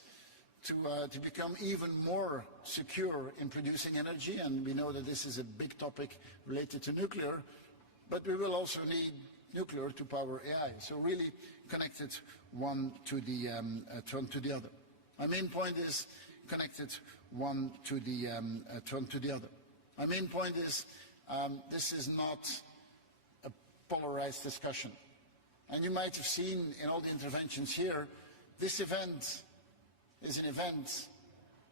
to become even more secure in producing energy, and we know that this is a big topic related to nuclear, but we will also need nuclear to power AI, so really connected one to the other. My main point is connected one to the other. My main point is this is not a polarized discussion. And you might have seen in all the interventions here, this event is an event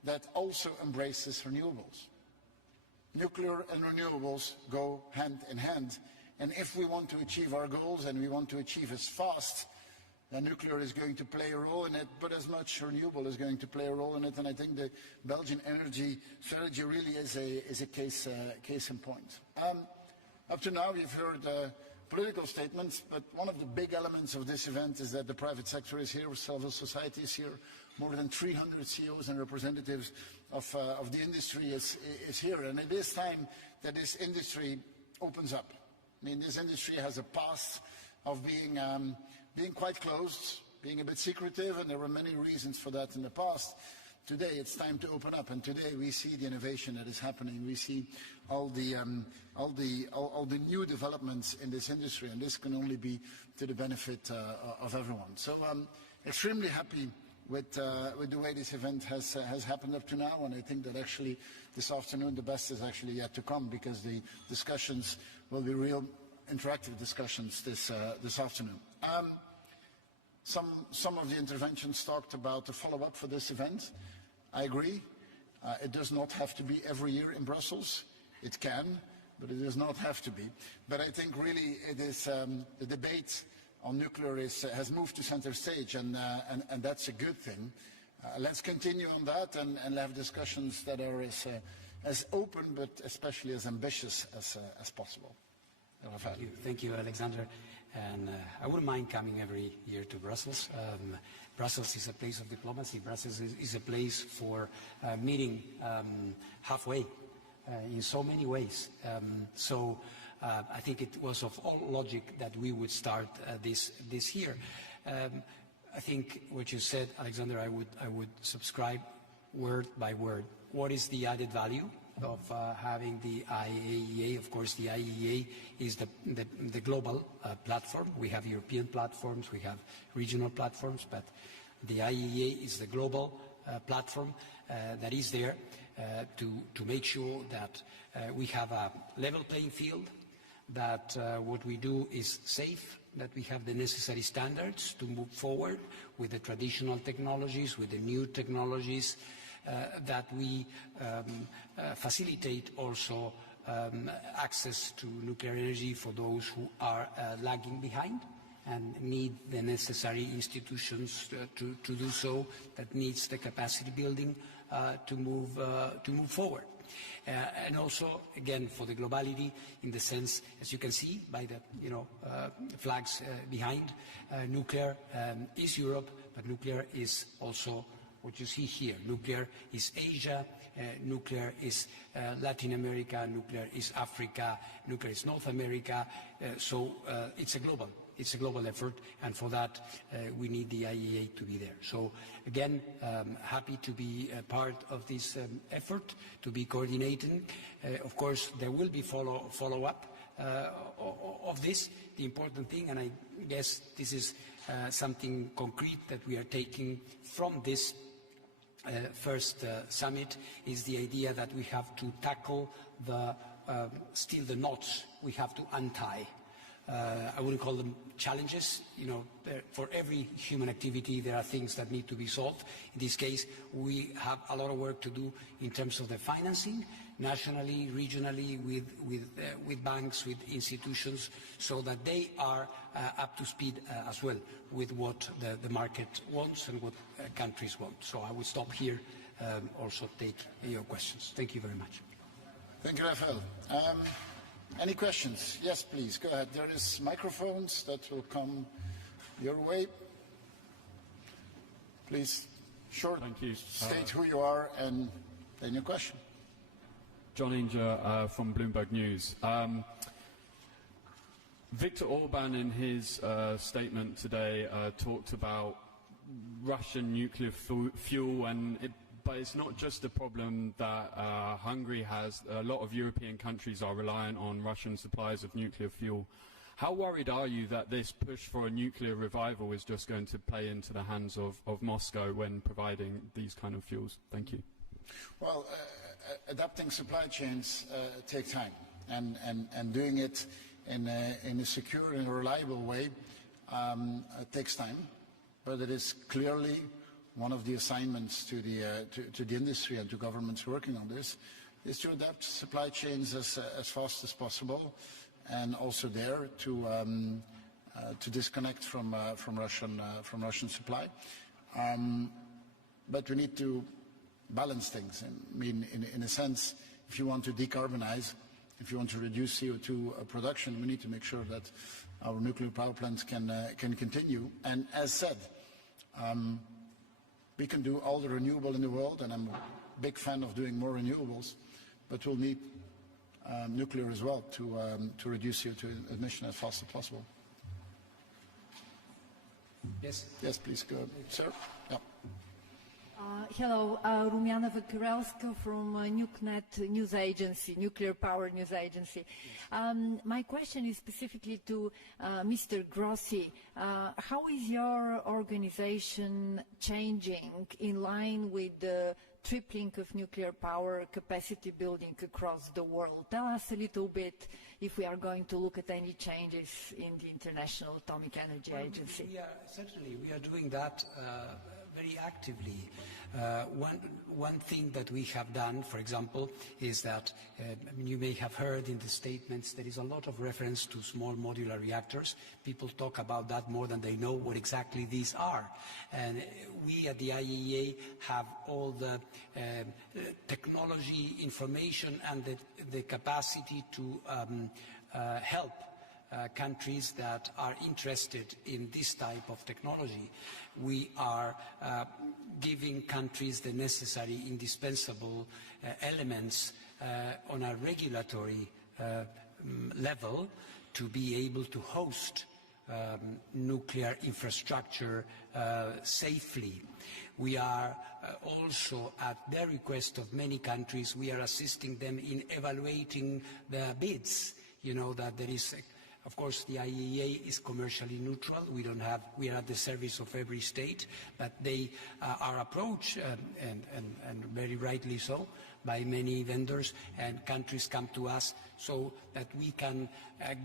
that also embraces renewables. Nuclear and renewables go hand in hand. And if we want to achieve our goals, and we want to achieve as fast, then nuclear is going to play a role in it, but as much renewable is going to play a role in it. And I think the Belgian energy strategy really is a case in point. Up to now, we've heard political statements, but one of the big elements of this event is that the private sector is here, civil society is here, more than 300 CEOs and representatives of the industry is here. And it is time that this industry opens up. I mean, this industry has a past of being quite closed, being a bit secretive, and there were many reasons for that in the past. Today, it's time to open up, and today we see the innovation that is happening. We see all the new developments in this industry, and this can only be to the benefit of everyone. So I'm extremely happy with the way this event has happened up to now, and I think that actually this afternoon the best is actually yet to come, because the discussions will be real interactive discussions this afternoon. Some of the interventions talked about the follow-up for this event. I agree. It does not have to be every year in Brussels. It can, but it does not have to be. But I think really it is the debate on nuclear has moved to center stage, and that's a good thing. Let's continue on that and have discussions that are as open but especially as ambitious as possible. Rafael. Thank you, Alexander. And I wouldn't mind coming every year to Brussels. Brussels is a place of diplomacy. Brussels is a place for meeting halfway in so many ways. I think it was of all logic that we would start this year. I think what you said, Alexander, I would subscribe word by word. What is the added value of having the IAEA? Of course, the IAEA is the global platform. We have European platforms, we have regional platforms, but the IAEA is the global platform that is there to make sure that we have a level playing field, that what we do is safe, that we have the necessary standards to move forward with the traditional technologies, with the new technologies, that we facilitate also access to nuclear energy for those who are lagging behind and need the necessary institutions to do so, that needs the capacity building to move forward. And also, again, for the globality, in the sense, as you can see by the flags behind, nuclear is Europe, but nuclear is also what you see here. Nuclear is Asia, nuclear is Latin America, nuclear is Africa, nuclear is North America. So it's a global effort, and for that we need the IAEA to be there. So again, happy to be a part of this effort, to be coordinating. Of course, there will be follow-up of this. The important thing, and I guess this is something concrete that we are taking from this first summit, is the idea that we have to tackle still the knots we have to untie. I wouldn't call them challenges. For every human activity, there are things that need to be solved. In this case, we have a lot of work to do in terms of the financing, nationally, regionally, with banks, with institutions, so that they are up to speed as well with what the market wants and what countries want. So I will stop here, also take your questions. Thank you very much. Thank you, Rafael. Any questions? Yes, please, go ahead. There is microphones that will come your way. Please, short, thank you. State who you are and then your question. John Inger from Bloomberg News. Viktor Orban in his statement today talked about Russian nuclear fuel, but it's not just a problem that Hungary has. A lot of European countries are reliant on Russian supplies of nuclear fuel. How worried are you that this push for a nuclear revival is just going to play into the hands of Moscow when providing these kind of fuels? Thank you. Well, adapting supply chains take time, and doing it in a secure and reliable way takes time, but it is clearly one of the assignments to the industry and to governments working on this, is to adapt supply chains as fast as possible, and also there to disconnect from Russian supply. But we need to balance things. I mean, in a sense, if you want to decarbonize, if you want to reduce CO2 production, we need to make sure that our nuclear power plants can continue. And as said, we can do all the renewable in the world, and I'm a big fan of doing more renewables, but we'll need nuclear as well to reduce CO2 emission as fast as possible. Yes. Yes, please go, sir. Yeah. Hello, Rumiana Vakarelska from NucNet News Agency, Nuclear Power News Agency. My question is specifically to Mr. Grossi. How is your organization changing in line with the tripling of nuclear power capacity building across the world? Tell us a little bit if we are going to look at any changes in the International Atomic Energy Agency. Certainly, we are doing that very actively. One thing that we have done, for example, is that you may have heard in the statements there is a lot of reference to small modular reactors. People talk about that more than they know what exactly these are. And we at the IAEA have all the technology, information, and the capacity to help countries that are interested in this type of technology. We are giving countries the necessary, indispensable elements on a regulatory level to be able to host nuclear infrastructure safely. We are also, at the request of many countries, we are assisting them in evaluating their bids. You know that there is of course, the IAEA is commercially neutral. We are at the service of every state, but they are approached, and very rightly so, by many vendors, and countries come to us so that we can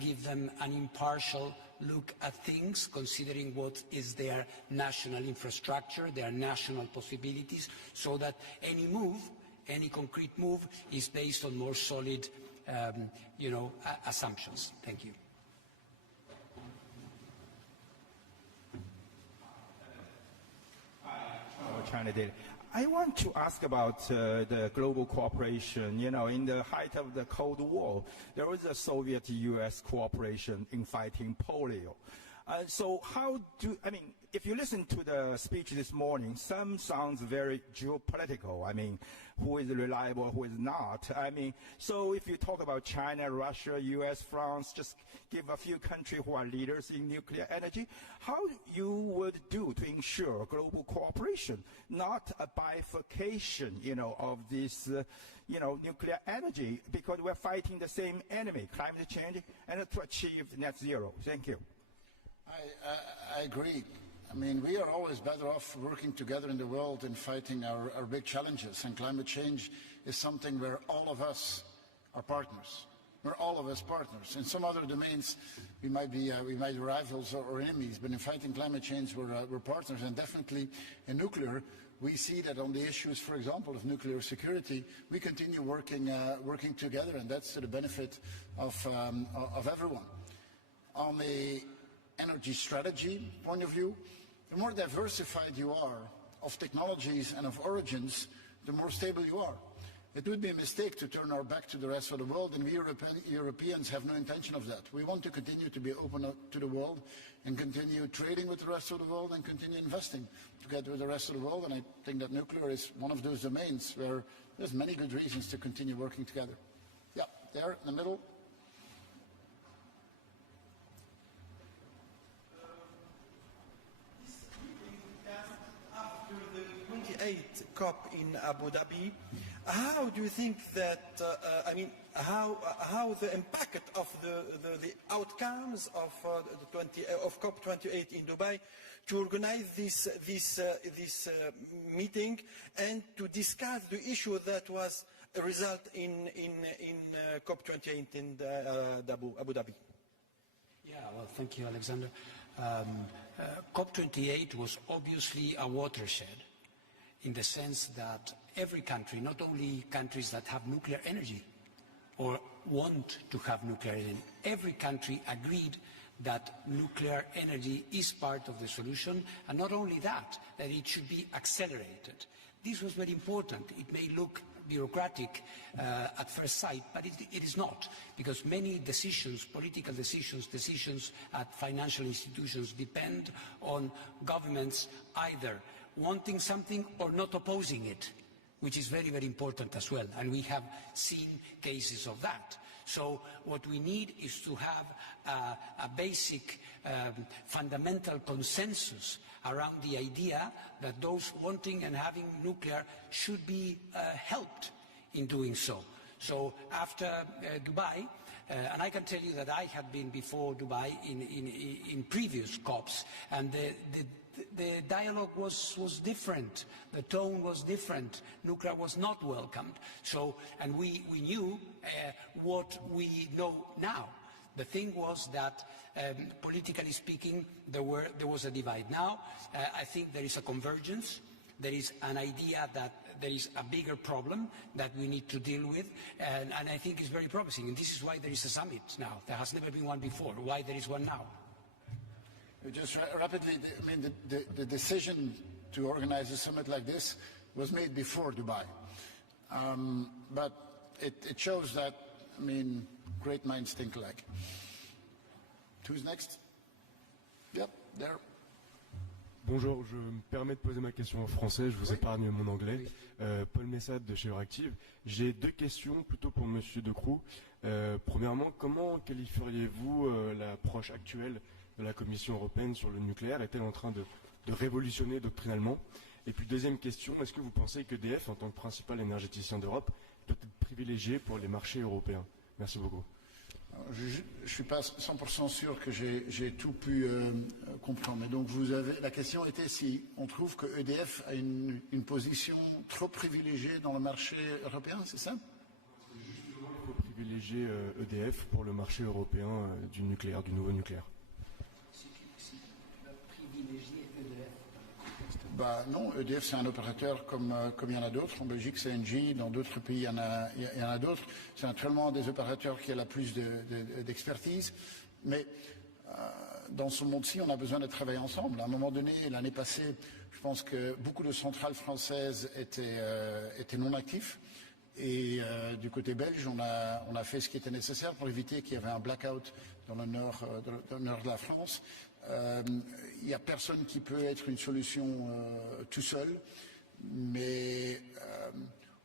give them an impartial look at things, considering what is their national infrastructure, their national possibilities, so that any move, any concrete move, is based on more solid, assumptions. Thank you. China did. I want to ask about the global cooperation. You know, in the height of the Cold War, there was a Soviet-U.S. cooperation in fighting polio. So if you listen to the speech this morning, some sounds very geopolitical. I mean, who is reliable, who is not. So if you talk about China, Russia, U.S., France, just give a few countries who are leaders in nuclear energy, how you would do to ensure global cooperation, not a bifurcation, of this, nuclear energy, because we're fighting the same enemy, climate change, and to achieve net zero. Thank you. I agree. I mean, we are always better off working together in the world in fighting our big challenges, and climate change is something where all of us are partners. We're all of us partners. In some other domains, we might be rivals or enemies, but in fighting climate change, we're partners, and definitely in nuclear, we see that on the issues, for example, of nuclear security, we continue working together, and that's to the benefit of everyone. On the energy strategy point of view, the more diversified you are of technologies and of origins, the more stable you are. It would be a mistake to turn our back to the rest of the world, and we Europeans have no intention of that. We want to continue to be open to the world and continue trading with the rest of the world and continue investing together with the rest of the world, and I think that nuclear is one of those domains where there's many good reasons to continue working together. Yeah, there in the middle. After the 28th COP in Abu Dhabi, how do you think that, how the impact of the outcomes of COP28 in Dubai to organize this meeting and to discuss the issue that was a result in COP28 in Abu Dhabi? Yeah, well, thank you, Alexander. COP28 was obviously a watershed in the sense that every country, not only countries that have nuclear energy or want to have nuclear energy, every country agreed that nuclear energy is part of the solution, and not only that, that it should be accelerated. This was very important. It may look bureaucratic at first sight, but it is not, because many decisions, political decisions, decisions at financial institutions depend on governments either wanting something or not opposing it, which is very, very important as well, and we have seen cases of that. So what we need is to have a basic fundamental consensus around the idea that those wanting and having nuclear should be helped in doing so. So after Dubai, and I can tell you that I had been before Dubai in previous COPs, and the dialogue was different, the tone was different, nuclear was not welcomed. So, and we knew what we know now. The thing was that, politically speaking, there was a divide. Now, I think there is a convergence. There is an idea that there is a bigger problem that we need to deal with, and I think it's very promising. And this is why there is a summit now. There has never been one before. Why there is one now? Just rapidly, I mean, the decision to organize a summit like this was made before Dubai. But it shows that, I mean, great minds think alike. Who's next? Yep, there. Bonjour, je me permets de poser ma question en français, je vous épargne mon anglais. Paul Messade de chez Euractiv. J'ai deux questions plutôt pour Monsieur de Croo. Premièrement, comment qualifieriez-vous l'approche actuelle de la Commission européenne sur le nucléaire? Est-elle en train de révolutionner doctrinalement? Et puis deuxième question, est-ce que vous pensez qu'EDF, en tant que principal énergéticien d'Europe, doit être privilégié pour les marchés européens? Merci beaucoup. Je ne suis pas 100% sûr que j'ai tout pu comprendre. Mais donc la question était si on trouve que EDF a une position trop privilégiée dans le marché européen, c'est ça? Justement, il faut privilégier EDF pour le marché européen du nucléaire, du nouveau nucléaire. Bah non, EDF c'est un opérateur comme il y en a d'autres. En Belgique c'est Engie, dans d'autres pays il y en a d'autres. C'est naturellement un des opérateurs qui a la plus d'expertise. Mais dans ce monde-ci, on a besoin de travailler ensemble. À un moment donné, l'année passée, je pense que beaucoup de centrales françaises étaient non actives. Et du côté belge, on a fait ce qui était nécessaire pour éviter qu'il y avait un blackout dans le nord de la France. Il n'y a personne qui peut être une solution tout seul, mais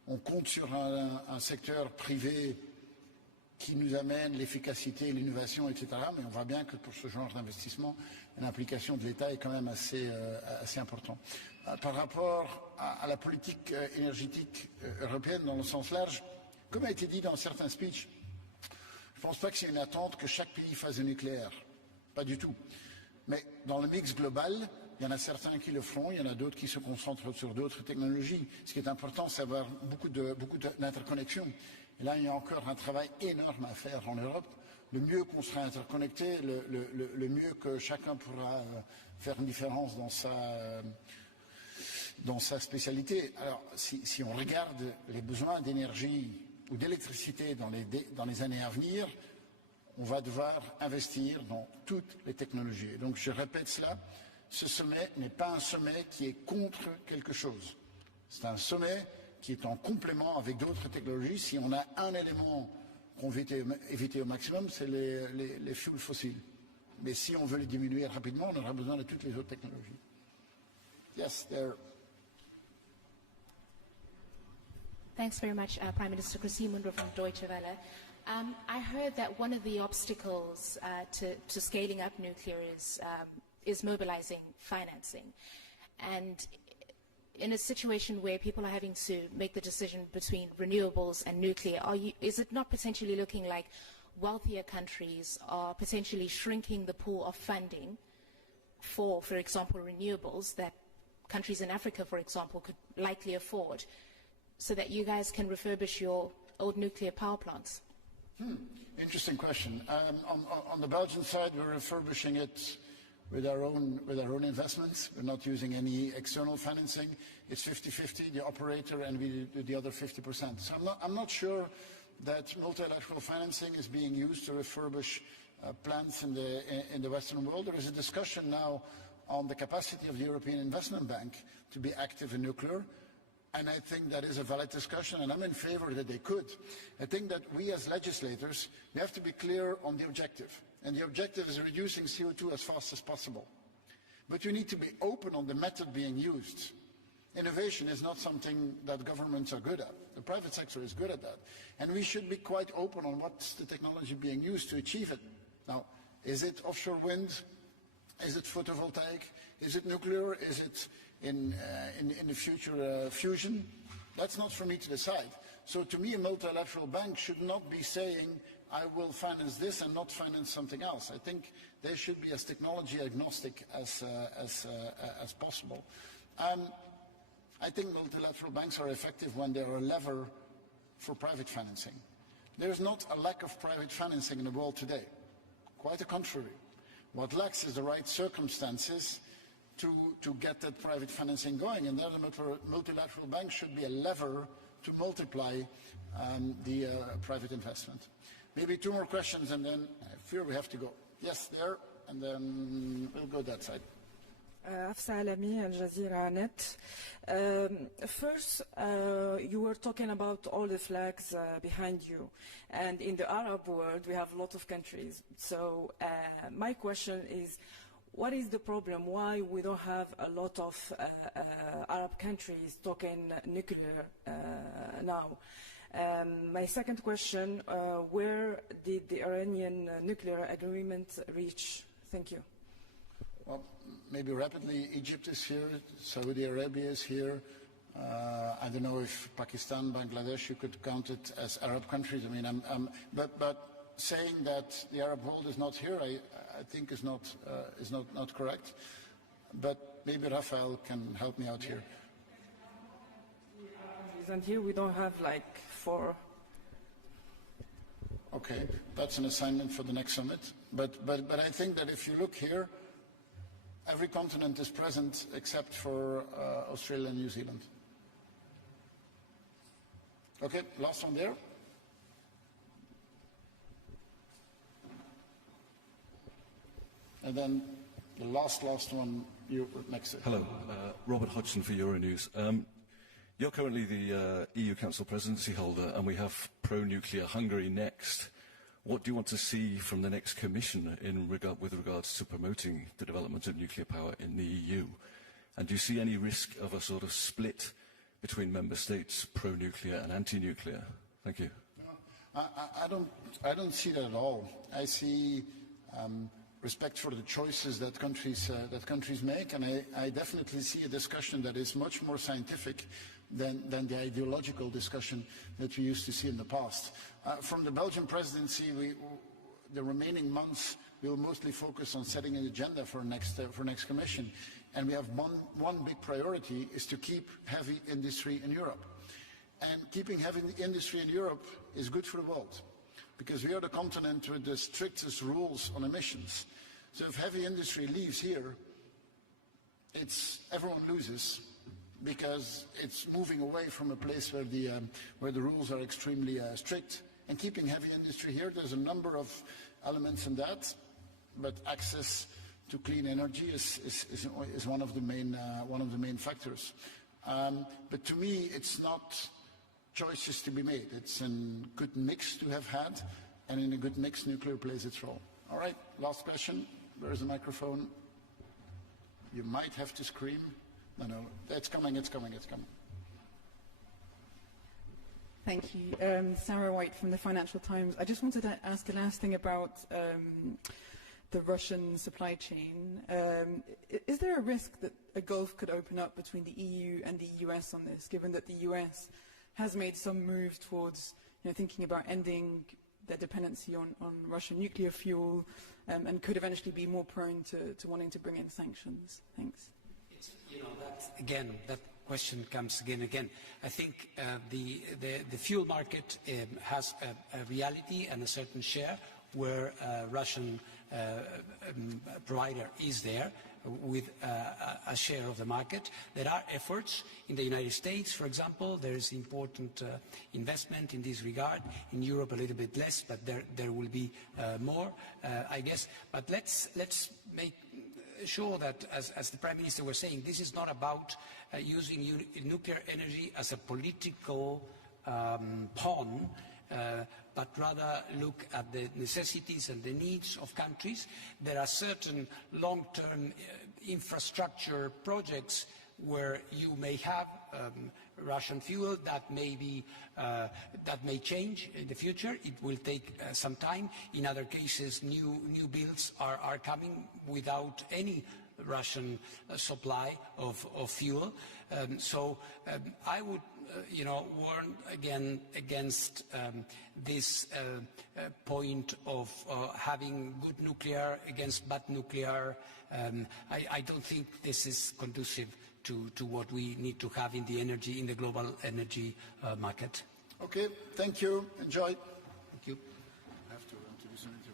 on compte sur un secteur privé qui nous amène l'efficacité, l'innovation, etc. Mais on voit bien que pour ce genre d'investissement, l'implication de l'État est quand même assez importante. Par rapport à la politique énergétique européenne dans le sens large, comme a été dit dans certains speeches, je ne pense pas que c'est une attente que chaque pays fasse du nucléaire. Pas du tout. Mais dans le mix global, il y en a certains qui le feront, il y en a d'autres qui se concentrent sur d'autres technologies. Ce qui est important, c'est d'avoir beaucoup d'interconnexions. Et là, il y a encore un travail énorme à faire en Europe. Le mieux qu'on sera interconnecté, le mieux que chacun pourra faire une différence dans dans sa spécialité. Alors, si on regarde les besoins d'énergie ou d'électricité dans les années à venir, on va devoir investir dans toutes les technologies. Donc, je répète cela, ce sommet n'est pas un sommet qui est contre quelque chose. C'est un sommet qui est en complément avec d'autres technologies. Si on a un élément qu'on veut éviter au maximum, c'est les fuels fossiles. Mais si on veut les diminuer rapidement, on aura besoin de toutes les autres technologies. Yes, there. Thanks very much, Prime Minister Grossi from Deutsche Welle. I heard that one of the obstacles to scaling up nuclear is mobilizing financing. And in a situation where people are having to make the decision between renewables and nuclear, is it not potentially looking like wealthier countries are potentially shrinking the pool of funding for example, renewables that countries in Africa, for example, could likely afford, so that you guys can refurbish your old nuclear power plants? Interesting question. On the Belgian side, we're refurbishing it with our own investments. We're not using any external financing. It's 50-50, the operator, and we do the other 50%. So I'm not sure that multilateral financing is being used to refurbish plants in the Western world. There is a discussion now on the capacity of the European Investment Bank to be active in nuclear. And I think that is a valid discussion, and I'm in favor that they could. I think that we as legislators, we have to be clear on the objective. And the objective is reducing CO2 as fast as possible. But we need to be open on the method being used. Innovation is not something that governments are good at. The private sector is good at that. And we should be quite open on what's the technology being used to achieve it. Now, is it offshore wind? Is it photovoltaic? Is it nuclear? Is it in the future fusion? That's not for me to decide. So to me, a multilateral bank should not be saying, I will finance this and not finance something else. I think they should be as technology agnostic as possible. I think multilateral banks are effective when they are a lever for private financing. There's not a lack of private financing in the world today. Quite the contrary. What lacks is the right circumstances to get that private financing going, and then a multilateral bank should be a lever to multiply the private investment. Maybe two more questions, and then I fear we have to go. Yes, there, and then we'll go that side. Afsa Alami, Al Jazeera Net. First, you were talking about all the flags behind you, and in the Arab world we have a lot of countries. So my question is, what is the problem? Why we don't have a lot of Arab countries talking nuclear now? My second question, where did the Iranian nuclear agreement reach? Thank you. Well, maybe rapidly, Egypt is here, Saudi Arabia is here. I don't know if Pakistan, Bangladesh, you could count it as Arab countries. I mean, but saying that the Arab world is not here, I think is not correct. But maybe Rafael can help me out here. And here we don't have like 4. Okay, that's an assignment for the next summit. But I think that if you look here, every continent is present except for Australia and New Zealand. Okay, last one there. And then the last one, you next. Hello, Robert Hodgson for Euronews. You're currently the EU Council presidency holder, and we have pro-nuclear Hungary next. What do you want to see from the next Commission with regards to promoting the development of nuclear power in the EU? And do you see any risk of a sort of split between member states, pro-nuclear and anti-nuclear? Thank you. I don't see that at all. I see respect for the choices that countries make, and I definitely see a discussion that is much more scientific than the ideological discussion that we used to see in the past. From the Belgian presidency, the remaining months will mostly focus on setting an agenda for next Commission, and we have one big priority is to keep heavy industry in Europe. And keeping heavy industry in Europe is good for the world, because we are the continent with the strictest rules on emissions. So if heavy industry leaves here, everyone loses. because it's moving away from a place where the rules are extremely strict. And keeping heavy industry here, there's a number of elements in that, but access to clean energy is one of the main factors. But to me, it's not choices to be made. It's a good mix to have had, and in a good mix, nuclear plays its role. All right, last question. Where is the microphone? You might have to scream. No, it's coming, it's coming, it's coming. Thank you. Sarah White from the Financial Times. I just wanted to ask a last thing about the Russian supply chain. Is there a risk that a gulf could open up between the EU and the US on this, given that the US has made some moves towards thinking about ending their dependency on Russian nuclear fuel and could eventually be more prone to wanting to bring in sanctions? Thanks. That question comes again. I think the fuel market has a reality and a certain share where Russian provider is there with a share of the market. There are efforts in the United States, for example. There is important investment in this regard. In Europe, a little bit less, but there will be more, I guess. But let's make sure that, as the Prime Minister was saying, this is not about using nuclear energy as a political pawn, but rather look at the necessities and the needs of countries. There are certain long-term infrastructure projects where you may have Russian fuel that may change in the future. It will take some time. In other cases, new builds are coming without any Russian supply of fuel. So I would warn again against this point of having good nuclear against bad nuclear. I don't think this is conducive to what we need to have in the global energy market. Okay, thank you. Enjoy. Thank you. I have to do some interviews.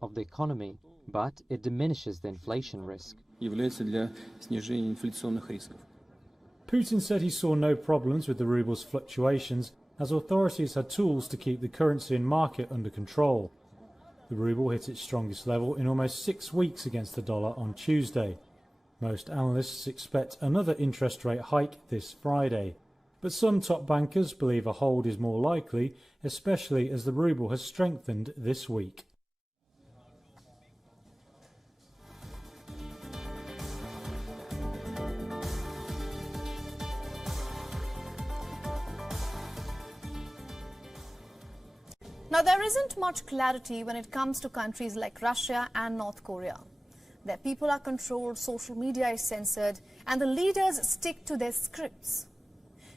Of the economy, but it diminishes the inflation risk. Putin said he saw no problems with the ruble's fluctuations as authorities had tools to keep the currency and market under control. The ruble hit its strongest level in almost 6 weeks against the dollar on Tuesday. Most analysts expect another interest rate hike this Friday, but some top bankers believe a hold is more likely, especially as the ruble has strengthened this week. Now, there isn't much clarity when it comes to countries like Russia and North Korea. Their people are controlled, social media is censored, and the leaders stick to their scripts.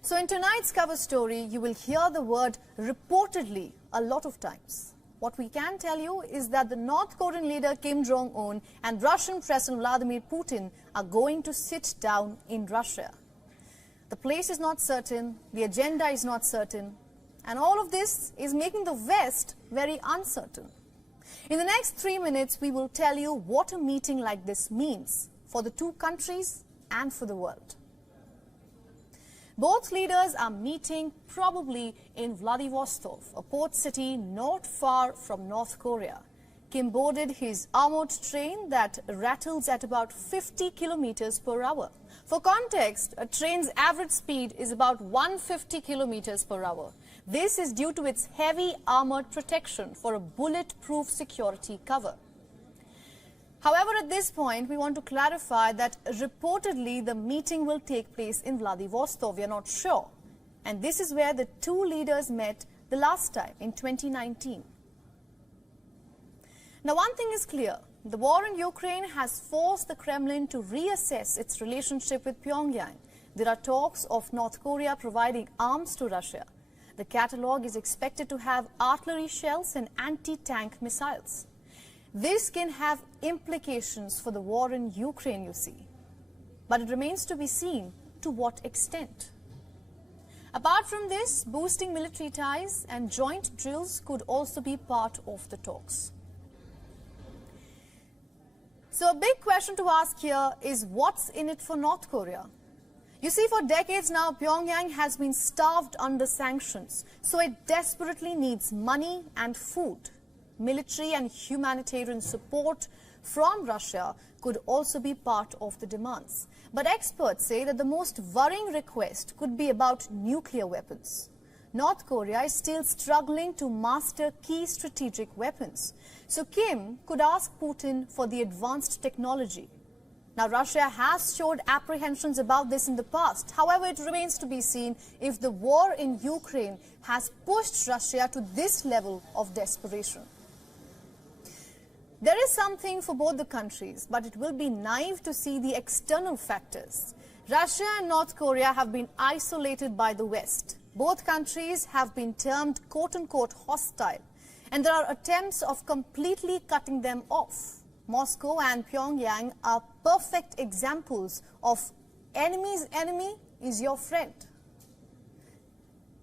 So in tonight's cover story, you will hear the word reportedly a lot of times. What we can tell you is that the North Korean leader Kim Jong-un and Russian President Vladimir Putin are going to sit down in Russia. The place is not certain, the agenda is not certain, and all of this is making the West very uncertain. In the next 3 minutes, we will tell you what a meeting like this means for the two countries and for the world. Both leaders are meeting probably in Vladivostok, a port city not far from North Korea. Kim boarded his armored train that rattles at about 50 kilometers per hour. For context, a train's average speed is about 150 kilometers per hour. This is due to its heavy armored protection for a bulletproof security cover. However, at this point, we want to clarify that reportedly the meeting will take place in Vladivostok. We are not sure. And this is where the two leaders met the last time in 2019. Now, one thing is clear. The war in Ukraine has forced the Kremlin to reassess its relationship with Pyongyang. There are talks of North Korea providing arms to Russia. The catalogue is expected to have artillery shells and anti-tank missiles. This can have implications for the war in Ukraine, you see. But it remains to be seen to what extent. Apart from this, boosting military ties and joint drills could also be part of the talks. So a big question to ask here is what's in it for North Korea? You see, for decades now, Pyongyang has been starved under sanctions, so it desperately needs money and food. Military and humanitarian support from Russia could also be part of the demands. But experts say that the most worrying request could be about nuclear weapons. North Korea is still struggling to master key strategic weapons. So Kim could ask Putin for the advanced technology. Now, Russia has showed apprehensions about this in the past. However, it remains to be seen if the war in Ukraine has pushed Russia to this level of desperation. There is something for both the countries, but it will be naive to see the external factors. Russia and North Korea have been isolated by the West. Both countries have been termed quote-unquote hostile, and there are attempts of completely cutting them off. Moscow and Pyongyang are perfect examples of enemy's enemy is your friend.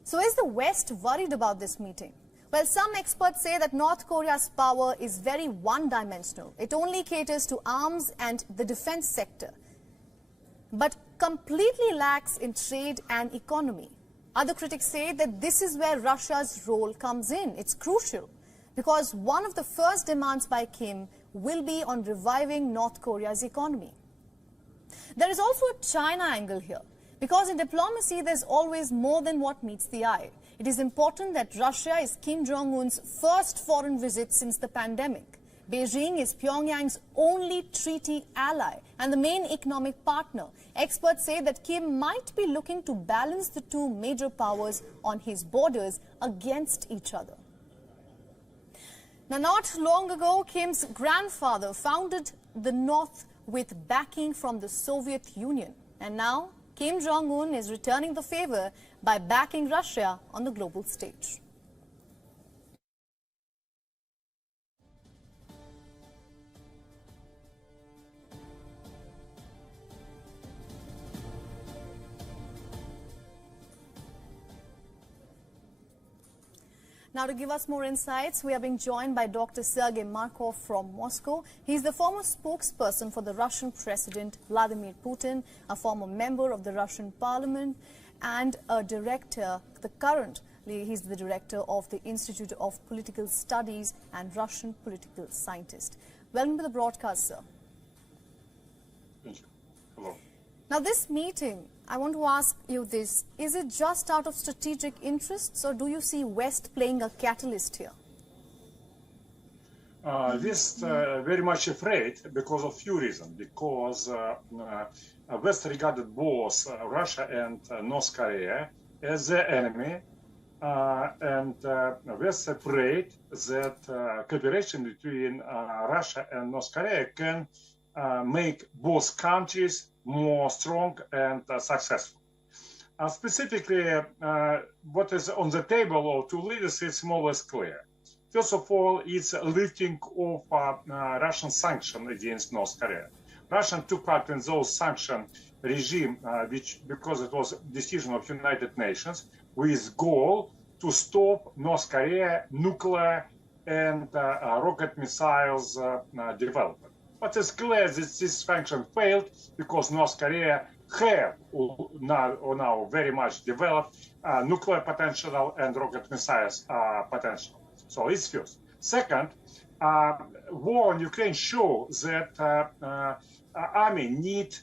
So is the West worried about this meeting? Well, some experts say that North Korea's power is very one-dimensional. It only caters to arms and the defense sector, but completely lacks in trade and economy. Other critics say that this is where Russia's role comes in. It's crucial because one of the first demands by Kim will be on reviving North Korea's economy. There is also a China angle here because in diplomacy there's always more than what meets the eye. It is important that Russia is Kim Jong-un's first foreign visit since the pandemic. Beijing is Pyongyang's only treaty ally and the main economic partner. Experts say that Kim might be looking to balance the two major powers on his borders against each other. Now, not long ago, Kim's grandfather founded the North with backing from the Soviet Union. And now, Kim Jong-un is returning the favor by backing Russia on the global stage. Now, to give us more insights, we are being joined by Dr. Sergei Markov from Moscow. He's the former spokesperson for the Russian President Vladimir Putin, a former member of the Russian Parliament, and a director, he's the director of the Institute of Political Studies and Russian political scientist. Welcome to the broadcast, sir. Thank you. Hello. Now, this meeting, I want to ask you this. Is it just out of strategic interests, or do you see West playing a catalyst here? West very much afraid because of few reasons. Because West regarded both Russia and North Korea as their enemy, and West afraid that cooperation between Russia and North Korea can make both countries more strong and successful. Specifically, what is on the table of two leaders is more or less clear. First of all, it's lifting of Russian sanctions against North Korea. Russia took part in those sanction regime, because it was a decision of United Nations, with goal to stop North Korea nuclear and rocket missiles development. But it's clear that this sanction failed because North Korea have now very much developed nuclear potential and rocket missiles potential. So it's first. Second, war in Ukraine shows that army need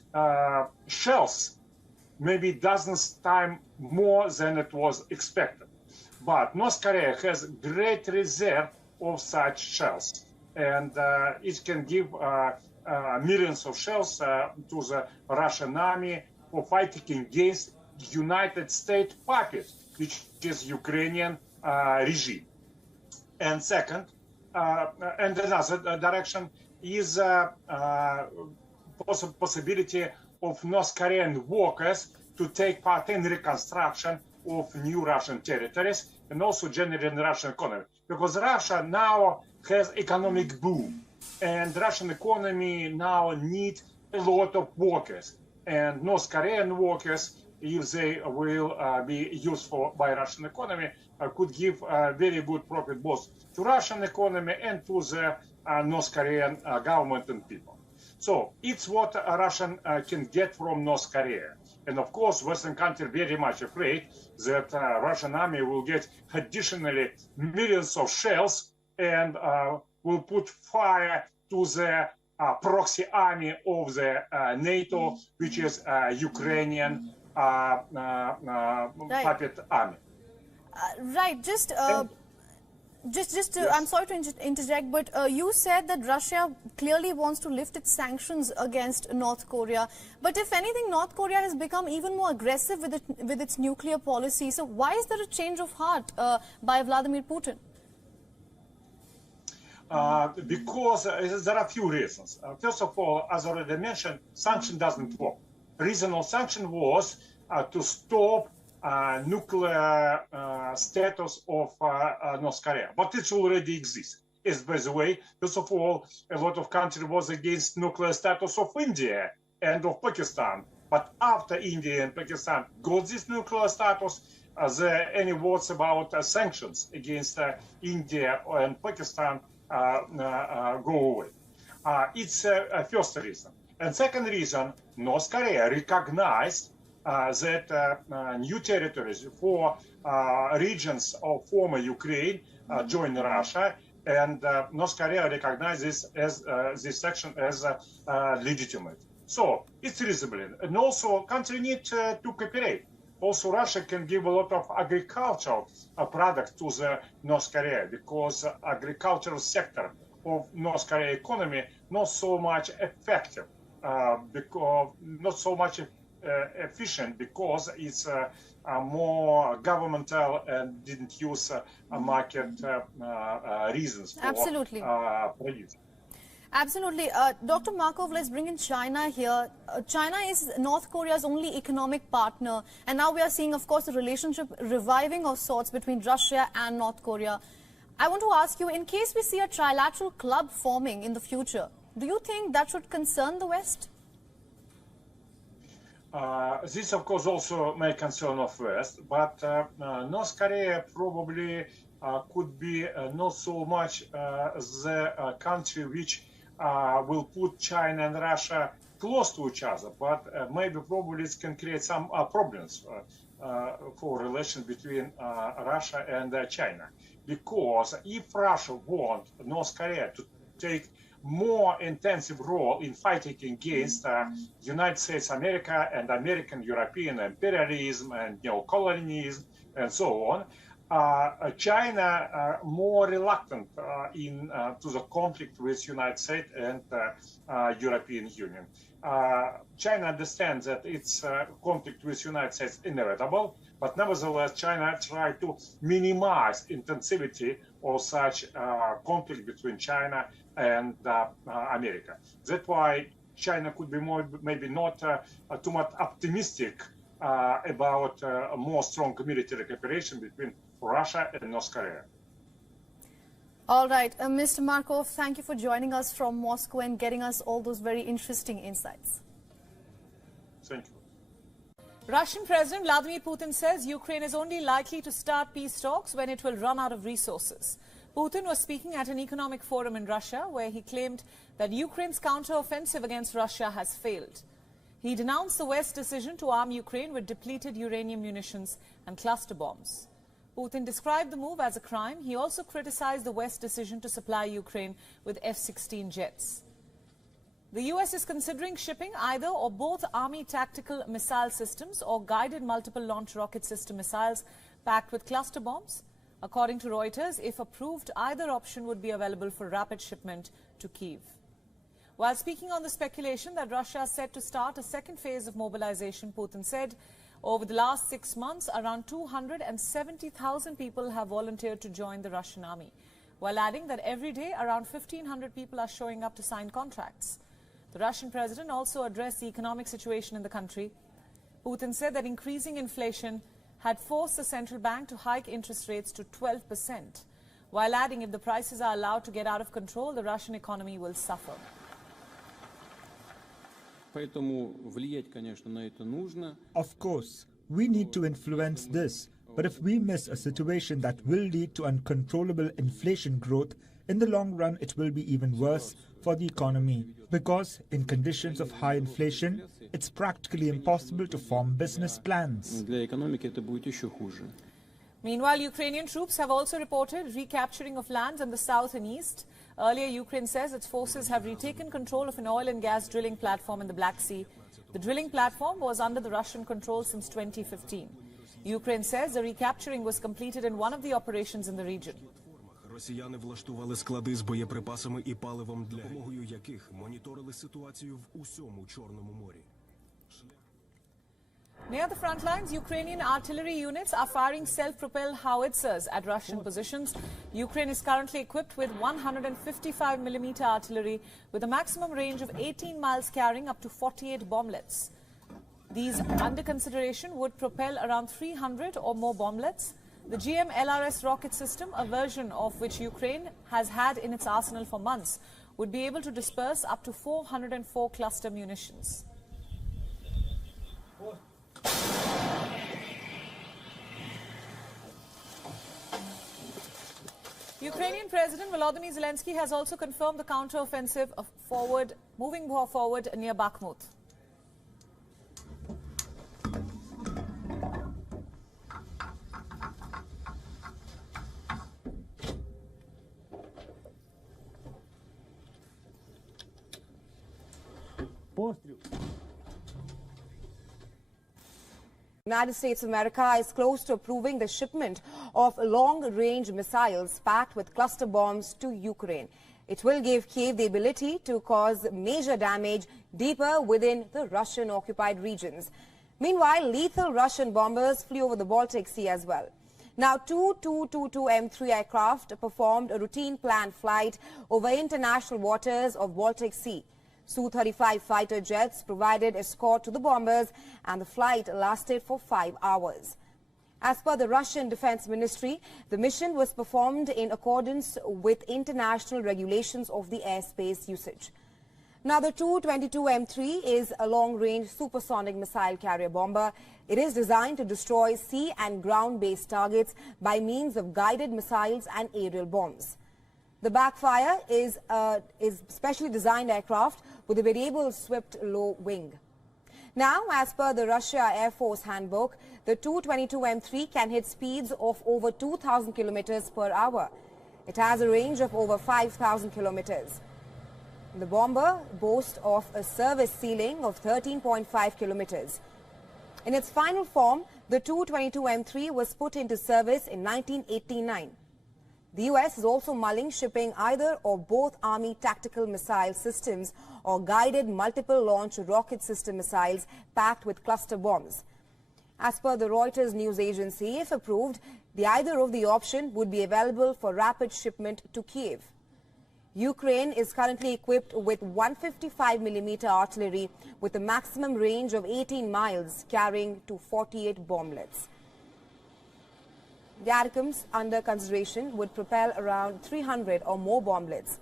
shells maybe dozens times more than it was expected. But North Korea has great reserve of such shells, and it can give millions of shells to the Russian army for fighting against United States puppet, which is Ukrainian regime. And second, and another direction is possibility of North Korean workers to take part in reconstruction of new Russian territories and also generating Russian economy. Because Russia now has economic boom, and Russian economy now needs a lot of workers. And North Korean workers, if they will be useful by Russian economy, could give very good profit both to Russian economy and to the North Korean government and people. So it's what Russian can get from North Korea. And of course, Western countries very much afraid that Russian army will get additionally millions of shells and will put fire to the proxy army of the NATO, which is Ukrainian puppet army. Right. I'm sorry to interject, but you said that Russia clearly wants to lift its sanctions against North Korea. But if anything, North Korea has become even more aggressive with its nuclear policy. So why is there a change of heart by Vladimir Putin? Because there are a few reasons. First of all, as already mentioned, sanction doesn't work. Reason of sanction was to stop nuclear status of North Korea, but it already exists. As by the way, first of all, a lot of countries was against nuclear status of India and of Pakistan. But after India and Pakistan got this nuclear status, any words about sanctions against India and Pakistan go away. It's a first reason. And second reason, North Korea recognized that new territories for regions of former Ukraine join Russia, and North Korea recognizes this section as legitimate. So it's reasonable. And also, countries need to cooperate. Also, Russia can give a lot of agricultural products to the North Korea, because agricultural sector of North Korea economy not so much effective, because not so much efficient, because it's more governmental and didn't use market reasons for producing. Absolutely. Dr. Markov, let's bring in China here. China is North Korea's only economic partner. And now we are seeing, of course, the relationship reviving of sorts between Russia and North Korea. I want to ask you, in case we see a trilateral club forming in the future, do you think that should concern the West? This, of course, also may concern of West, but North Korea probably could be not so much the country which will put China and Russia close to each other, but maybe probably it can create some problems for relations between Russia and China. Because if Russia wants North Korea to take more intensive role in fighting against United States America and American European imperialism and neocolonialism and so on, China more reluctant to the conflict with United States and European Union. China understands that its conflict with United States is inevitable, but nevertheless China tries to minimize intensity of such conflict between China and America. That's why China could be more, maybe not too much optimistic about a more strong military cooperation between Russia and North Korea. All right, Mr. Markov, thank you for joining us from Moscow and getting us all those very interesting insights. Thank you. Russian President Vladimir Putin says Ukraine is only likely to start peace talks when it will run out of resources. Putin was speaking at an economic forum in Russia where he claimed that Ukraine's counter-offensive against Russia has failed. He denounced the West's decision to arm Ukraine with depleted uranium munitions and cluster bombs. Putin described the move as a crime. He also criticized the West's decision to supply Ukraine with F-16 jets. The US is considering shipping either or both Army tactical missile systems or guided multiple launch rocket system missiles packed with cluster bombs. According to Reuters, if approved, either option would be available for rapid shipment to Kyiv. While speaking on the speculation that Russia is set to start a second phase of mobilization, Putin said, over the last 6 months, around 270,000 people have volunteered to join the Russian army, while adding that every day around 1,500 people are showing up to sign contracts. The Russian president also addressed the economic situation in the country. Putin said that increasing inflation had forced the central bank to hike interest rates to 12%, while adding if the prices are allowed to get out of control, the Russian economy will suffer. Of course, we need to influence this, but if we miss a situation that will lead to uncontrollable inflation growth, in the long run it will be even worse for the economy, because in conditions of high inflation, it's practically impossible to form business plans. Meanwhile, Ukrainian troops have also reported recapturing of lands in the south and east. Earlier, Ukraine says its forces have retaken control of an oil and gas drilling platform in the Black Sea. The drilling platform was under the Russian control since 2015. Ukraine says the recapturing was completed in one of the operations in the region. Росіяни влаштували склади з боєприпасами і паливом, для допомогою яких моніторили ситуацію в усьому Чорному морі. Near the front lines, Ukrainian artillery units are firing self-propelled howitzers at Russian positions. Ukraine is currently equipped with 155mm artillery with a maximum range of 18 miles, carrying up to 48 bomblets. These, under consideration, would propel around 300 or more bomblets. The GM-LRS rocket system, a version of which Ukraine has had in its arsenal for months, would be able to disperse up to 404 cluster munitions. Ukrainian President Volodymyr Zelensky has also confirmed the counter-offensive moving forward near Bakhmut. The United States of America is close to approving the shipment of long-range missiles packed with cluster bombs to Ukraine. It will give Kyiv the ability to cause major damage deeper within the Russian-occupied regions. Meanwhile, lethal Russian bombers flew over the Baltic Sea as well. Now, two Tu-22M3 aircraft performed a routine planned flight over international waters of Baltic Sea. Su-35 fighter jets provided escort to the bombers, and the flight lasted for 5 hours. As per the Russian Defense Ministry, the mission was performed in accordance with international regulations of the airspace usage. Now, the Tu-22M3 is a long-range supersonic missile carrier bomber. It is designed to destroy sea and ground-based targets by means of guided missiles and aerial bombs. The backfire is specially designed aircraft with a variable swept low wing. Now, as per the Russia Air Force handbook, the Tu-22M3 can hit speeds of over 2,000 kilometers per hour. It has a range of over 5,000 kilometers. The bomber boasts of a service ceiling of 13.5 kilometers. In its final form, the Tu-22M3 was put into service in 1989. The US is also mulling shipping either or both Army tactical missile systems or guided multiple launch rocket system missiles packed with cluster bombs. As per the Reuters news agency, if approved, either of the option would be available for rapid shipment to Kyiv. Ukraine is currently equipped with 155mm artillery with a maximum range of 18 miles, carrying to 48 bomblets. The ATACMS under consideration would propel around 300 or more bomblets.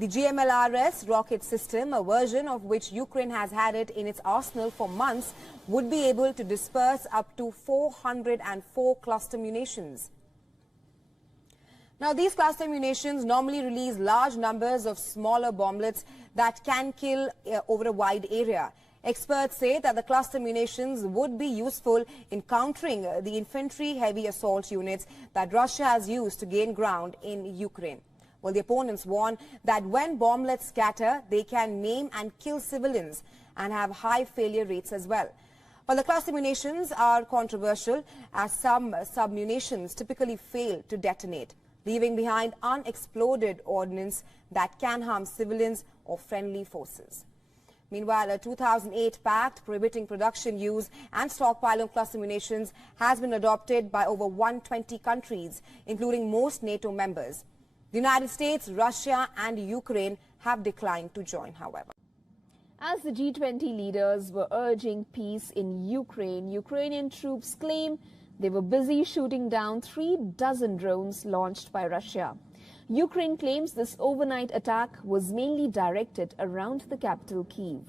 The GMLRS rocket system, a version of which Ukraine has had it in its arsenal for months, would be able to disperse up to 404 cluster munitions. Now, these cluster munitions normally release large numbers of smaller bomblets that can kill over a wide area. Experts say that the cluster munitions would be useful in countering the infantry heavy assault units that Russia has used to gain ground in Ukraine. Well, the opponents warn that when bomblets scatter, they can maim and kill civilians and have high failure rates as well. But the cluster munitions are controversial as some submunitions typically fail to detonate, leaving behind unexploded ordnance that can harm civilians or friendly forces. Meanwhile, a 2008 pact prohibiting production, use and stockpile of cluster munitions has been adopted by over 120 countries, including most NATO members. The United States, Russia and Ukraine have declined to join, however. As the G20 leaders were urging peace in Ukraine, Ukrainian troops claim they were busy shooting down 36 drones launched by Russia. Ukraine claims this overnight attack was mainly directed around the capital Kyiv.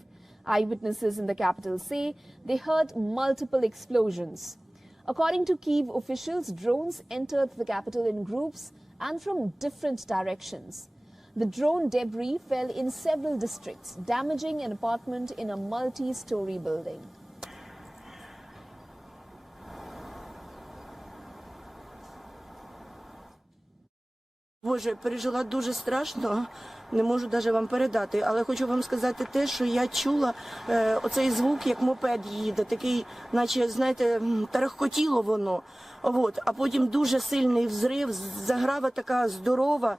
Eyewitnesses in the capital say they heard multiple explosions. According to Kyiv officials, drones entered the capital in groups and from different directions. The drone debris fell in several districts, damaging an apartment in a multi-story building. Боже, пережила дуже страшно, не можу навіть вам передати, але хочу вам сказати те, що я чула оцей звук, як мопед їде, такий, наче, знаєте, тарахкотіло воно, а потім дуже сильний взрив, заграва така здорова,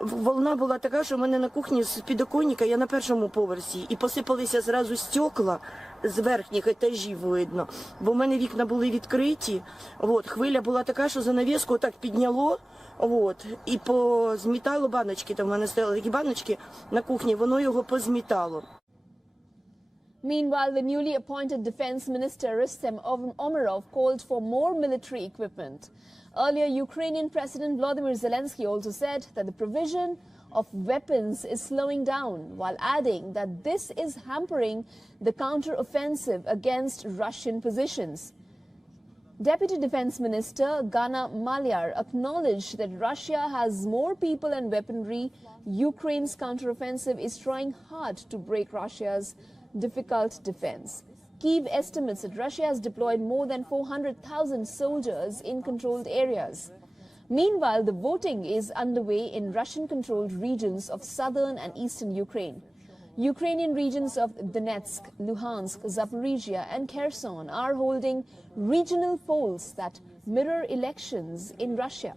волна була така, що в мене на кухні з підоконника, я на першому поверсі, і посипалися зразу стекла з верхніх етажів видно, бо в мене вікна були відкриті, хвиля була така, що занавіску отак підняло, і позмітало баночки, там в мене стояли такі баночки на кухні, воно його позмітало. Meanwhile, the newly appointed Defense Minister Rustem Umerov called for more military equipment. Earlier, Ukrainian President Volodymyr Zelensky also said that the provision of weapons is slowing down, while adding that this is hampering the counter-offensive against Russian positions. Deputy Defense Minister Gana Malyar acknowledged that Russia has more people and weaponry. Ukraine's counter-offensive is trying hard to break Russia's difficult defense. Kyiv estimates that Russia has deployed more than 400,000 soldiers in controlled areas. Meanwhile, the voting is underway in Russian-controlled regions of southern and eastern Ukraine. Ukrainian regions of Donetsk, Luhansk, Zaporizhia and Kherson are holding regional polls that mirror elections in Russia.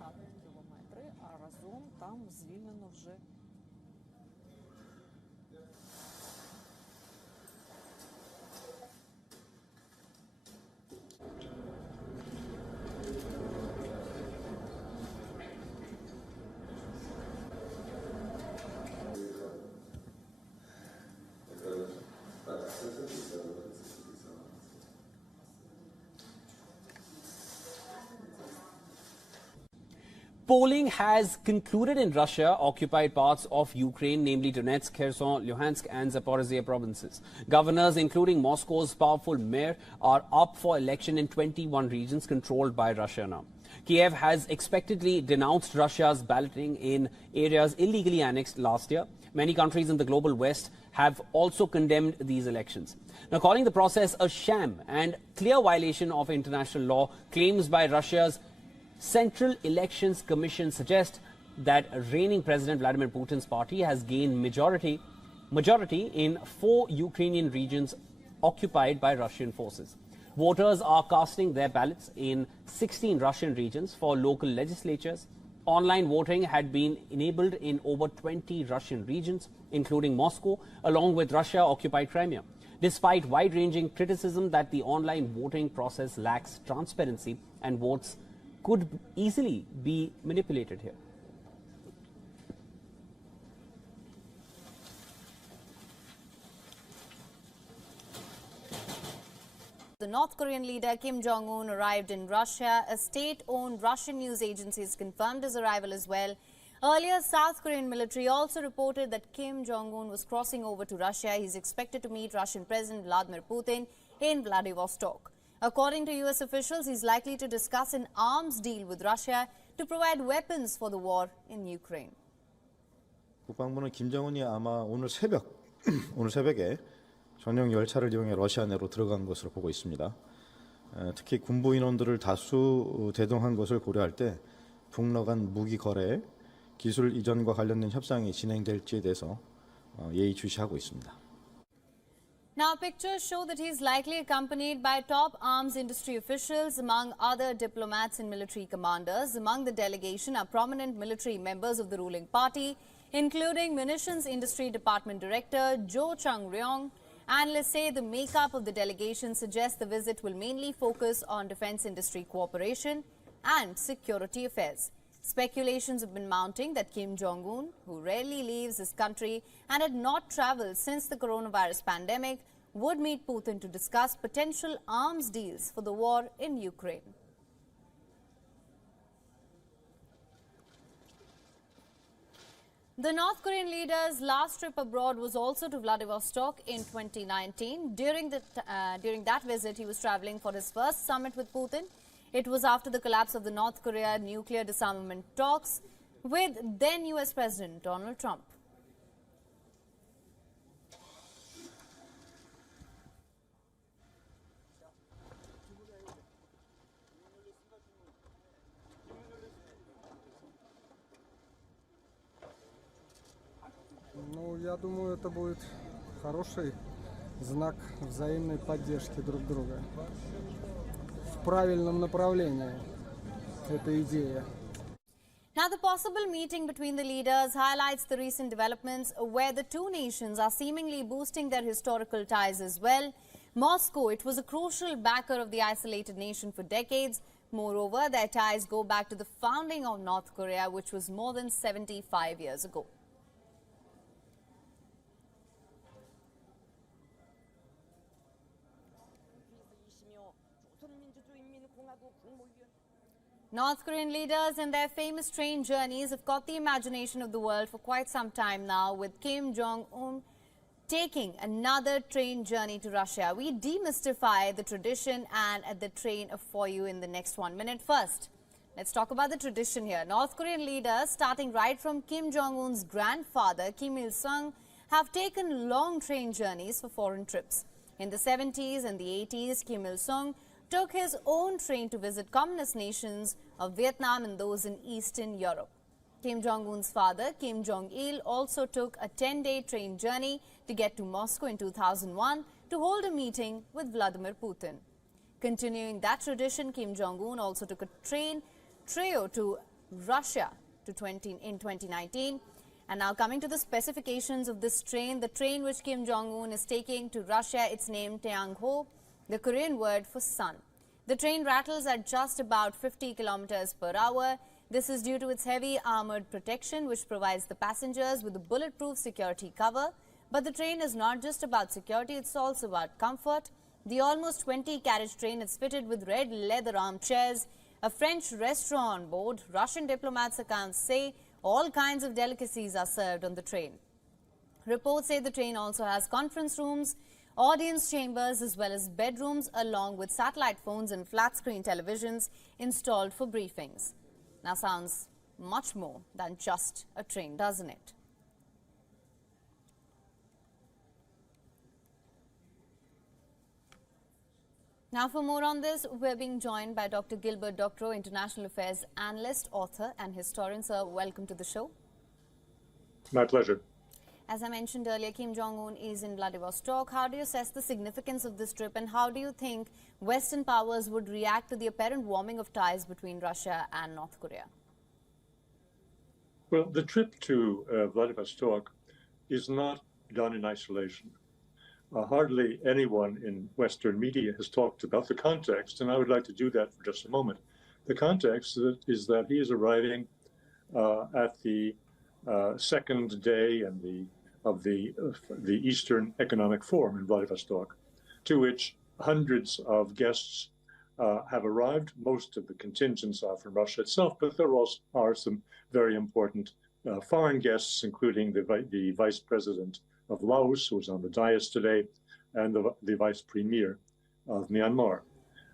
Polling has concluded in Russia-occupied parts of Ukraine, namely Donetsk, Kherson, Luhansk and Zaporizhia provinces. Governors, including Moscow's powerful mayor, are up for election in 21 regions controlled by Russia now. Kiev has expectedly denounced Russia's balloting in areas illegally annexed last year. Many countries in the global West have also condemned these elections. Now, calling the process a sham and clear violation of international law, claims by Russia's Central Elections Commission suggest that reigning President Vladimir Putin's party has gained majority in 4 Ukrainian regions occupied by Russian forces. Voters are casting their ballots in 16 Russian regions for local legislatures. Online voting had been enabled in over 20 Russian regions, including Moscow, along with Russia-occupied Crimea. Despite wide-ranging criticism that the online voting process lacks transparency and votes could easily be manipulated here. The North Korean leader Kim Jong-un arrived in Russia. A state-owned Russian news agency has confirmed his arrival as well. Earlier, South Korean military also reported that Kim Jong-un was crossing over to Russia. He's expected to meet Russian President Vladimir Putin in Vladivostok. According to US officials, he's likely to discuss an arms deal with Russia to provide weapons for the war in Ukraine. 국방부는 김정은이 아마 오늘 새벽에 전용 열차를 이용해 러시아 내로 들어간 것으로 보고 있습니다. 특히 군부 인원들을 다수 대동한 것을 고려할 때 북러 간 무기 거래, 기술 이전과 관련된 협상이 진행될지에 대해서 예의주시하고 있습니다. Now, pictures show that he is likely accompanied by top arms industry officials, among other diplomats and military commanders. Among the delegation are prominent military members of the ruling party, including Munitions Industry Department Director Jo Chung-ryong. Analysts say the makeup of the delegation suggests the visit will mainly focus on defense industry cooperation and security affairs. Speculations have been mounting that Kim Jong-un, who rarely leaves his country and had not travelled since the coronavirus pandemic, would meet Putin to discuss potential arms deals for the war in Ukraine. The North Korean leader's last trip abroad was also to Vladivostok in 2019. During that visit, he was travelling for his first summit with Putin. It was after the collapse of the North Korea nuclear disarmament talks with then US President Donald Trump. Ну, я думаю, это будет хороший знак взаимной поддержки друг друга. В правильном направлении эта идея. Now, the possible meeting between the leaders highlights the recent developments where the two nations are seemingly boosting their historical ties as well. Moscow, it was a crucial backer of the isolated nation for decades. Moreover, their ties go back to the founding of North Korea, which was more than 75 years ago. North Korean leaders and their famous train journeys have caught the imagination of the world for quite some time now, with Kim Jong-un taking another train journey to Russia. We demystify the tradition and the train for you in the next 1 minute. First, let's talk about the tradition here. North Korean leaders, starting right from Kim Jong-un's grandfather, Kim Il-sung, have taken long train journeys for foreign trips. In the 70s and the 80s, Kim Il-sung took his own train to visit communist nations of Vietnam and those in Eastern Europe. Kim Jong-un's father, Kim Jong-il, also took a 10-day train journey to get to Moscow in 2001 to hold a meeting with Vladimir Putin. Continuing that tradition, Kim Jong-un also took a train trio to Russia in 2019. And now coming to the specifications of this train, the train which Kim Jong-un is taking to Russia, it's named Taeang-ho, the Korean word for sun. The train rattles at just about 50 kilometers per hour. This is due to its heavy armored protection, which provides the passengers with a bulletproof security cover. But the train is not just about security, it's also about comfort. The almost 20-carriage train is fitted with red leather armchairs, a French restaurant on board. Russian diplomats' accounts say all kinds of delicacies are served on the train. Reports say the train also has conference rooms, audience chambers as well as bedrooms, along with satellite phones and flat-screen televisions installed for briefings. Now sounds much more than just a train, doesn't it? Now for more on this, we're being joined by Dr. Gilbert Doctorow, International Affairs Analyst, author and historian. Sir, welcome to the show. My pleasure. As I mentioned earlier, Kim Jong-un is in Vladivostok. How do you assess the significance of this trip, and how do you think Western powers would react to the apparent warming of ties between Russia and North Korea? Well, the trip to Vladivostok is not done in isolation. Hardly anyone in Western media has talked about the context, and I would like to do that for just a moment. The context is that he is arriving at the second day of the Eastern Economic Forum in Vladivostok, to which hundreds of guests have arrived. Most of the contingents are from Russia itself, but there also are some very important foreign guests, including the Vice President of Laos, who was on the dais today, and the Vice Premier of Myanmar.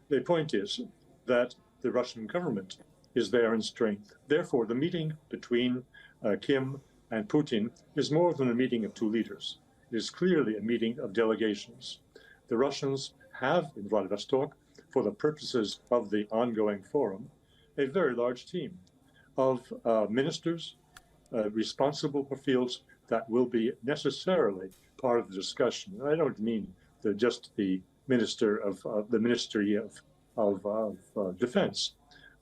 The point is that the Russian government is there in strength. Therefore, the meeting between Kim and Putin is more than a meeting of two leaders. It is clearly a meeting of delegations. The Russians have in Vladivostok, for the purposes of the ongoing forum, a very large team of ministers responsible for fields that will be necessarily part of the discussion. I don't mean just the minister of the Ministry of Defense.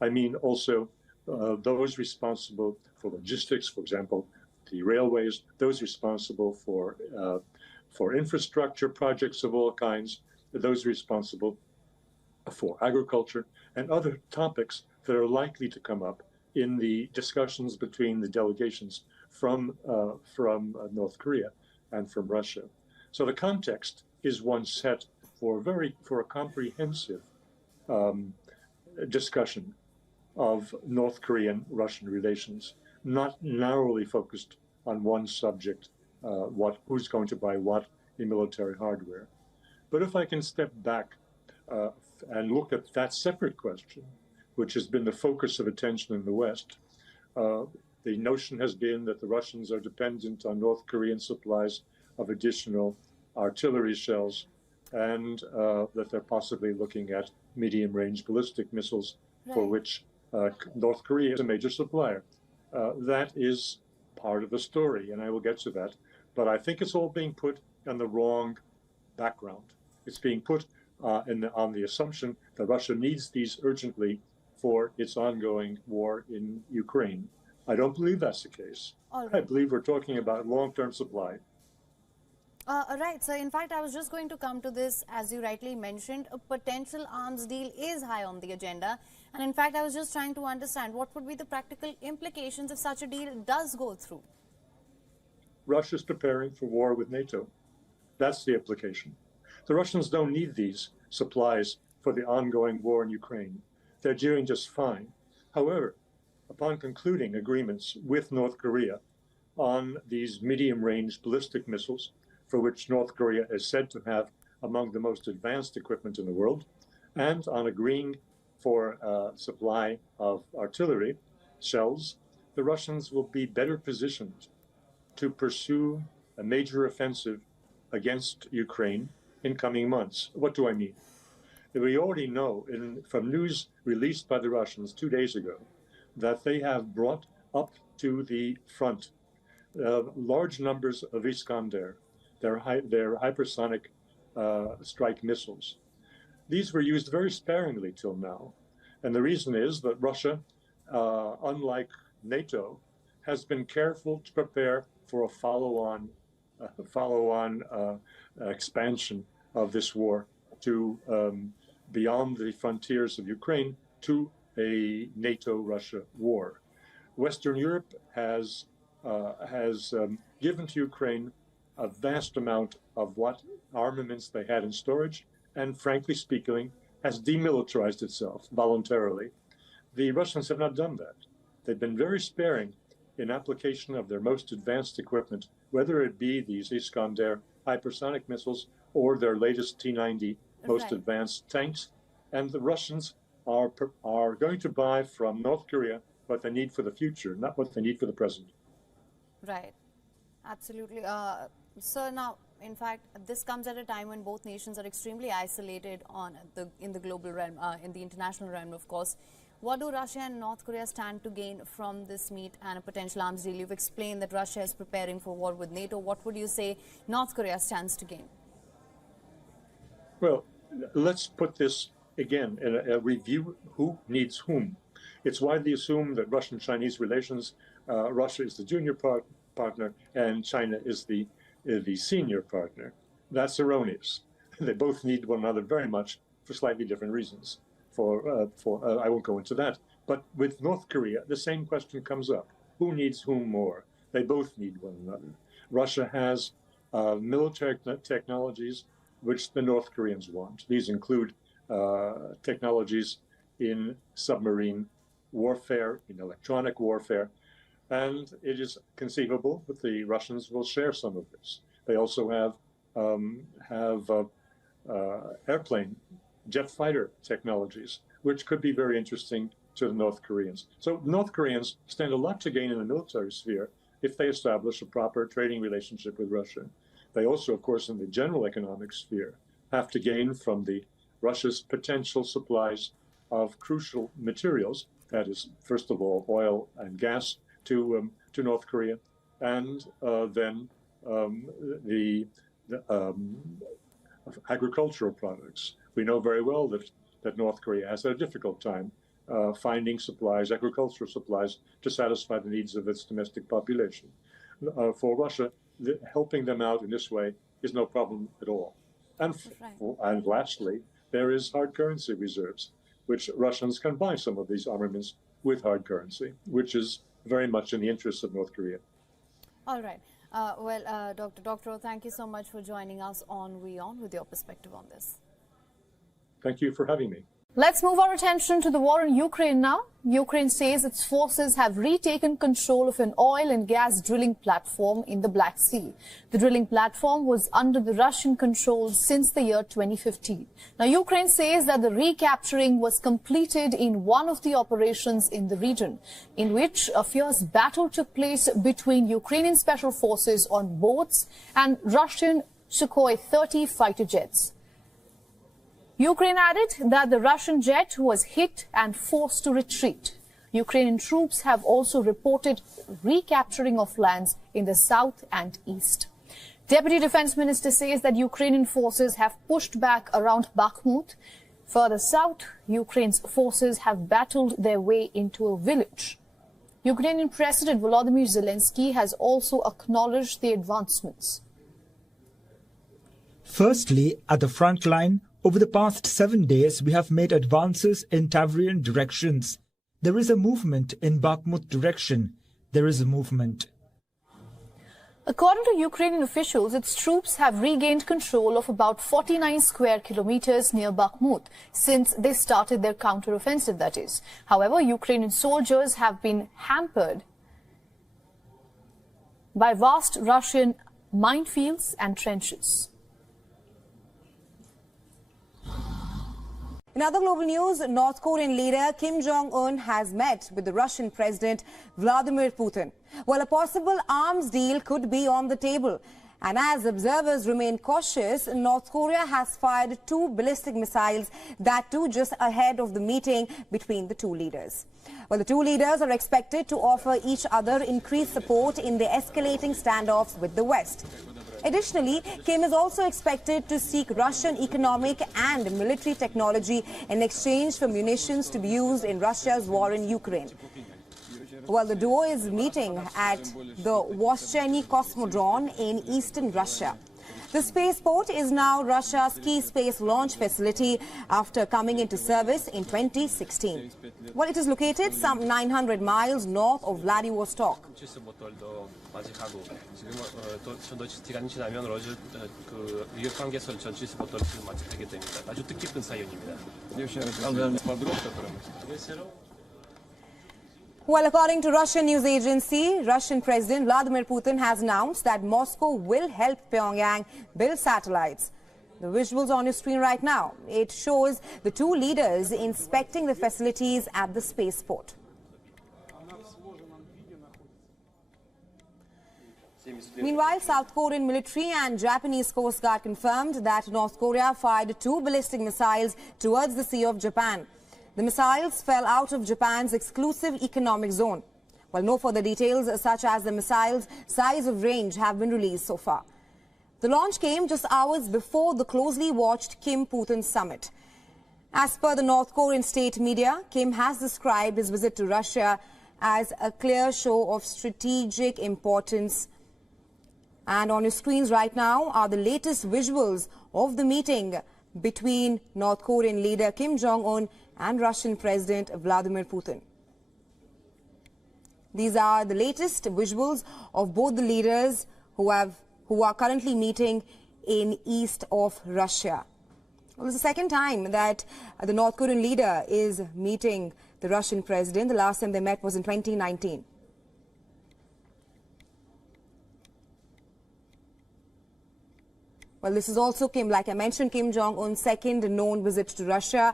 I mean also those responsible for logistics, for example, the railways, those responsible for infrastructure projects of all kinds, those responsible for agriculture, and other topics that are likely to come up in the discussions between the delegations from North Korea and from Russia. So the context is one set for a comprehensive discussion of North Korean-Russian relations, not narrowly focused on one subject, who's going to buy what in military hardware. But if I can step back and look at that separate question, which has been the focus of attention in the West, the notion has been that the Russians are dependent on North Korean supplies of additional artillery shells, and that they're possibly looking at medium-range ballistic missiles, for which North Korea is a major supplier. That is part of the story, and I will get to that. But I think it's all being put on the wrong background. It's being put on the assumption that Russia needs these urgently for its ongoing war in Ukraine. I don't believe that's the case. I believe we're talking about long-term supply. Right. So, in fact, I was just going to come to this, as you rightly mentioned, a potential arms deal is high on the agenda. And in fact, I was just trying to understand what would be the practical implications if such a deal does go through. Russia's preparing for war with NATO. That's the implication. The Russians don't need these supplies for the ongoing war in Ukraine. They're doing just fine. However, upon concluding agreements with North Korea on these medium-range ballistic missiles, for which North Korea is said to have among the most advanced equipment in the world, and on agreeing for supply of artillery shells, the Russians will be better positioned to pursue a major offensive against Ukraine in coming months. What do I mean? We already know from news released by the Russians 2 days ago that they have brought up to the front large numbers of Iskander, their hypersonic strike missiles. These were used very sparingly till now. And the reason is that Russia, unlike NATO, has been careful to prepare for a follow-on expansion of this war to beyond the frontiers of Ukraine to a NATO-Russia war. Western Europe has given to Ukraine a vast amount of what armaments they had in storage, and frankly speaking, has demilitarized itself voluntarily. The Russians have not done that. They've been very sparing in application of their most advanced equipment, whether it be these Iskander hypersonic missiles or their latest T-90 most advanced tanks. And the Russians are going to buy from North Korea what they need for the future, not what they need for the present. Right. Absolutely. So now, in fact, this comes at a time when both nations are extremely isolated in the global realm, in the international realm, of course. What do Russia and North Korea stand to gain from this meet and a potential arms deal? You've explained that Russia is preparing for war with NATO. What would you say North Korea stands to gain? Well, let's put this again in a review: who needs whom. It's widely assumed that Russian-Chinese relations, Russia is the junior partner and China is the senior partner. That's erroneous. They both need one another very much for slightly different reasons. I won't go into that. But with North Korea, the same question comes up: who needs whom more? They both need one another. Russia has military technologies which the North Koreans want. These include technologies in submarine warfare, in electronic warfare, and it is conceivable that the Russians will share some of this. They also have airplane, jet fighter technologies, which could be very interesting to the North Koreans. So North Koreans stand a lot to gain in the military sphere if they establish a proper trading relationship with Russia. They also, of course, in the general economic sphere, have to gain from Russia's potential supplies of crucial materials, that is, first of all, oil and gas to North Korea, and then the agricultural products. We know very well that North Korea has had a difficult time finding supplies, agricultural supplies, to satisfy the needs of its domestic population. For Russia, helping them out in this way is no problem at all. And lastly, there is hard currency reserves, which Russians can buy some of these armaments with hard currency, which is very much in the interests of North Korea. All right. Dr. Doctorow, thank you so much for joining us on WION with your perspective on this. Thank you for having me. Let's move our attention to the war in Ukraine now. Ukraine says its forces have retaken control of an oil and gas drilling platform in the Black Sea. The drilling platform was under the Russian control since the year 2015. Now, Ukraine says that the recapturing was completed in one of the operations in the region, in which a fierce battle took place between Ukrainian special forces on boats and Russian Sukhoi 30 fighter jets. Ukraine added that the Russian jet was hit and forced to retreat. Ukrainian troops have also reported recapturing of lands in the south and east. Deputy Defense Minister says that Ukrainian forces have pushed back around Bakhmut. Further south, Ukraine's forces have battled their way into a village. Ukrainian President Volodymyr Zelensky has also acknowledged the advancements. Firstly, at the front line, over the past 7 days, we have made advances in Tavrian directions. There is a movement in Bakhmut direction. There is a movement. According to Ukrainian officials, its troops have regained control of about 49 square kilometers near Bakhmut since they started their counter-offensive, that is. However, Ukrainian soldiers have been hampered by vast Russian minefields and trenches. In other global news, North Korean leader Kim Jong-un has met with the Russian President Vladimir Putin. Well, a possible arms deal could be on the table. And as observers remain cautious, North Korea has fired 2 ballistic missiles, that too just ahead of the meeting between the two leaders. Well, the two leaders are expected to offer each other increased support in the escalating standoffs with the West. Additionally, Kim is also expected to seek Russian economic and military technology in exchange for munitions to be used in Russia's war in Ukraine. Well, the duo is meeting at the Vostochny Cosmodrome in eastern Russia. The spaceport is now Russia's key space launch facility after coming into service in 2016. Well, it is located some 900 miles north of Vladivostok. Well, according to Russian news agency, Russian President Vladimir Putin has announced that Moscow will help Pyongyang build satellites. The visuals on your screen right now, it shows the two leaders inspecting the facilities at the spaceport. Meanwhile, South Korean military and Japanese Coast Guard confirmed that North Korea fired 2 ballistic missiles towards the Sea of Japan. The missiles fell out of Japan's exclusive economic zone. Well, no further details such as the missiles' size of range have been released so far. The launch came just hours before the closely watched Kim-Putin summit. As per the North Korean state media, Kim has described his visit to Russia as a clear show of strategic importance. And on your screens right now are the latest visuals of the meeting between North Korean leader Kim Jong-un and Russian President Vladimir Putin. These are the latest visuals of both the leaders who are currently meeting in east of Russia. Well, it's the second time that the North Korean leader is meeting the Russian president. The last time they met was in 2019. Well, this is also like I mentioned, Kim Jong-un's second known visit to Russia.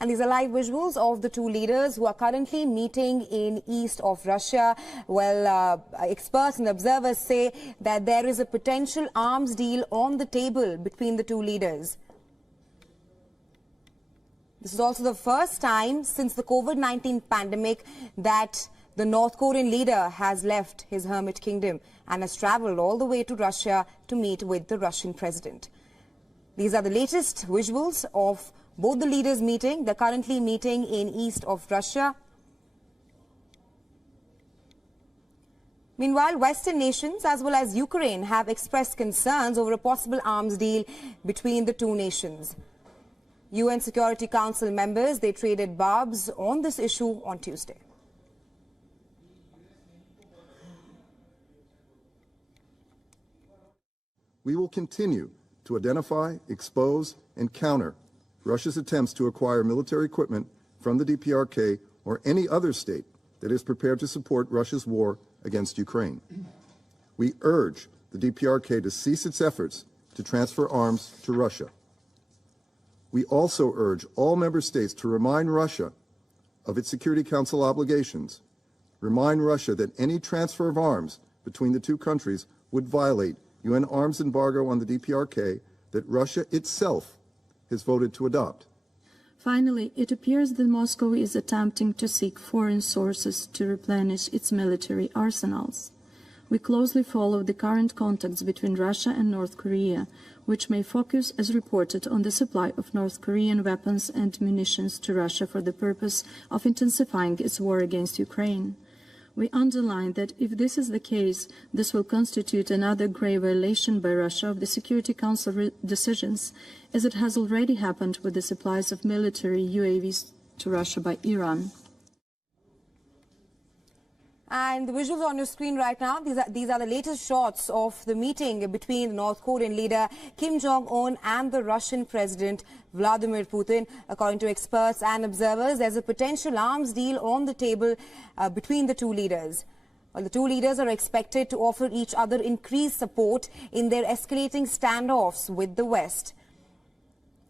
And these are live visuals of the two leaders who are currently meeting in east of Russia. Well, experts and observers say that there is a potential arms deal on the table between the two leaders. This is also the first time since the COVID-19 pandemic that the North Korean leader has left his hermit kingdom and has travelled all the way to Russia to meet with the Russian president. These are the latest visuals of both the leaders meeting. They're currently meeting in east of Russia. Meanwhile, Western nations as well as Ukraine have expressed concerns over a possible arms deal between the two nations. UN Security Council members, they traded barbs on this issue on Tuesday. We will continue to identify, expose, and counter Russia's attempts to acquire military equipment from the DPRK or any other state that is prepared to support Russia's war against Ukraine. We urge the DPRK to cease its efforts to transfer arms to Russia. We also urge all member states to remind Russia of its Security Council obligations, remind Russia that any transfer of arms between the two countries would violate UN arms embargo on the DPRK that Russia itself has voted to adopt. Finally, it appears that Moscow is attempting to seek foreign sources to replenish its military arsenals. We closely follow the current contacts between Russia and North Korea, which may focus, as reported, on the supply of North Korean weapons and munitions to Russia for the purpose of intensifying its war against Ukraine. We underline that if this is the case, this will constitute another grave violation by Russia of the Security Council decisions, as it has already happened with the supplies of military UAVs to Russia by Iran. And the visuals on your screen right now, these are the latest shots of the meeting between the North Korean leader Kim Jong-un and the Russian President Vladimir Putin. According to experts and observers, there's a potential arms deal on the table between the two leaders. Well, the two leaders are expected to offer each other increased support in their escalating standoffs with the West.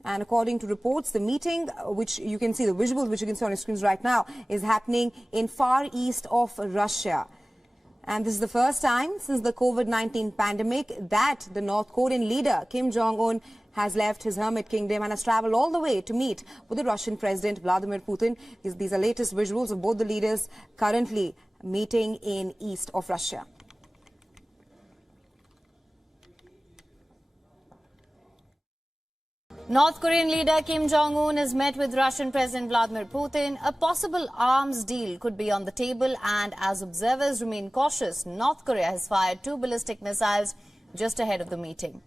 And according to reports, the meeting, which you can see, the visuals which you can see on your screens right now, is happening in far east of Russia. And this is the first time since the COVID-19 pandemic that the North Korean leader, Kim Jong-un, has left his hermit kingdom and has travelled all the way to meet with the Russian President Vladimir Putin. These are latest visuals of both the leaders currently meeting in east of Russia. North Korean leader Kim Jong-un has met with Russian President Vladimir Putin. A possible arms deal could be on the table, and as observers remain cautious, North Korea has fired 2 ballistic missiles just ahead of the meeting.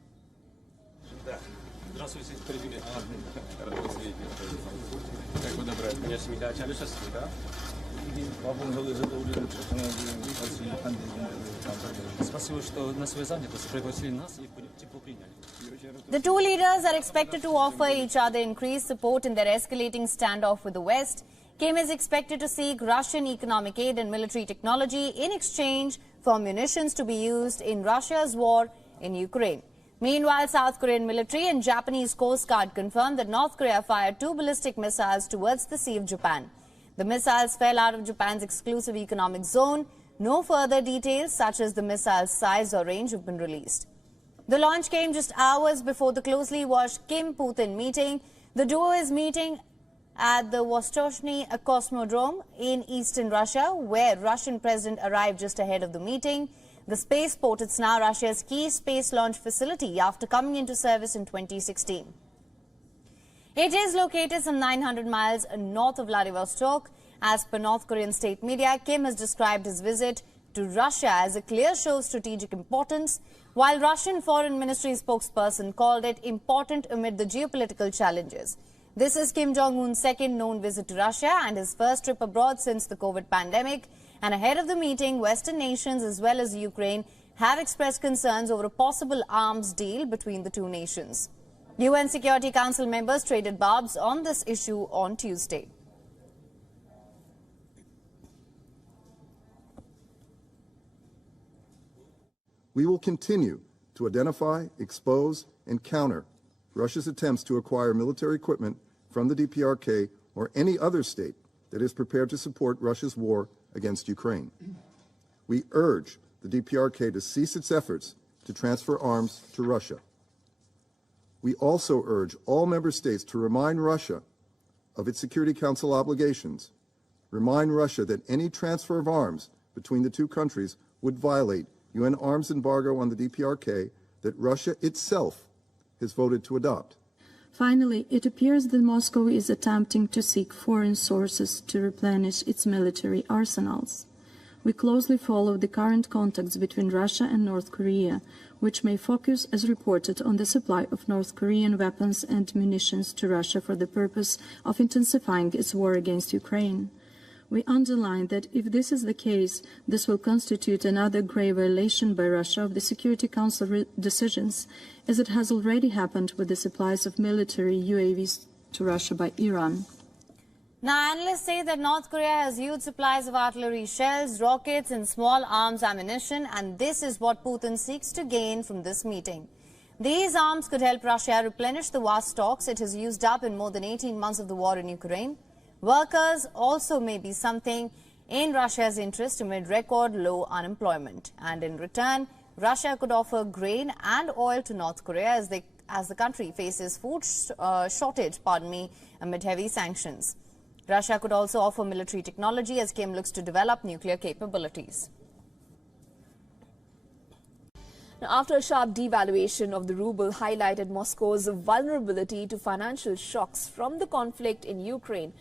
The two leaders are expected to offer each other increased support in their escalating standoff with the West. Kim is expected to seek Russian economic aid and military technology in exchange for munitions to be used in Russia's war in Ukraine. Meanwhile, South Korean military and Japanese Coast Guard confirmed that North Korea fired 2 ballistic missiles towards the Sea of Japan. The missiles fell out of Japan's exclusive economic zone. No further details such as the missile's size or range have been released. The launch came just hours before the closely watched Kim-Putin meeting. The duo is meeting at the Vostochny Cosmodrome in eastern Russia, where Russian President arrived just ahead of the meeting. The spaceport is now Russia's key space launch facility after coming into service in 2016. It is located some 900 miles north of Vladivostok. As per North Korean state media, Kim has described his visit to Russia as a clear show of strategic importance, while Russian Foreign Ministry spokesperson called it important amid the geopolitical challenges. This is Kim Jong-un's second known visit to Russia and his first trip abroad since the COVID pandemic. And ahead of the meeting, Western nations as well as Ukraine have expressed concerns over a possible arms deal between the two nations. UN Security Council members traded barbs on this issue on Tuesday. We will continue to identify, expose, and counter Russia's attempts to acquire military equipment from the DPRK or any other state that is prepared to support Russia's war against Ukraine. We urge the DPRK to cease its efforts to transfer arms to Russia. We also urge all member states to remind Russia of its Security Council obligations, remind Russia that any transfer of arms between the two countries would violate UN arms embargo on the DPRK that Russia itself has voted to adopt. Finally, it appears that Moscow is attempting to seek foreign sources to replenish its military arsenals. We closely follow the current contacts between Russia and North Korea, which may focus, as reported, on the supply of North Korean weapons and munitions to Russia for the purpose of intensifying its war against Ukraine. We underline that if this is the case, this will constitute another grave violation by Russia of the Security Council decisions, as it has already happened with the supplies of military UAVs to Russia by Iran. Now, analysts say that North Korea has huge supplies of artillery shells, rockets and small arms ammunition, and this is what Putin seeks to gain from this meeting. These arms could help Russia replenish the vast stocks it has used up in more than 18 months of the war in Ukraine. Workers also may be something in Russia's interest amid record low unemployment. And in return, Russia could offer grain and oil to North Korea as the country faces food shortage, amid heavy sanctions. Russia could also offer military technology as Kim looks to develop nuclear capabilities. Now, after a sharp devaluation of the ruble highlighted Moscow's vulnerability to financial shocks from the conflict in Ukraine,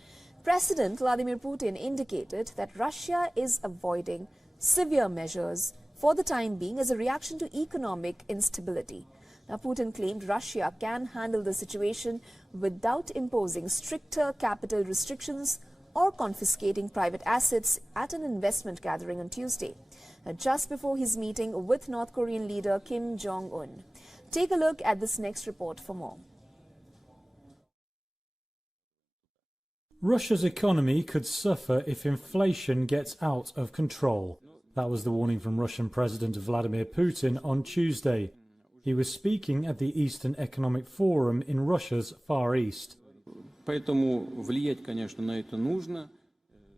President Vladimir Putin indicated that Russia is avoiding severe measures for the time being as a reaction to economic instability. Now, Putin claimed Russia can handle the situation without imposing stricter capital restrictions or confiscating private assets at an investment gathering on Tuesday, just before his meeting with North Korean leader Kim Jong-un. Take a look at this next report for more. Russia's economy could suffer if inflation gets out of control. That was the warning from Russian President Vladimir Putin on Tuesday. He was speaking at the Eastern Economic Forum in Russia's Far East.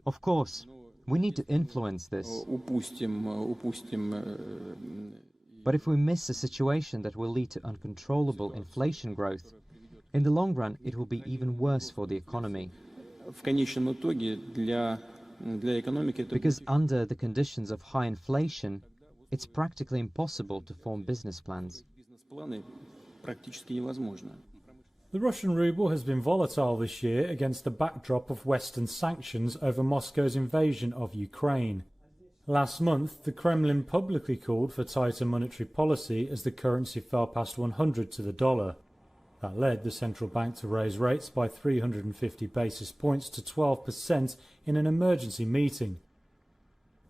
Of course, we need to influence this. But if we miss a situation that will lead to uncontrollable inflation growth, in the long run it will be even worse for the economy. Because under the conditions of high inflation, it's practically impossible to form business plans. The Russian ruble has been volatile this year against the backdrop of Western sanctions over Moscow's invasion of Ukraine. Last month, the Kremlin publicly called for tighter monetary policy as the currency fell past 100 to the dollar. That led the central bank to raise rates by 350 basis points to 12% in an emergency meeting.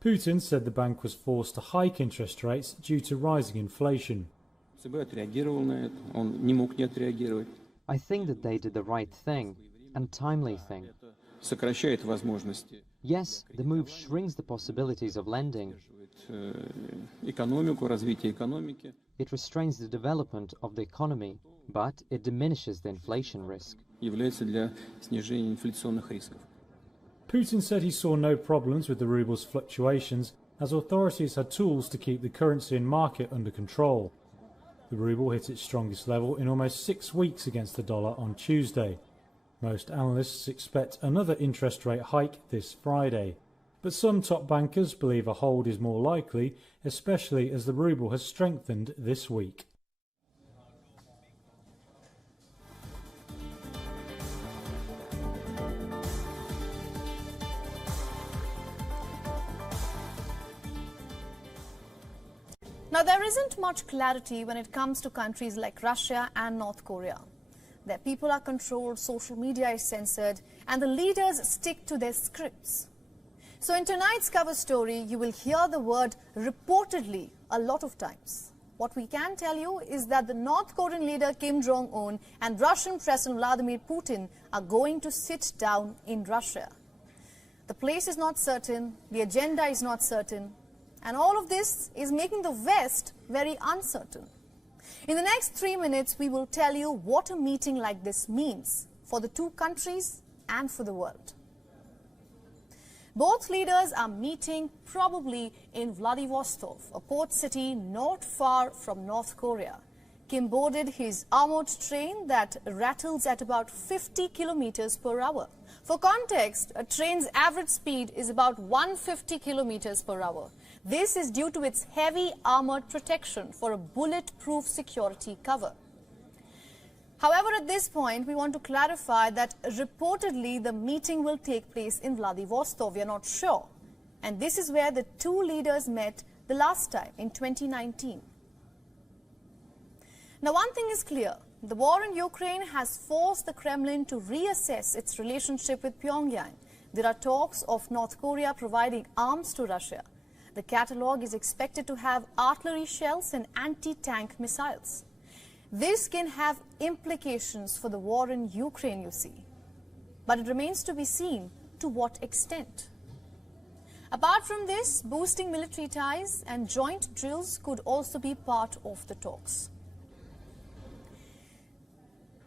Putin said the bank was forced to hike interest rates due to rising inflation. I think that they did the right thing and timely thing. Yes, the move shrinks the possibilities of lending. It restrains the development of the economy, but it diminishes the inflation risk. Putin said he saw no problems with the ruble's fluctuations as authorities had tools to keep the currency and market under control. The ruble hit its strongest level in almost 6 weeks against the dollar on Tuesday. Most analysts expect another interest rate hike this Friday. But some top bankers believe a hold is more likely, especially as the ruble has strengthened this week. Now, there isn't much clarity when it comes to countries like Russia and North Korea. Their people are controlled, social media is censored, and the leaders stick to their scripts. So in tonight's cover story, you will hear the word reportedly a lot of times. What we can tell you is that the North Korean leader Kim Jong-un and Russian President Vladimir Putin are going to sit down in Russia. The place is not certain, the agenda is not certain, and all of this is making the West very uncertain. In the next 3 minutes, we will tell you what a meeting like this means for the two countries and for the world. Both leaders are meeting probably in Vladivostok, a port city not far from North Korea. Kim boarded his armored train that rattles at about 50 kilometers per hour. For context, a train's average speed is about 150 kilometers per hour. This is due to its heavy armored protection for a bulletproof security cover. However, at this point, we want to clarify that reportedly the meeting will take place in Vladivostok. We are not sure. And this is where the two leaders met the last time in 2019. Now, one thing is clear. The war in Ukraine has forced the Kremlin to reassess its relationship with Pyongyang. There are talks of North Korea providing arms to Russia. The catalogue is expected to have artillery shells and anti-tank missiles. This can have implications for the war in Ukraine, you see. But it remains to be seen to what extent. Apart from this, boosting military ties and joint drills could also be part of the talks.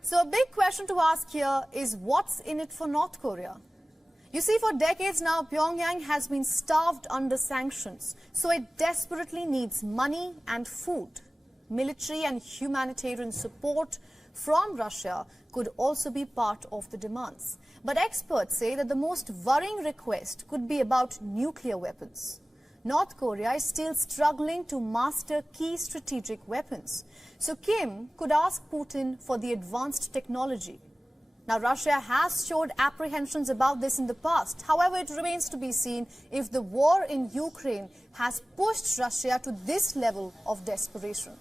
So a big question to ask here is what's in it for North Korea? You see, for decades now, Pyongyang has been starved under sanctions, so it desperately needs money and food. Military and humanitarian support from Russia could also be part of the demands. But experts say that the most worrying request could be about nuclear weapons. North Korea is still struggling to master key strategic weapons. So Kim could ask Putin for the advanced technology. Now, Russia has showed apprehensions about this in the past. However, it remains to be seen if the war in Ukraine has pushed Russia to this level of desperation.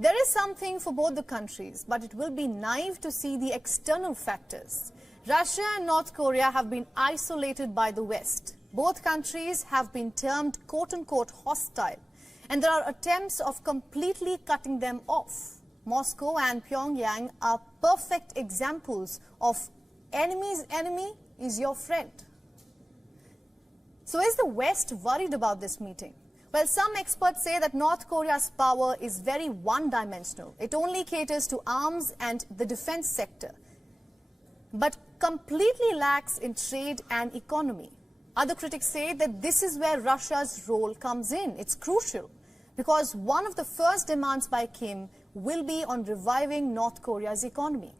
There is something for both the countries, but it will be naive to see the external factors. Russia and North Korea have been isolated by the West. Both countries have been termed quote-unquote hostile, and there are attempts of completely cutting them off. Moscow and Pyongyang are perfect examples of enemy's enemy is your friend. So is the West worried about this meeting? Well, some experts say that North Korea's power is very one-dimensional. It only caters to arms and the defense sector, but completely lacks in trade and economy. Other critics say that this is where Russia's role comes in. It's crucial because one of the first demands by Kim will be on reviving North Korea's economy.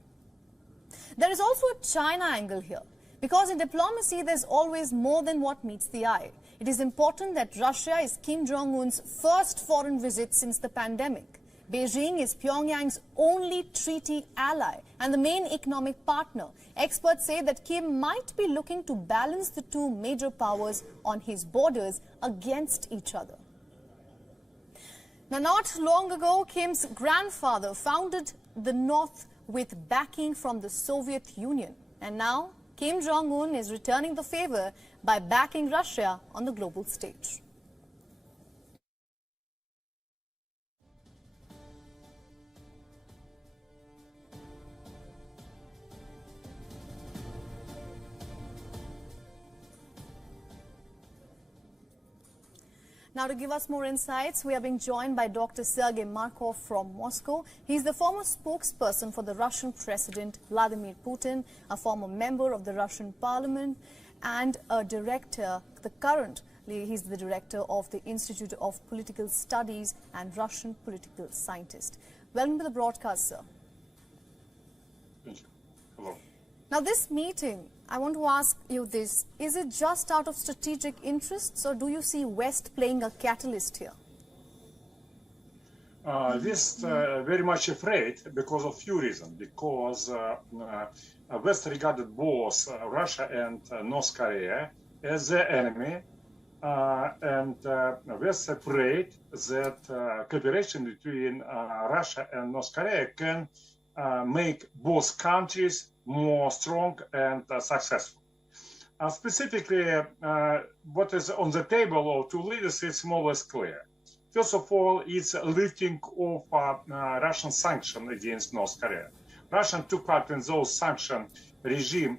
There is also a China angle here because in diplomacy there's always more than what meets the eye. It is important that Russia is Kim Jong-un's first foreign visit since the pandemic. Beijing is Pyongyang's only treaty ally and the main economic partner. Experts say that Kim might be looking to balance the two major powers on his borders against each other. Now, not long ago, Kim's grandfather founded the North with backing from the Soviet Union. And now, Kim Jong-un is returning the favor by backing Russia on the global stage. Now, to give us more insights, we are being joined by Dr. Sergei Markov from Moscow. He's the former spokesperson for the Russian President Vladimir Putin, a former member of the Russian Parliament, and a director, he's the director of the Institute of Political Studies and Russian political scientist. Welcome to the broadcast, sir. Thank you. Hello. Now, this meeting, I want to ask you this. Is it just out of strategic interests, or do you see West playing a catalyst here? This very much afraid because of few reasons. Because West regarded both Russia and North Korea as the enemy, and West afraid that cooperation between Russia and North Korea can make both countries more strong and successful. Specifically, what is on the table of two leaders is more or less clear. First of all, it's lifting of Russian sanctions against North Korea. Russia took part in those sanction regime,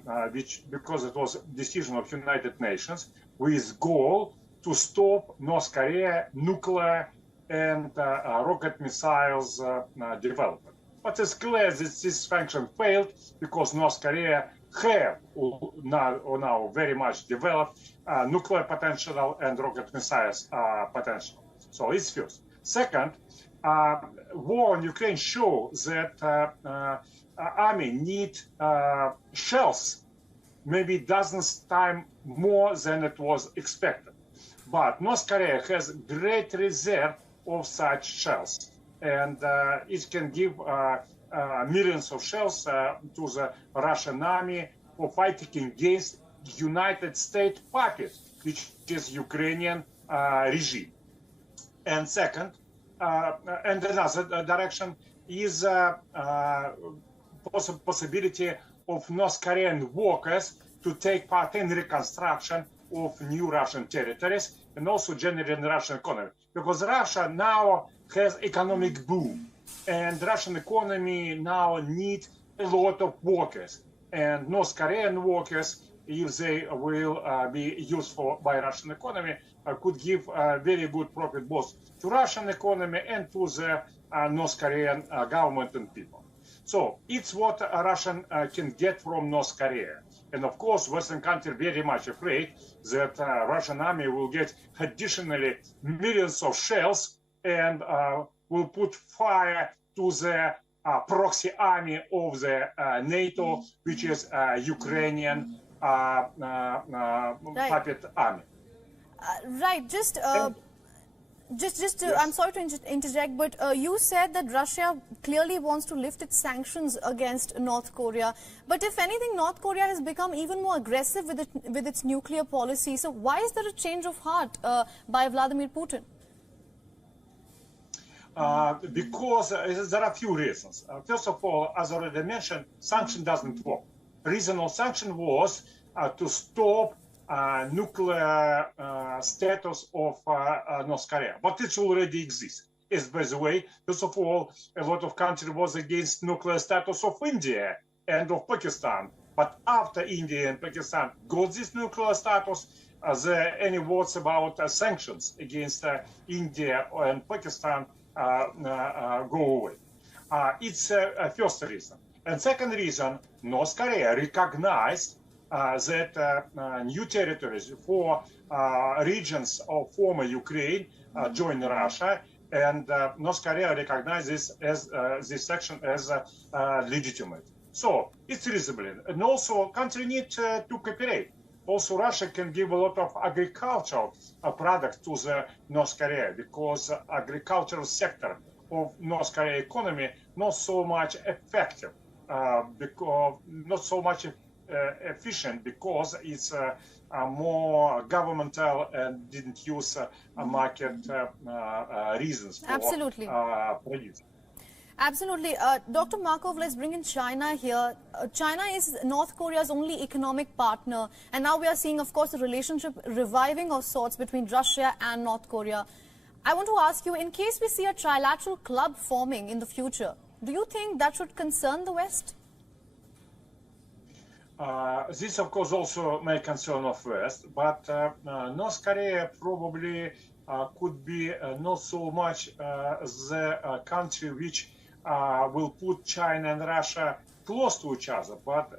because it was a decision of United Nations, with goal to stop North Korea nuclear and rocket missiles development. But it's clear that this function failed because North Korea have now very much developed nuclear potential and rocket missiles potential. So it's first. Second, war in Ukraine shows that army need shells maybe dozens times more than it was expected. But North Korea has great reserve of such shells, and it can give millions of shells to the Russian army for fighting against United States puppet, which is Ukrainian regime. And second, and another direction is possibility of North Korean workers to take part in reconstruction of new Russian territories and also generating Russian economy. Because Russia now has economic boom, and Russian economy now needs a lot of workers. And North Korean workers, if they will be useful by Russian economy, could give very good profit both to Russian economy and to the North Korean government and people. So it's what Russian can get from North Korea. And of course, Western countries very much afraid that Russian army will get additionally millions of shells and will put fire to the proxy army of the NATO, which is Ukrainian puppet army. Right. I'm sorry to interject, but you said that Russia clearly wants to lift its sanctions against North Korea. But if anything, North Korea has become even more aggressive with its nuclear policy. So why is there a change of heart by Vladimir Putin? Because there are a few reasons. First of all, as already mentioned, sanction doesn't work. Reason of sanction was to stop nuclear status of North Korea, but it already exists. As by the way, first of all, a lot of countries was against nuclear status of India and of Pakistan. But after India and Pakistan got this nuclear status, any words about sanctions against India and Pakistan go away. It's a first reason. And second reason, North Korea recognized that new territories for regions of former Ukraine join Russia, and North Korea recognizes this section as legitimate. So it's reasonable, and also country need to cooperate. Also, Russia can give a lot of agricultural products to the North Korea because agricultural sector of North Korea economy not so much effective, because not so much efficient because it's more governmental and didn't use market reasons for producing. Absolutely. Dr. Markov, let's bring in China here. China is North Korea's only economic partner. And now we are seeing, of course, a relationship reviving of sorts between Russia and North Korea. I want to ask you, in case we see a trilateral club forming in the future, do you think that should concern the West? This, of course, also may concern of West, but North Korea probably could be not so much the country which will put China and Russia close to each other, but